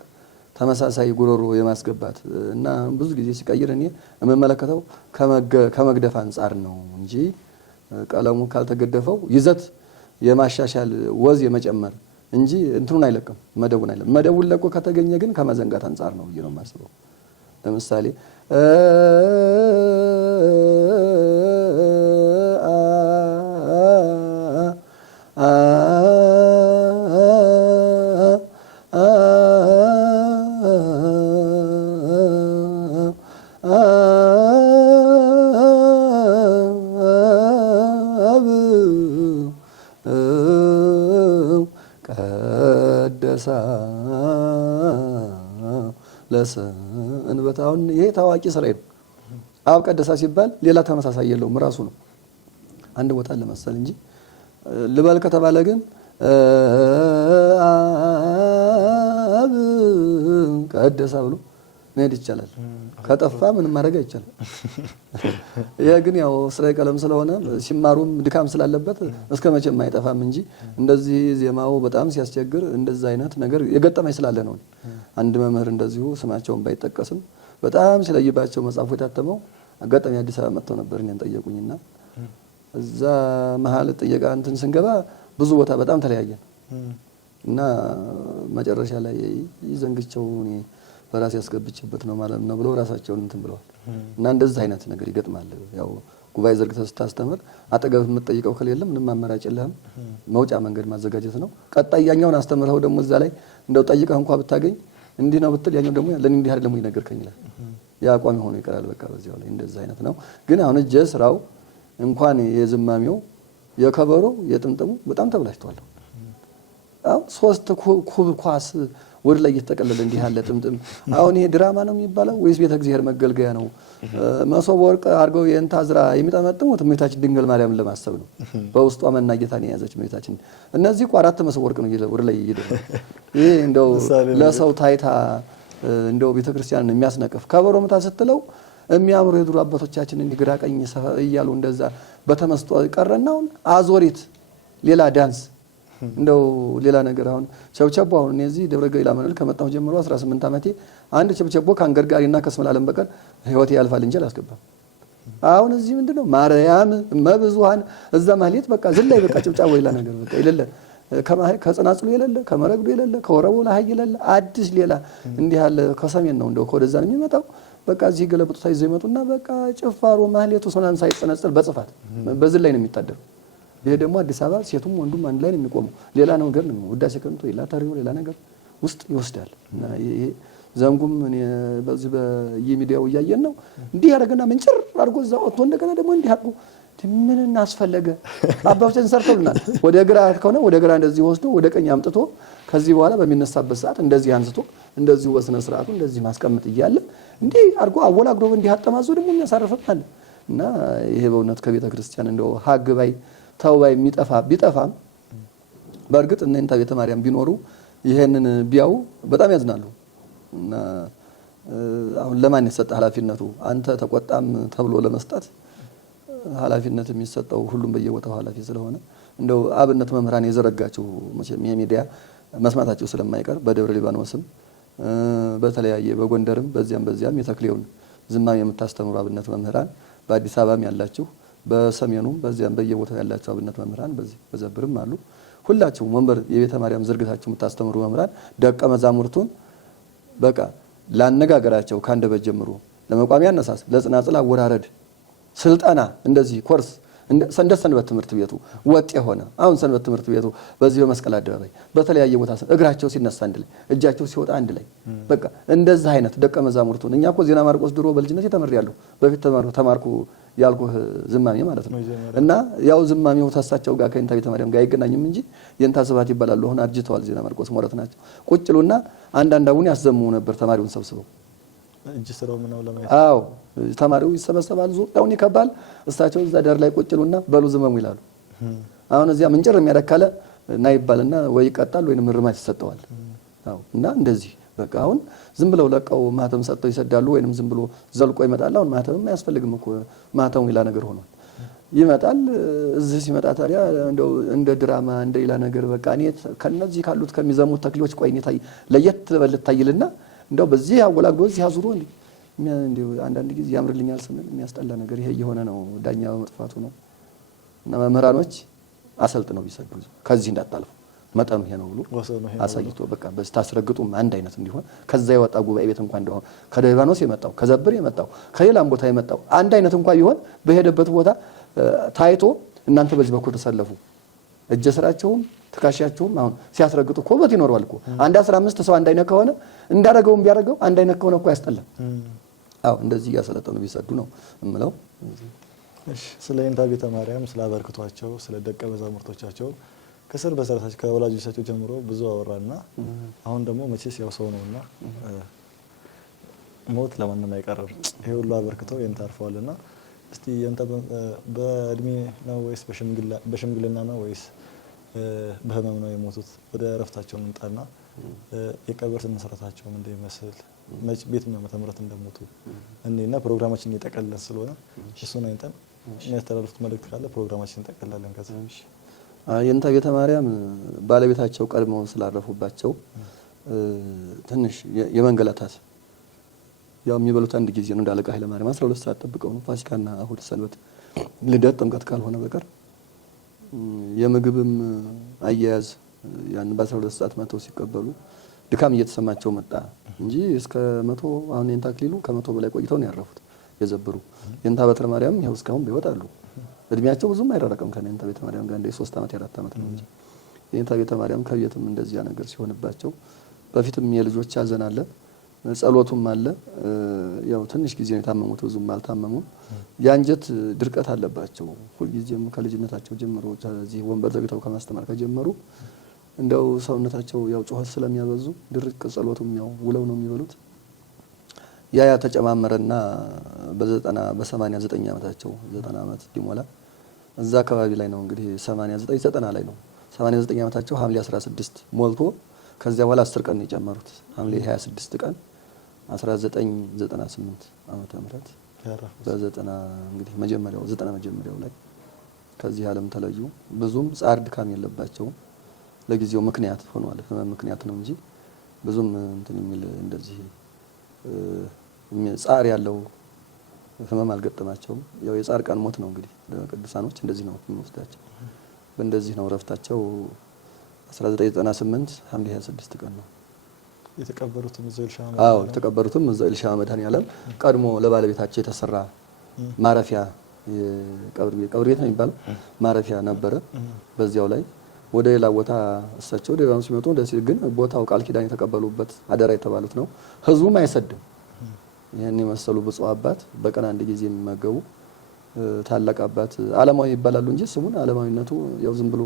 ተመሳሳይ ጉሮሮ የማስገባት እና ብዙ ጊዜ ሲቀይር እኔ የምመለከተው ከመግደፍ አንፃር ነው እንጂ ቀለሙ ካልተገደፈው ይዘት የማሻሻል ወዝ የመጨመር እንጂ እንትኑን አይለቅም፣ መደቡን አይለቅም። መደቡን ለቆ ከተገኘ ግን ከመዘንጋት አንፃር ነው ብዬ ነው የማስበው። ለምሳሌ ቀደሳ ለሰንበት አሁን ይሄ ታዋቂ ስራ ነው። አብ ቀደሳ ሲባል ሌላ ተመሳሳይ የለውም፣ ራሱ ነው። አንድ ቦታ ለመሰል እንጂ ልበል ከተባለ ግን አብ ቀደሳ ብሎ መሄድ ይቻላል። ከጠፋ ምንም ማድረግ አይቻልም። ይሄ ግን ያው ስለ ቀለም ስለሆነ ሲማሩም ድካም ስላለበት እስከ መቼም አይጠፋም እንጂ እንደዚህ ዜማው በጣም ሲያስቸግር እንደዛ አይነት ነገር የገጠመኝ ስላለ ነው። አንድ መምህር እንደዚሁ ስማቸውን ባይጠቀስም በጣም ሲለይባቸው መጽሐፉ የታተመው አጋጣሚ አዲስ አበባ መጥተው ነበር። እኔን ጠየቁኝና እዛ መሀል ጥየቃ እንትን ስንገባ ብዙ ቦታ በጣም ተለያየን እና መጨረሻ ላይ ይዘንግቸው እኔ በራሴ ያስገብችበት ነው ማለት ነው ብለው ራሳቸውን እንትን ብለዋል። እና እንደዚህ አይነት ነገር ይገጥማል። ያው ጉባኤ ዘርግተህ ስታስተምር አጠገብ የምትጠይቀው ከሌለ ምንም አማራጭ የለህም። መውጫ መንገድ ማዘጋጀት ነው። ቀጣይ ያኛውን አስተምረው ደግሞ እዛ ላይ እንደው ጠይቀህ እንኳን ብታገኝ እንዲህ ነው ብትል ያኛው ደግሞ ለኔ እንዲህ አይደለም ይነገርከኝ ይላል። ያ አቋም ሆኖ ይቀራል። በቃ በዚያው ላይ እንደዚህ አይነት ነው። ግን አሁን እጀ ስራው እንኳን የዝማሜው የከበሮ የጥምጥሙ በጣም ተብላሽቷል። አሁን 3 ኩብ ኳስ ወደ ላይ እየተጠቀለለ እንዲህ ያለ ጥምጥም አሁን ይሄ ድራማ ነው የሚባለው ወይስ ቤተ እግዚአብሔር መገልገያ ነው? መሶበ ወርቅ አድርገው የእንታ ዝራ የሚጠመጥሙት እመቤታችን ድንግል ማርያምን ለማሰብ ነው። በውስጧ መና ጌታን የያዘች እመቤታችን። እነዚህ እኮ 4 መሶበ ወርቅ ነው ወደ ላይ እየደረሰ ይሄ እንደው ለሰው ታይታ እንደው ቤተክርስቲያንን የሚያስነቅፍ ከበሮ ምታ ስትለው የሚያምሩ የድሮ አባቶቻችን እንዲህ ግራ ቀኝ እያሉ እንደዛ በተመስጦ ቀረናው አዞሪት ሌላ ዳንስ እንደው ሌላ ነገር አሁን ቸብቸቦ አሁን እዚህ ደብረ ገሊላ መንል ከመጣሁ ጀምሮ 18 ዓመቴ አንድ ቸብቸቦ ካንገርጋሪና ከስመላለም በቀር ህይወቴ ያልፋል እንጂ አላስገባም። አሁን እዚህ ምንድነው ማርያም መብዙሃን እዛ ማህሌት በቃ ዝላይ በቃ ጭብጫቦ ሌላ ነገር በቃ ይለለ ከጽናጽሉ የሌለ ከመረግዱ የሌለ ከወረቡ ላይ የሌለ አዲስ ሌላ እንዲህ ያለ ከሰሜን ነው እንደው ከወደዛ ነው የሚመጣው። በቃ እዚህ ገለብጡ ሳይዘው ይመጡና በቃ ጭፋሩ ማህሌቱ ሶናን ሳይጸነጽል በጽፋት በዝላይ ነው የሚታደረው። ይሄ ደግሞ አዲስ አበባ ሴቱም ወንዱም አንድ ላይ ነው የሚቆመው። ሌላ ነገር ነው ውዳሴ ከንቱ ሌላ ታሪው ሌላ ነገር ውስጥ ይወስዳል። እና ይሄ ዘንጉም እኔ በዚህ በየሚዲያው እያየን ነው እንዲህ ያደረገና ምንጭር አድርጎ እዛው ወጥቶ እንደገና ደግሞ እንዲህ አድርጎ ምን እናስፈለገ? አባቶችን ሰርተውልናል። ወደ ግራ ከሆነ ወደ ግራ እንደዚህ ወስዶ ወደ ቀኝ አምጥቶ ከዚህ በኋላ በሚነሳበት ሰዓት እንደዚህ አንስቶ እንደዚህ በስነ ስርዓቱ እንደዚህ ማስቀመጥ እያለ እንዲህ አድርጎ አወላግዶ እንዲህ አጠማዞ ደግሞ የሚያሳርፈናል። እና ይሄ በእውነት ከቤተ ክርስቲያን እንደው ሀግ ባይ ተው ባይ ቢጠፋም በእርግጥ እነንታ ቤተ ማርያም ቢኖሩ ይሄንን ቢያው በጣም ያዝናሉ። እና አሁን ለማን የተሰጠ ኃላፊነቱ? አንተ ተቆጣም ተብሎ ለመስጠት ኃላፊነት የሚሰጠው ሁሉም በየቦታው ኃላፊ ስለሆነ እንደው አብነት መምህራን የዘረጋቸው መቼም የሚዲያ መስማታቸው ስለማይቀር በደብረ ሊባኖስም በተለያየ በጎንደርም በዚያም የተክሌውን ዝማሜ የምታስተምሩ አብነት መምህራን በአዲስ አበባም ያላችሁ በሰሜኑም በዚያም በየቦታው ያላችሁ አብነት መምህራን በዚህ በዘብርም አሉ። ሁላችሁም ወንበር የቤተ ማርያም ዝርግታችሁ የምታስተምሩ መምህራን ደቀ መዛሙርቱን በቃ ላነጋገራቸው ካንደበት ጀምሮ ለመቋሚያ አነሳስ ለጽናጽል አወራረድ ስልጠና እንደዚህ ኮርስ እንደ ሰንበት ትምህርት ቤቱ ወጥ የሆነ አሁን ሰንበት ትምህርት ቤቱ በዚህ በመስቀል አደባባይ በተለያየ ቦታ እግራቸው ሲነሳ አንድ ላይ እጃቸው ሲወጣ አንድ ላይ በቃ እንደዛ አይነት ደቀ መዛሙርቱን እኛ እኮ ዜና ማርቆስ ድሮ በልጅነት ተመርያለሁ በፊት ተማርኩ ያልኩህ ዝማሜ ማለት ነው። እና ያው ዝማሜው ተሳቸው ጋር ከእንታ ቤተ ማርያም ጋር አይገናኝም እንጂ የእንታ ስብሐት ይባላሉ። አሁን አርጅተዋል። ዜና ማርቆስ ሞረት ናቸው። ቁጭሉና አንዳንድ አቡን ያስዘሙ ነበር ተማሪውን ሰብስበው እጅ ስራው ምን ነው ለማየት። አዎ ተማሪው ይሰበሰባል፣ ዙሪያውን ይከባል። እሳቸው እዛ ዳር ላይ ቁጭሉና በሉ ዝመሙ ይላሉ። አሁን እዚያ ምንጭር የሚያደካለ እና ይባልና ወይ ይቀጣል ወይንም ምርማት ይሰጠዋል። አዎ እና እንደዚህ በቃ አሁን ዝም ብለው ለቀው ማተም ሰጥተው ይሰዳሉ ወይንም ዝም ብሎ ዘልቆ ይመጣል። አሁን ማተምም አያስፈልግም እኮ ማተሙ ሌላ ነገር ሆኗል። ይመጣል እዚህ ሲመጣ ታዲያ እንደው እንደ ድራማ እንደ ሌላ ነገር በቃ እኔ ከነዚህ ካሉት ከሚዘሙት ተክሊዎች ቆይ እኔ ለየት በልታይልና እንደው በዚህ አወላግዶ እዚህ አዙሮ እንደው አንዳንድ ጊዜ ያምርልኛል ስንል የሚያስጠላ ነገር ይሄ እየሆነ ነው። ዳኛ በመጥፋቱ ነው። እና መምህራኖች አሰልጥነው ቢሰዱ ከዚህ እንዳታልፉ መጠኑ ይሄ ነው ብሎ አሳይቶ በቃ በስታስረግጡም አንድ አይነት እንዲሆን ከዛ የወጣ ጉባኤ ቤት እንኳን እንደሆነ ከደብረ ሊባኖስ የመጣው ከዘብር የመጣው ከሌላም ቦታ የመጣው አንድ አይነት እንኳን ይሆን በሄደበት ቦታ ታይቶ እናንተ በዚህ በኩል ተሰለፉ እጀ ስራቸውም ተካሻቸውም አሁን ሲያስረግጡ ኮበት ይኖርዋል እኮ አንድ 15 ሰው አንድ አይነት ከሆነ እንዳረገውም ቢያረገው አንድ አይነት ከሆነ እኮ ያስጠላል። አዎ እንደዚህ ያሰለጠኑ ቢሰዱ ነው እምለው። እሺ ስለ እንታ ቤተ ማርያም ስላበርክቷቸው ስለ ደቀ መዛሙርቶቻቸው ከስር በሰራታቸው ከወላጆቻቸው ጀምሮ ብዙ አወራና አሁን ደግሞ መቼስ ያው ሰው ነውና ሞት ለማንም አይቀርም። ይሄ ሁሉ አበርክተው የእንታ አርፈዋልና እስቲ የእንታ በእድሜ ነው ወይስ በሽምግልና ነው ወይስ በህመም ነው የሞቱት? ወደ እረፍታቸው እንምጣና የቀብር ስነ ስርዓታቸው ምን እንደሚመስል መች በየትኛው ዓመተ ምህረት እንደሞቱ እኔና ፕሮግራማችን እየጠቀለልን ስለሆነ እሱን አይተን የሚያስተላልፉት መልእክት ካለ ፕሮግራማችን እንጠቀልላለን። ከዛ የእንታ ቤተ ማርያም ባለቤታቸው ቀድመው ስላረፉባቸው ትንሽ የመንገላታት ያው የሚበሉት አንድ ጊዜ ነው። እንዳለቃ ኃይለ ማርያም 12 ሰዓት ጠብቀው ነው ፋሲካና እሁድ ሰንበት ልደት ጥምቀት ካልሆነ በቀር የምግብም አያያዝ ያን በ12 ሰዓት መተው ሲቀበሉ ድካም እየተሰማቸው መጣ እንጂ እስከ 100 አሁን የእንታ አክሊሉ ከ100 በላይ ቆይተው ነው ያረፉት የዘብሩ። የእንታ በትረ ማርያም ይኸው እስካሁን ይወጣሉ። እድሜያቸው ብዙም አይራረቅም ከእንታ ቤተ ማርያም ጋር እንደ 3 ዓመት 4 ዓመት ነው እንጂ የእንታ ቤተ ማርያም ከቤትም እንደዚያ ነገር ሲሆንባቸው በፊትም የልጆች ያዘን አለ ጸሎቱም አለ። ያው ትንሽ ጊዜ ነው የታመሙት ብዙም አልታመሙም። የአንጀት ድርቀት አለባቸው። ሁልጊዜም ከልጅነታቸው ጀምሮ እዚህ ወንበር ዘግተው ከማስተማር ከጀመሩ እንደው ሰውነታቸው ያው ጩኸት ስለሚያበዙ ድርቅ ጸሎቱም ያው ውለው ነው የሚበሉት። ያ ተጨማመረና በ89 ዓመታቸው 90 ዓመት ሊሞላ እዛ አካባቢ ላይ ነው እንግዲህ 89 90 ላይ ነው 89 ዓመታቸው ሐምሌ 16 ሞልቶ ከዚያ በኋላ 10 ቀን የጨመሩት ሐምሌ 26 ቀን 1998 ዓመተ ምህረት በ90 እንግዲህ መጀመሪያው 90 መጀመሪያው ላይ ከዚህ ዓለም ተለዩ። ብዙም ጻር ድካም የለባቸውም። ለጊዜው ምክንያት ሆኗል ምክንያት ነው እንጂ ብዙም እንትን የሚል እንደዚህ ጻር ያለው ህመም አልገጠማቸውም። ያው የጻር ቀን ሞት ነው እንግዲህ ለቅዱሳኖች እንደዚህ ነው የሚወስዳቸው። በእንደዚህ ነው ረፍታቸው 1998 ሐምሌ 26 ቀን ነው የተቀበሩትም እዛው ኢልሻ መድኃኔዓለም። አዎ የተቀበሩትም እዛው ኢልሻ መድኃኔዓለም ቀድሞ ለባለቤታቸው የተሰራ ማረፊያ የቀብር ቤት ነው የሚባለው ማረፊያ ነበረ። በዚያው ላይ ወደ ሌላ ቦታ እሳቸው ወደ ሌላው ሲመጡ ደስ ግን ቦታው ቃል ኪዳን የተቀበሉበት አደራ የተባሉት ነው። ህዝቡም አይሰድም። ይሄን የመሰሉ ብፁዕ አባት በቀን አንድ ጊዜ የሚመገቡ ታላቅ አባት ዓለማዊ ይባላሉ እንጂ ስሙን ዓለማዊነቱ ያው ዝም ብሎ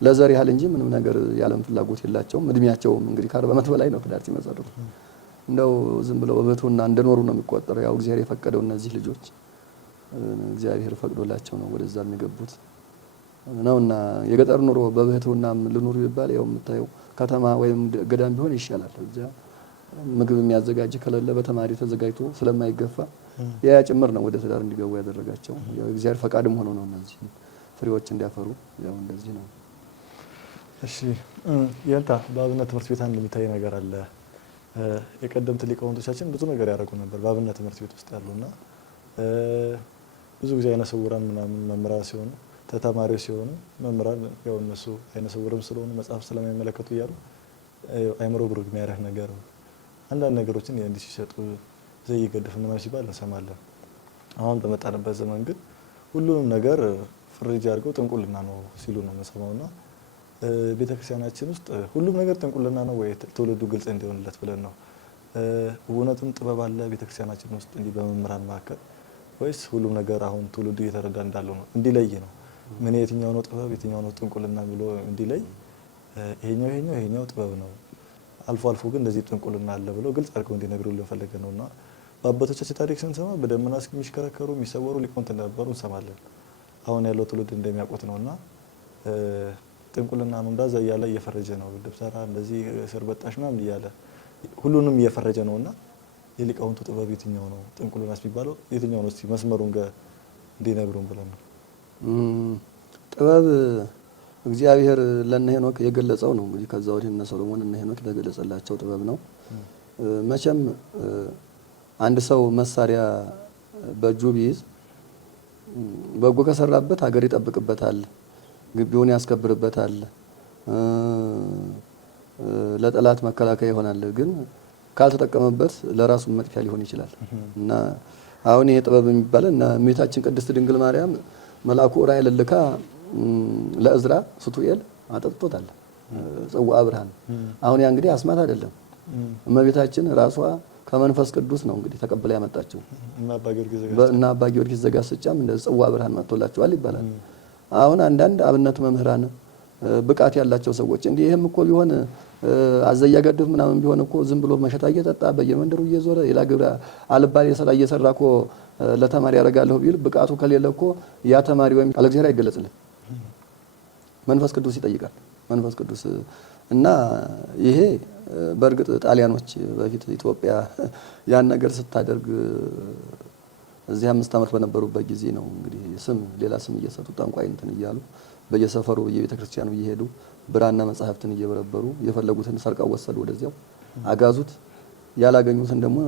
ለዘር ያህል እንጂ ምንም ነገር ያለም ፍላጎት የላቸውም። እድሜያቸውም እንግዲህ ከ40 ዓመት በላይ ነው ትዳር ሲመሰርቱ። እንደው ዝም ብለው በበቱና እንደኖሩ ነው የሚቆጠረው። ያው እግዚአብሔር የፈቀደው እነዚህ ልጆች እግዚአብሔር ፈቅዶላቸው ነው ወደዛ የሚገቡት ነውና የገጠር ኑሮ በበህቱናም ልኑሩ ይባል ያው የምታየው ከተማ ወይም ገዳም ቢሆን ይሻላል። እዛ ምግብ የሚያዘጋጅ ከሌለ በተማሪ ተዘጋጅቶ ስለማይገፋ ያ ጭምር ነው ወደ ትዳር እንዲገቡ ያደረጋቸው። ያው እግዚአብሔር ፈቃድም ሆኖ ነው እነዚህ ፍሬዎች እንዲያፈሩ ያው እንደዚህ ነው። እሺ የንታ በአብነት ትምህርት ቤት አንድ የሚታይ ነገር አለ። የቀደምት ሊቃውንቶቻችን ብዙ ነገር ያደርጉ ነበር በአብነት ትምህርት ቤት ውስጥ ያሉና ብዙ ጊዜ አይነ ስውራን ምናምን መምህራን ሲሆኑ ተማሪዎች ሲሆኑ መምህራን ያው እነሱ አይነ ስውርም ስለሆኑ መጽሐፍ ስለማይመለከቱ እያሉ አይምሮ ብሩክ የሚያረህ ነገር አንዳንድ ነገሮችን እንዲህ ሲሰጡ ዘይ ይገድፍ ምናምን ሲባል እንሰማለን። አሁን በመጣንበት ዘመን ግን ሁሉንም ነገር ፍርጅ አድርገው ጥንቁልና ነው ሲሉ ነው የምንሰማውና ቤተክርስቲያናችን ውስጥ ሁሉም ነገር ጥንቁልና ነው ወይ ትውልዱ ግልጽ እንዲሆንለት ብለን ነው? እውነትም ጥበብ አለ ቤተክርስቲያናችን ውስጥ እንዲህ በመምህራን መካከል ወይስ ሁሉም ነገር አሁን ትውልዱ እየተረዳ እንዳለው ነው እንዲለይ ነው? ምን የትኛው ነው ጥበብ የትኛው ነው ጥንቁልና ብሎ እንዲለይ ይሄኛው ጥበብ ነው አልፎ አልፎ ግን እንደዚህ ጥንቁልና አለ ብሎ ግልጽ አድርገው እንዲነግሩልን ፈልገን ነውና በአባቶቻችን ታሪክ ስንሰማ በደመና የሚሽከረከሩ የሚሰወሩ ሊቃውንት እንደነበሩ እንሰማለን። አሁን ያለው ትውልድ እንደሚያውቁት ነውና ጥንቁልና ነው እንዳዛ እያለ እየፈረጀ ነው። ደብተራ እንደዚህ ስር በጣሽ ምናምን እያለ ሁሉንም እየፈረጀ ነውና የሊቃውንቱ ጥበብ የትኛው ነው ጥንቁልናስ ቢባለው የትኛው ነው? እስቲ መስመሩን እንዲነግሩን ብለን ነው። ጥበብ እግዚአብሔር ለእነ ሄኖክ የገለጸው ነው። እንግዲህ ከዛ ወዲህ እነ ሰሎሞን እነ ሄኖክ የተገለጸላቸው ጥበብ ነው። መቼም አንድ ሰው መሳሪያ በእጁ ቢይዝ በጎ ከሰራበት ሀገር ይጠብቅበታል፣ ግቢውን ያስከብርበታል፣ ለጠላት መከላከያ ይሆናል። ግን ካልተጠቀመበት ለራሱ መጥፊያ ሊሆን ይችላል። እና አሁን ይሄ ጥበብ የሚባለው እና እመቤታችን ቅድስት ድንግል ማርያም መልአኩ ዑራኤል ልካ ለእዝራ ሱቱኤል አጠጥቶታል ጽዋ ብርሃን። አሁን ያ እንግዲህ አስማት አይደለም። እመቤታችን ራሷ ከመንፈስ ቅዱስ ነው እንግዲህ ተቀብላ ያመጣችው እና አባ ጊዮርጊስ ዘጋስጫም እንደ ጽዋ ብርሃን መጥቶላቸዋል ይባላል። አሁን አንዳንድ አብነት መምህራን ብቃት ያላቸው ሰዎች እንዲህ ይሄም እኮ ቢሆን አዘያ ገድፍ ምናምን ቢሆን እኮ ዝም ብሎ መሸታ እየጠጣ በየመንደሩ እየዞረ ሌላ ግብረ አልባሌ ስራ እየሰራ እኮ ለተማሪ ያደርጋለሁ ቢል ብቃቱ ከሌለ እኮ ያ ተማሪ ወይም ያለ እግዚአብሔር አይገለጽልም። መንፈስ ቅዱስ ይጠይቃል። መንፈስ ቅዱስ እና ይሄ በእርግጥ ጣሊያኖች በፊት ኢትዮጵያ ያን ነገር ስታደርግ እዚህ 5 ዓመት በነበሩበት ጊዜ ነው እንግዲህ ሌላ ስም እየሰጡ ጠንቋይ እንትን እያሉ በየሰፈሩ በየቤተክርስቲያኑ እየሄዱ ብራና መጻሕፍትን እየበረበሩ የፈለጉትን ሰርቀው ወሰዱ፣ ወደዚያው አጋዙት። ያላገኙትን ደግሞ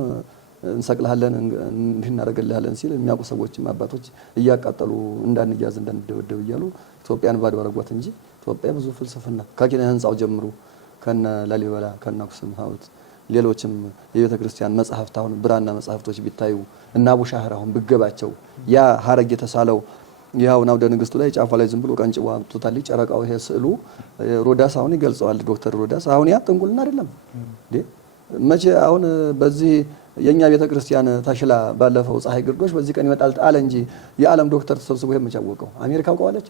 እንሰቅልሃለን እንድናረጋለን ሲል የሚያውቁ ሰዎችም አባቶች እያቃጠሉ እንዳንያዝ እንዳንደበደብ እያሉ ኢትዮጵያን ባዶ አረጓት እንጂ ኢትዮጵያ ብዙ ፍልስፍና ከኪነ ህንጻው ጀምሮ ከነ ላሊበላ ከነ አክሱም ሐውልት ሌሎችም የቤተ ክርስቲያን መጻሕፍት አሁን ብራና መጻሕፍቶች ቢታዩ እና አቡሻህር አሁን ብገባቸው ያ ሀረግ የተሳለው ያው ናው ደንግስቱ ላይ ጫፏ ላይ ዝም ብሎ ቀንጭቦ አምጥቶታል። ጨረቃው ይሄ ስዕሉ ሮዳስ አሁን ይገልጸዋል። ዶክተር ሮዳስ አሁን ያ ጥንቁልና አይደለም እንዴ? መቼ አሁን በዚህ የኛ ቤተ ክርስቲያን ታሽላ ባለፈው ፀሐይ ግርዶሽ በዚህ ቀን ይመጣል አለ እንጂ የዓለም ዶክተር ተሰብስቦ የመጫወቀው አሜሪካ አውቀዋለች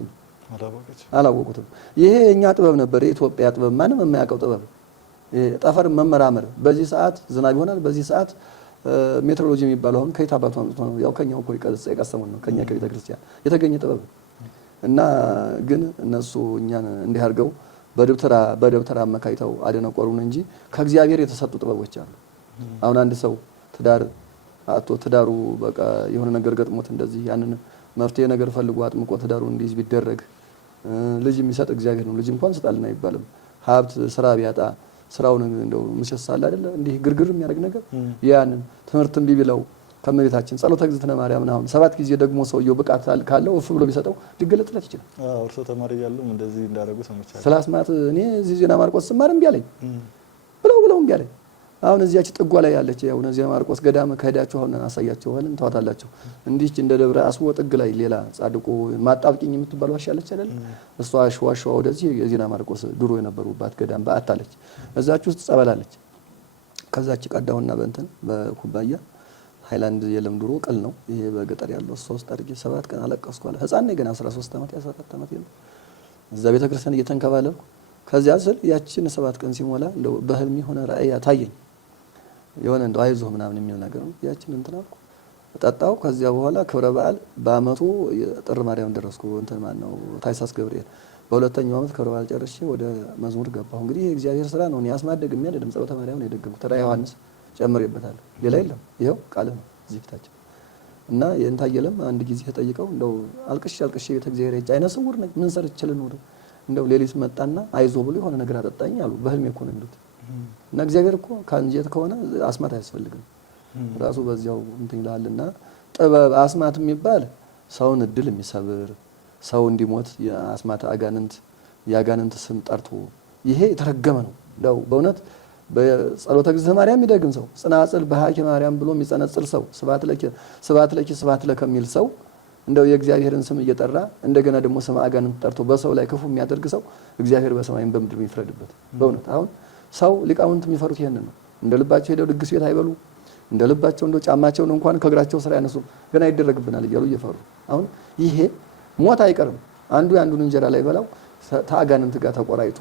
አላወቁትም። ይሄ የኛ ጥበብ ነበር፣ የኢትዮጵያ ጥበብ፣ ማንም የማያውቀው ጥበብ። ጠፈር መመራመር፣ በዚህ ሰዓት ዝናብ ይሆናል፣ በዚህ ሰዓት ሜትሮሎጂ የሚባለው አሁን ከየት አባቱ አምጥቶ ነው? ያው ከኛው እኮ የቀሰሙን ነው፣ ከኛ ከቤተ ክርስቲያን የተገኘ ጥበብ እና ግን እነሱ እኛን እንዲህ አድርገው በደብተራ አመካይተው አደነቆሩን እንጂ ከእግዚአብሔር የተሰጡ ጥበቦች አሉ። አሁን አንድ ሰው ትዳር አጥቶ ትዳሩ በቃ የሆነ ነገር ገጥሞት እንደዚህ ያንን መፍትሄ ነገር ፈልጎ አጥምቆ ትዳሩ እንዲይዝ ቢደረግ ልጅ የሚሰጥ እግዚአብሔር ነው። ልጅ እንኳን ሰጣልና አይባልም። ሀብት ስራ ቢያጣ ስራውን እንደው ምሽሳል አይደለ እንዲህ ግርግር የሚያደርግ ነገር ያንን ትምህርትም ቢብለው ከመቤታችን ጸሎተ እግዝእትነ ማርያም አሁን 7 ጊዜ ደግሞ ሰውየው ብቃት ካለው እፍ ብሎ ቢሰጠው ሊገለጥለት ይችላል። እርሶ ተማሪ ያለው እንደዚህ እንዳደረጉ ሰምቻለሁ። ስላስማት እኔ እዚህ ዜና ማርቆስ ስማር እምቢ አለኝ ብለው እምቢ አለኝ። አሁን እዚያች ጥጓ ላይ ያለች ያው ዜና ማርቆስ ገዳም ከሄዳችሁ አሁን አሳያችሁ ሆነን ተዋታላችሁ። እንዲህ እንደ ደብረ አስቦ ጥግ ላይ ሌላ ጻድቁ ማጣብቂኝ የምትባል ዋሻ አለች አይደል? እሷ ዋሻዋ ወደዚህ የዜና ማርቆስ ድሮ የነበሩባት ገዳም በአታለች። እዛች ውስጥ ጸበላለች። ከዛች ቀዳሁና በእንትን በኩባያ ሃይላንድ የለም ድሮ ቅል ነው ይሄ በገጠር ያለው 3 አድርጌ 7 ቀን አለቀስኩ አለ። ህፃን ነኝ ገና 13 ዓመት 14 ዓመት የለም። እዛ ቤተክርስቲያን እየተንከባለልኩ ከዚያ ስል ያችን 7 ቀን ሲሞላ እንደው በህልም ሆነ ራእይ ታየኝ። የሆነ እንደው አይዞህ ምናምን የሚል ነገር ነው። ያችን እንትን አልኩ ጠጣው። ከዚያ በኋላ ክብረ በዓል በአመቱ ጥር ማርያም ደረስኩ። እንትን ማን ነው ታይሳስ ገብርኤል በሁለተኛው አመት ክብረ በዓል ጨርሼ ወደ መዝሙር ገባሁ። እንግዲህ የእግዚአብሔር ስራ ነው። እኔ ያስማደግ የሚያደድም ጸሎተ ማርያም ነው የደገምኩት። ራእየ ዮሐንስ ጨምሬበታለሁ። ሌላ የለም። ይኸው ቃል ነው እዚህ ፊታችን እና የእንታየለም አንድ ጊዜ ተጠይቀው እንደው አልቅሼ ቤተ እግዚአብሔር ሄጄ አይነ ስውር ነኝ ምን ሰርቼ ልኖር እንደው ሌሊት መጣና አይዞ ብሎ የሆነ ነገር አጠጣኝ አሉ። በህልሜ እኮ ነው የሚሉት። እና እግዚአብሔር እኮ ከአንጀት ከሆነ አስማት አያስፈልግም ራሱ በዚያው እንትን ይላልና ጥበብ አስማት የሚባል ሰውን እድል የሚሰብር ሰው እንዲሞት የአስማት አጋንንት የአጋንንት ስም ጠርቶ ይሄ የተረገመ ነው። እንደው በእውነት በጸሎተ እግዚእ ማርያም የሚደግም ሰው ጽናጽል በሃኪ ማርያም ብሎ የሚጸነጽል ሰው ስብሐት ለኪ ስብሐት ለከ የሚል ሰው እንደው የእግዚአብሔርን ስም እየጠራ እንደገና ደግሞ ስም አጋንንት ጠርቶ በሰው ላይ ክፉ የሚያደርግ ሰው እግዚአብሔር በሰማይም በምድር ይፍረድበት። በእውነት አሁን ሰው ሊቃውንት የሚፈሩት ይሄንን ነው። እንደ ልባቸው ሄደው ድግስ ቤት አይበሉ፣ እንደ ልባቸው እንደው ጫማቸውን እንኳን ከእግራቸው ስራ ያነሱ ገና ይደረግብናል እያሉ እየፈሩ አሁን ይሄ ሞት አይቀርም። አንዱ የአንዱን እንጀራ ላይ በላው ታጋንንት ጋር ተቆራይቶ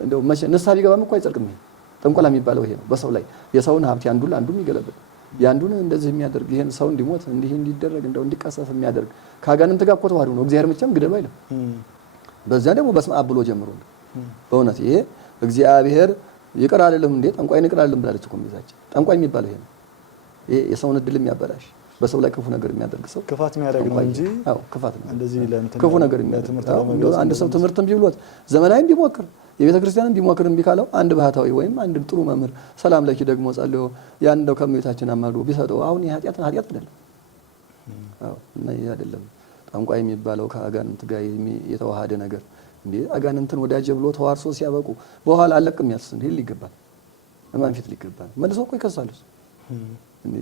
እንደው መቼ ንስሐ ቢገባም እኮ አይጸድቅም። ይሄ ጥንቆላ የሚባለው ይሄ ነው። በሰው ላይ የሰውን ሀብት ያንዱን አንዱ የሚገለብጥ ያንዱን እንደዚህ የሚያደርግ ይሄን ሰው እንዲሞት እንዲደረግ እንደው እንዲቀሰፍ የሚያደርግ ከአጋንንት ጋር እኮ ተዋህዶ ነው። እግዚአብሔር መቼም ግደሉ አይልም። በዛ ደግሞ በስመ አብ ብሎ ጀምሮ በእውነት ይሄ እግዚአብሔር ይቅር አይደለም እንዴ ጠንቋይ ይቅር አይደለም ብላለች እኮ ቤዛችን። ጠንቋይ የሚባለው ይሄ ነው። ይሄ የሰውን እድል የሚያበላሽ በሰው ላይ ክፉ ነገር የሚያደርግ ሰው ክፋት የሚያደርግ ነው እንጂ አዎ ክፋት ነው። እንደዚህ ክፉ ነገር የሚያደርግ አንድ ሰው ትምህርትም ቢብሎት ዘመናዊም ቢሞክር የቤተ ክርስቲያንን ቢሞክር እምቢ ካለው አንድ ባህታዊ ወይም አንድ ጥሩ መምህር ሰላም ለኪ ደግሞ ጸልዮ ያን እንደው ከእመቤታችን አማልዶ ቢሰጠው አሁን የኃጢአት አይደለም። አዎ እና ይሄ አይደለም ጠንቋይ የሚባለው ከአጋንንት ጋር የተዋሃደ ነገር እንዴ አጋንንትን ወዳጅ ብሎ ተዋርሶ ሲያበቁ በኋላ አለቅም ያስን ይል ይገባል። ለማን ፊት ሊገባል መልሶ እኮ ይከሳሉ።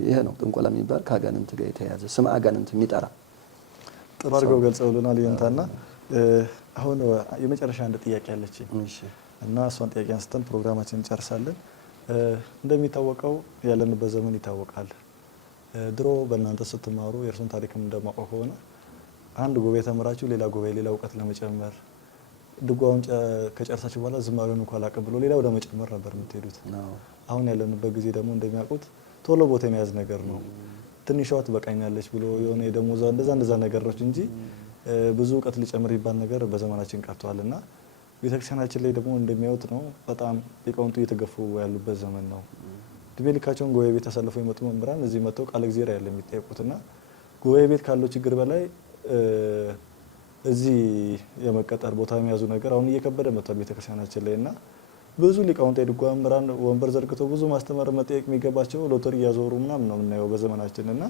ይሄ ነው ጥንቆላ የሚባል ከአጋንንት ጋር የተያያዘ ስም አጋንንት የሚጠራ ጥሩ አድርገው ገልጸውልናል። ይንታና አሁን የመጨረሻ አንድ ጥያቄ አለች እና እሷን ጥያቄ አንስተን ፕሮግራማችንን እንጨርሳለን። እንደሚታወቀው ያለንበት ዘመን ይታወቃል። ድሮ በእናንተ ስትማሩ የእርሱን ታሪክም እንደማውቀው ከሆነ አንድ ጉባኤ ተምራችሁ ሌላ ጉባኤ ሌላ እውቀት ለመጨመር ድጓውን ከጨርሳችሁ በኋላ ዝማሬውን እንኳን አላቀም ብሎ ሌላ ወደ መጨመር ነበር የምትሄዱት። አሁን ያለንበት ጊዜ ደግሞ እንደሚያውቁት ቶሎ ቦታ የመያዝ ነገር ነው። ትንሿ ትበቃኛለች ብሎ የሆነ የደሞዛ እንደዛ ነገሮች እንጂ ብዙ እውቀት ሊጨምር ይባል ነገር በዘመናችን ቀርቷልና ቤተክርስቲያናችን ላይ ደግሞ እንደሚያዩት ነው በጣም ሊቃውንቱ እየተገፉ ያሉበት ዘመን ነው። እድሜ ልካቸውን ጉባኤ ቤት ተሰልፈው የመጡ መምህራን እዚህ መጥተው ቃለ እግዚአብሔር ያለ የሚጠይቁትና ጉባኤ ቤት ካለው ችግር በላይ እዚህ የመቀጠር ቦታ የሚያዙ ነገር አሁን እየከበደ መጥቷል ቤተክርስቲያናችን ላይና ብዙ ሊቃውንት የድጓ መምህራን ወንበር ዘርግተው ብዙ ማስተማር መጠየቅ የሚገባቸው ሎተሪ እያዞሩ ምናምን ነው የምናየው በዘመናችንና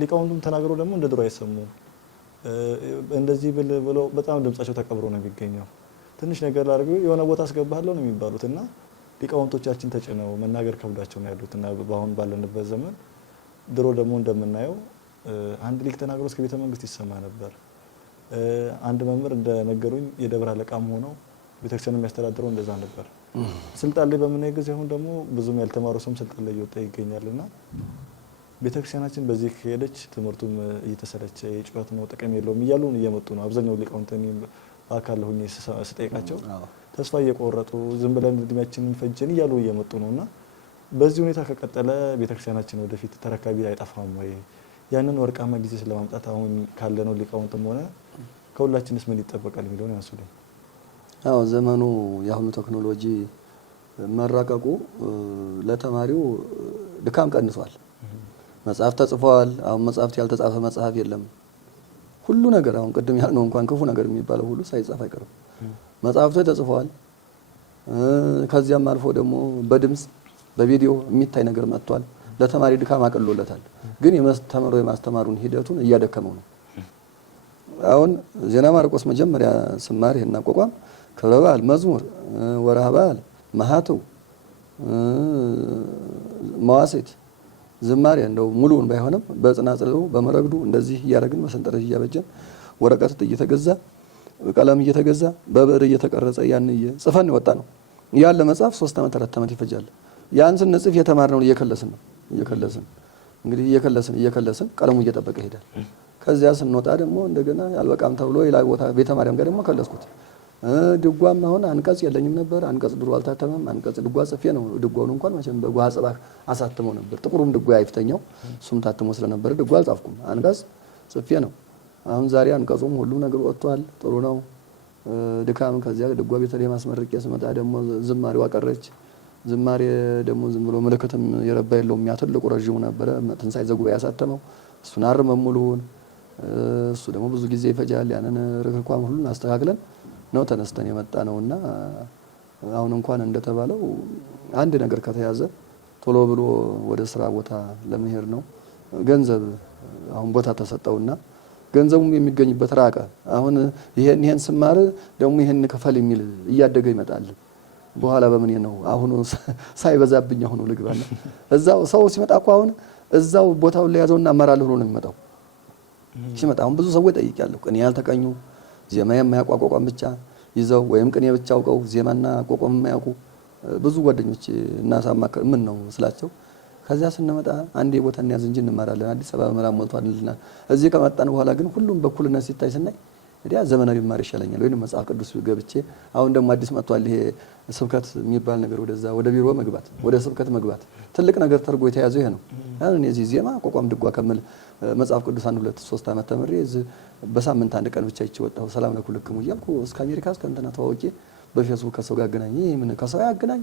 ሊቃውንቱም ተናግረው ደግሞ እንደ ድሮ አይሰሙ እንደዚህ ብለው በጣም ድምጻቸው ተቀብሮ ነው የሚገኘው። ትንሽ ነገር ላድርገው የሆነ ቦታ አስገባለሁ ነው የሚባሉትና ሊቃውንቶቻችን ተጭነው መናገር ከብዳቸው ነው ያሉትና በአሁን ባለንበት ዘመን ድሮ ደግሞ እንደምናየው አንድ ሊቅ ተናግሮ እስከ ቤተ መንግስት ይሰማ ነበር። አንድ መምህር እንደነገሩኝ የደብረ አለቃም ሆነው ቤተክርስቲያን የሚያስተዳድረው እንደዛ ነበር። ስልጣን ላይ በምናይ ጊዜ አሁን ደግሞ ብዙም ያልተማሩ ሰው ስልጣን ላይ እየወጣ ይገኛልና ቤተክርስቲያናችን በዚህ ከሄደች ትምህርቱም እየተሰለቸ የጭዋት ነው ጥቅም የለውም እያሉ እየመጡ ነው። አብዛኛው ሊቃውንት በአካል ሆኜ ስጠይቃቸው ተስፋ እየቆረጡ ዝም ብለን እድሜያችንን ፈጀን እያሉ እየመጡ ነውና በዚህ ሁኔታ ከቀጠለ ቤተክርስቲያናችን ወደፊት ተረካቢ አይጠፋም ወይ? ያንን ወርቃማ ጊዜ ስለማምጣት አሁን ካለነው ሊቃውንትም ሆነ ከሁላችንስ ምን ይጠበቃል የሚለውን ያንሱልኝ። አዎ ዘመኑ የአሁኑ ቴክኖሎጂ መራቀቁ ለተማሪው ድካም ቀንሷል። መጽሐፍ ተጽፏል። አሁን መጽሐፍት ያልተጻፈ መጽሐፍ የለም። ሁሉ ነገር አሁን ቅድም ያልነው እንኳን ክፉ ነገር የሚባለው ሁሉ ሳይጻፍ አይቀርም። መጽሐፍቶች ተጽፈዋል። ከዚያም አልፎ ደግሞ በድምጽ በቪዲዮ የሚታይ ነገር መጥቷል። ለተማሪ ድካም አቅሎለታል። ግን የማስተማሩን ሂደቱን እያደከመው ነው። አሁን ዜና ማርቆስ መጀመሪያ ስማር ይሄን አቋቋም ክብረ በዓል፣ መዝሙር፣ ወርሃ በዓል፣ ማህተው መዋሴት ዝማሬ እንደው ሙሉውን ባይሆንም በጽናጽሉ በመረግዱ እንደዚህ እያደረግን በሰንጠረዥ እያበጀን ወረቀት እየተገዛ ቀለም እየተገዛ በብዕር እየተቀረጸ ያን ጽፈን ወጣ ነው። ያን ለመጻፍ 3 ዓመት 4 ዓመት ይፈጃል። ያን ስንጽፍ የተማርነውን እየከለስን እንግዲህ እየከለስን ቀለሙ እየጠበቀ ይሄዳል። ከዚያ ስንወጣ ደግሞ እንደገና ያልበቃም ተብሎ ሌላ ቦታ ቤተ ማርያም ጋር ደግሞ ከለስኩት። ድጓም አሁን አንቀጽ የለኝም ነበር። አንቀጽ ድሮ አልታተመም። አንቀጽ ድጓ ጽፌ ነው። ድጓውን እንኳን መቼም በጓ ጽባህ አሳትመው ነበር። ጥቁሩም ድጓ አይፍተኛው እሱም ታትሞ ስለነበረ ድጓ አልጻፍኩም። አንቀጽ ጽፌ ነው። አሁን ዛሬ አንቀጹም ሁሉ ነገር ወጥቷል። ጥሩ ነው። ድካም ከዚያ ድጓ ቤተልሔም አስመርቄ ስመጣ ደግሞ ዝማሬው አቀረች። ዝማሬ ደግሞ ዝም ብሎ ምልክትም የረባ የለውም። ያ ትልቁ ረዥሙ ነበረ ትንሣኤ ዘጉባኤ ያሳተመው እሱን አርመን ሙሉውን እሱ ደግሞ ብዙ ጊዜ ይፈጃል። ያንን ርክርኳም ሁሉን አስተካክለን ነው ተነስተን የመጣ ነውና አሁን እንኳን እንደተባለው አንድ ነገር ከተያዘ ቶሎ ብሎ ወደ ስራ ቦታ ለመሄድ ነው። ገንዘብ አሁን ቦታ ተሰጠውና ገንዘቡም የሚገኝበት ራቀ። አሁን ይሄን ስማር ደግሞ ይሄን ከፈል የሚል እያደገ ይመጣል። በኋላ በምን ነው አሁን ሳይበዛብኝ አሁን ልግባና እዛው ሰው ሲመጣ እኮ አሁን እዛው ቦታውን ላይ ያዘውና አመራለሁ ነው የሚመጣው። ሲመጣ አሁን ብዙ ሰዎች ጠይቄያለሁ። ቅኔ ያልተቀኙ ዜማ የማያቋቋም ብቻ ይዘው ወይም ቅኔ ብቻ አውቀው ዜማና አቋቋም የማያውቁ ብዙ ጓደኞች እናሳማከር ምን ነው ስላቸው ከዚያ ስንመጣ አንድ ቦታ እንያዝ እንጂ እንማራለን። አዲስ አበባ መራም ሞልቷልና እዚህ ከመጣን በኋላ ግን ሁሉም በኩልነት ሲታይ ስናይ እንዴ ዘመናዊ ማር ይሻለኛል ወይ መጽሐፍ ቅዱስ ገብቼ አሁን ደግሞ አዲስ መጥቷል። ይሄ ስብከት የሚባል ነገር ወደዛ ወደ ቢሮ መግባት ወደ ስብከት መግባት ትልቅ ነገር ተርጎ የተያዘው ይሄ ነው። አሁን እዚህ ዜማ አቋቋም ድጓ ከመል መጽሐፍ ቅዱስ 1 2 3 ዓመት ተምሬ በሳምንት አንድ ቀን ብቻ ይወጣው ሰላም ለኩልክሙ እያልኩ እስከ አሜሪካ እስከ እንትና ተዋውቄ በፌስቡክ ከሰው ጋር አገናኝ ምን ከሰው ያገናኝ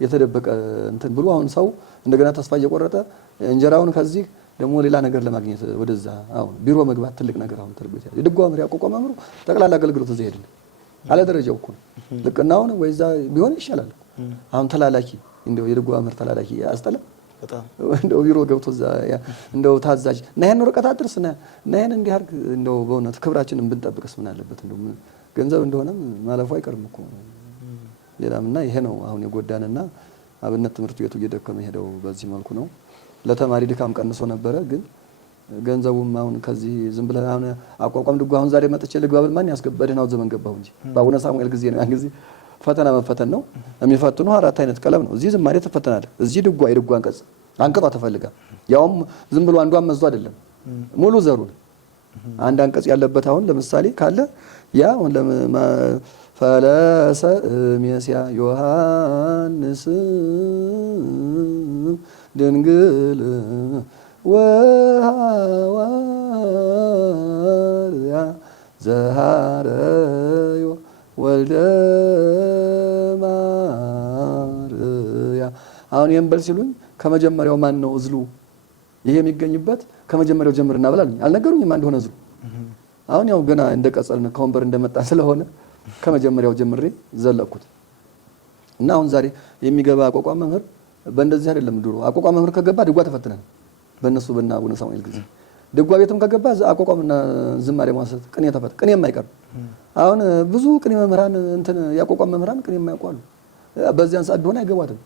የተደበቀ እንትን ብሎ አሁን ሰው እንደገና ተስፋ እየቆረጠ እንጀራውን ከዚህ ደግሞ ሌላ ነገር ለማግኘት ወደዛ አሁን ቢሮ መግባት ትልቅ ነገር አሁን ተርጎት ያለ ድጓ መሪ አቋቋም አምሮ ጠቅላላ አገልግሎት እዚህ ሄድን አለ ደረጃው እኮ ልቅናውን ወይዛ ቢሆን ይሻላል። አሁን ተላላኪ እንደው የድጓ መሪ ተላላኪ አስጠለም በጣም እንደው ቢሮ ገብቶ እዛ እንደው ታዛዥ እና ይሄን ወረቀት አድርስና እና ይሄን እንዲህ አድርግ እንደው በእውነት ክብራችንን ብንጠብቅስ ምን አለበት? እንደው ገንዘብ እንደሆነም ማለፉ አይቀርም እኮ ሌላምና ይሄ ነው አሁን የጎዳንና አብነት ትምህርት ቤቱ እየደከመ ሄደው በዚህ መልኩ ነው። ለተማሪ ድካም ቀንሶ ነበረ ግን ገንዘቡም አሁን ከዚህ ዝም ብለ አሁን አቋቋም ድጓ አሁን ዛሬ መጥቼ ልግባብል ማን ያስገበደናው ዘመን ገባው እንጂ በአቡነ ሳሙኤል ጊዜ ነው ያን ጊዜ ፈተና መፈተን ነው የሚፈትኑ 4 አይነት ቀለም ነው። እዚህ ዝማሬ ተፈተናለህ። እዚህ ድጓ የድጓ አንቀጿ ተፈልጋ ያውም ዝም ብሎ አንዷን መዝቶ አይደለም ሙሉ ዘሩን አንድ አንቀጽ ያለበት አሁን ለምሳሌ ካለ ያ ፈለሰ ሜስያ ዮሐንስ ድንግል ወሐዋርያ ዘሃረዮ ወልደ ማርያ አሁን ይሄን በል ሲሉኝ ከመጀመሪያው ማን ነው እዝሉ ይሄ የሚገኝበት ከመጀመሪያው ጀምርና ብላኝ አልነገሩኝም ማን እንደሆነ እዝሉ አሁን ያው ገና እንደቀጸልን ከወንበር እንደመጣ ስለሆነ ከመጀመሪያው ጀምሬ ዘለኩት እና አሁን ዛሬ የሚገባ አቋቋም መምህር በእንደዚህ አይደለም። ድሮ አቋቋም መምህር ከገባ ድጓ ተፈትነን በእነሱ በእና አቡነ ሳሙኤል ጊዜ ድጓ ቤትም ከገባ አቋቋምና ዝማሬ ማሰት ቅኔ ተፈት ቅኔ የማይቀር አሁን ብዙ ቅኔ መምህራን እንትን ያቋቋም መምህራን ቅኔ የማያውቁ አሉ። በዚያን ሰዓት ቢሆን አይገባትም።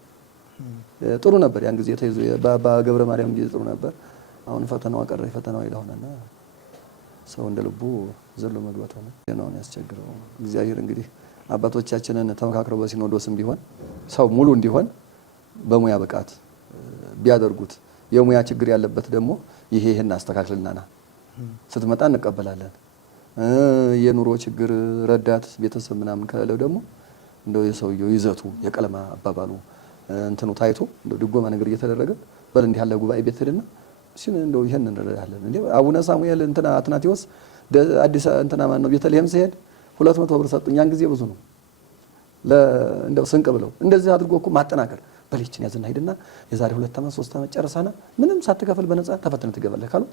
ጥሩ ነበር ያን ጊዜ ተይዞ በአባ ገብረ ማርያም ጊዜ ጥሩ ነበር። አሁን ፈተናው አቀረ ፈተናው ይላሆነና ሰው እንደልቡ ዘሎ መግባት ሆነ ነው ያስቸግረው። እግዚአብሔር እንግዲህ አባቶቻችንን ተመካክረው በሲኖዶስም ቢሆን ሰው ሙሉ እንዲሆን በሙያ ብቃት ቢያደርጉት የሙያ ችግር ያለበት ደግሞ ይሄን አስተካክልናና ስትመጣ እንቀበላለን። የኑሮ ችግር ረዳት ቤተሰብ ምናምን ከሌለው ደግሞ እንደው የሰውየው ይዘቱ የቀለማ አባባሉ እንትኑ ታይቶ እንደው ድጎማ ነገር እየተደረገ በል እንዲህ ያለ ጉባኤ ቤት ሄድና ሲን እንደው ይሄን እንረዳለን እንዴ አቡነ ሳሙኤል እንትና አትናቴዎስ አዲስ እንትና ማን ነው ቤተልሔም ሲሄድ 200 ብር ሰጡኝ። ያን ጊዜ ብዙ ነው እንደው ስንቅ ብለው እንደዚህ አድርጎ እኮ ማጠናከር በልችን ያዝና ሄድና የዛሬ 2 ዓመት 3 ዓመት ጨርሳና ምንም ሳትከፍል በነፃ ተፈተነ ትገባለህ ካሉት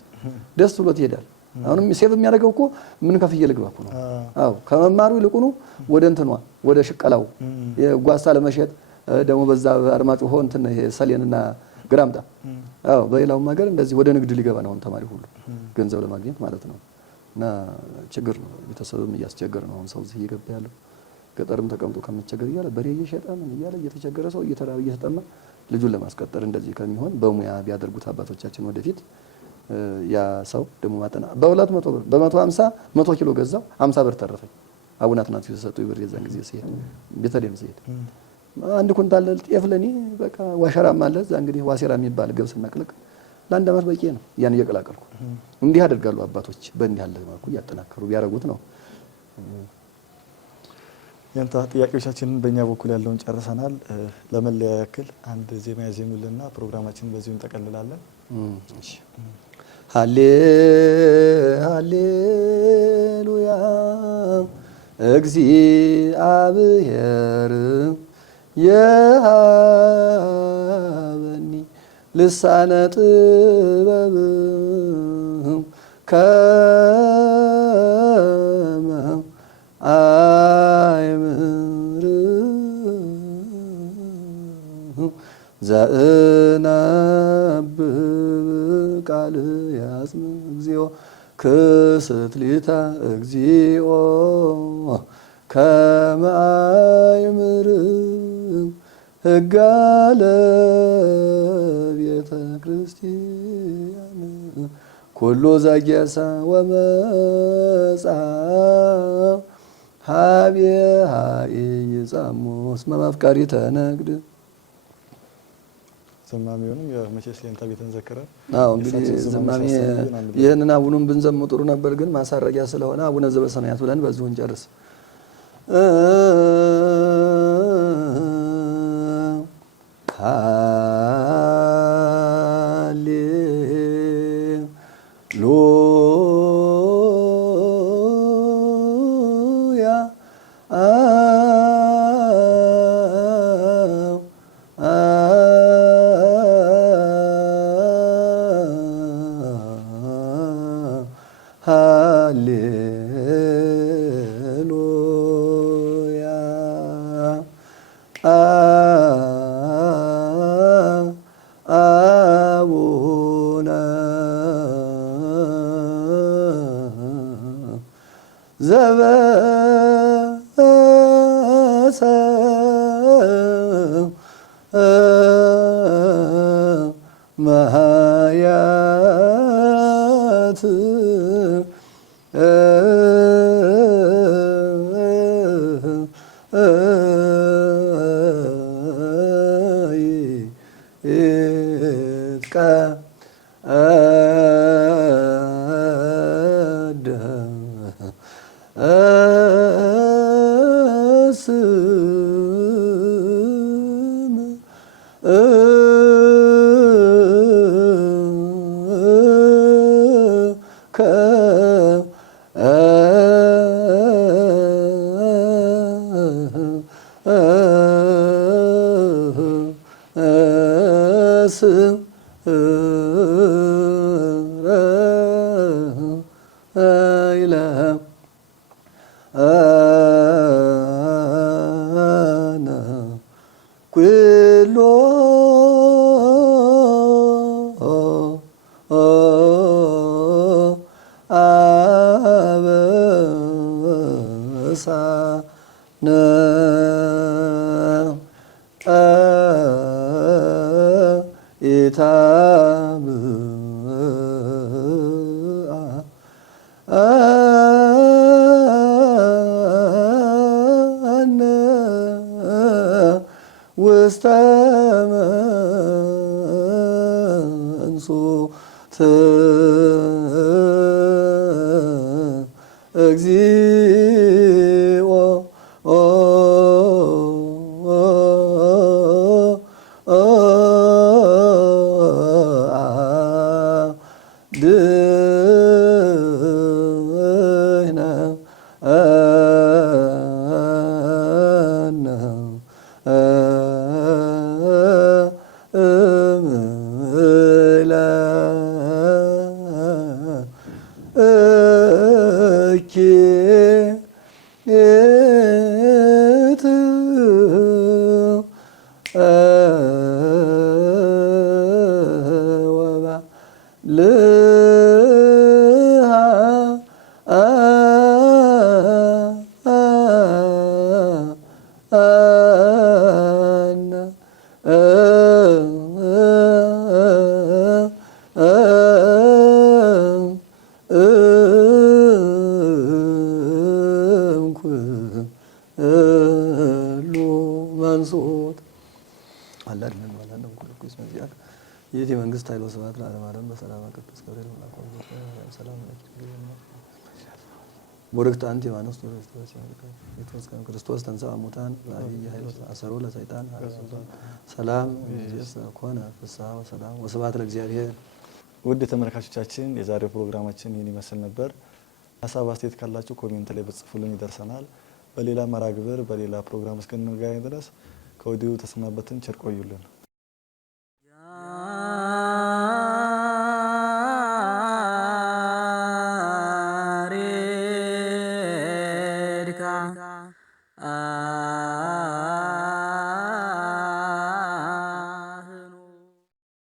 ደስ ብሎት ይሄዳል። አሁንም ሴቭ የሚያደርገው እኮ ምን ከፍዬ ልግባ እኮ ነው። አዎ ከመማሩ ይልቁኑ ወደ እንትኗ ወደ ሽቀላው የጓሳ ለመሸጥ ደግሞ በዛ አርማጭሆ እንትን ይሄ ሰሌንና ግራምጣ አዎ በሌላውም ሀገር እንደዚህ ወደ ንግድ ሊገባ ነው ተማሪ ሁሉ ገንዘብ ለማግኘት ማለት ነው። እና ችግር ነው ቤተሰብም እያስቸገረ ነው አሁን ሰው እዚህ እየገባ ያለው ገጠርም ተቀምጦ ከመቸገር እያለ በሬ እየሸጠ ምን እያለ እየተቸገረ ሰው እየተራበ እየተጠማ ልጁን ለማስቀጠር እንደዚህ ከሚሆን በሙያ ቢያደርጉት አባቶቻችን ወደፊት ያ ሰው ደግሞ ማጠና በ200 ብር በ150 100 ኪሎ ገዛው 50 ብር ተረፈኝ። አቡነ አትናቴዎስ የሰጡኝ ብር የዛን ጊዜ ሲሄድ ቤተልሔም ሲሄድ አንድ ኩንታል ጤፍ ለኔ በቃ ዋሸራም አለ እዛ እንግዲህ ዋሴራ የሚባል ገብስ መቅለቅ ለአንድ አመት በቂ ነው። ያን እየቀላቀልኩ እንዲህ ያደርጋሉ አባቶች። በእንዲህ ያለ መልኩ እያጠናከሩ ቢያደርጉት ነው። ያንተ ጥያቄዎቻችንን በእኛ በኩል ያለውን ጨርሰናል። ለመለያ ያክል አንድ ዜማ ያዜሙልና ፕሮግራማችንን በዚሁ እንጠቀልላለን። እሺ ሃሌ ሃሌሉያ እግዚአብሔር የሃበኒ ልሳነ ጥበብ ከመ አእምር ዘእነብብ ቃል ያጽም እግዚኦ ክስትሊታ እግዚኦ ከመ አእምር ሕገ ለቤተ ክርስቲያን ኩሉ ዘጌሰ ወመጻ ሀቤሃ ኢይጻሙስ መማፍቃሪ ተነግድ ዘማሚውንም የመቼስ የእንታ ቤተን ዘከረ። አዎ እንግዲህ ዘማሚ ይሄንን አቡኑን ብንዘም ጥሩ ነበር፣ ግን ማሳረጊያ ስለሆነ አቡነ ዘበሰማያት ብለን በዚሁ እንጨርስ። ሃሌሉያ ሃሌሉያ አቡነ ዘበሰማያት ኩሎ አበሳነ ኢታብአነ ውስተ መንሱት እግዚኦ ድህነ ወባ ይእቲ መንግስት ኃይል ወስብሐት ለዓለመ ዓለም በሰላም ቅዱስ ገብርኤል መልአኩ ሰላም ቡርክት አንቲ እማንስት የተወስከ ክርስቶስ ተንሥአ እሙታን በዐቢይ ኃይል አሰሮ ለሰይጣን ሰላም ኮነ ፍስሐ ወሰላም ወስብሐት ለእግዚአብሔር። ውድ ተመልካቾቻችን የዛሬው ፕሮግራማችን ይህን ይመስል ነበር። ሀሳብ አስተያየት ካላችሁ ኮሜንት ላይ ብትጽፉልን ይደርሰናል። በሌላ መርሃ ግብር በሌላ ፕሮግራም እስክንገናኝ ድረስ ከወዲሁ ተሰናበትን። ቸር ቆዩልን። Ah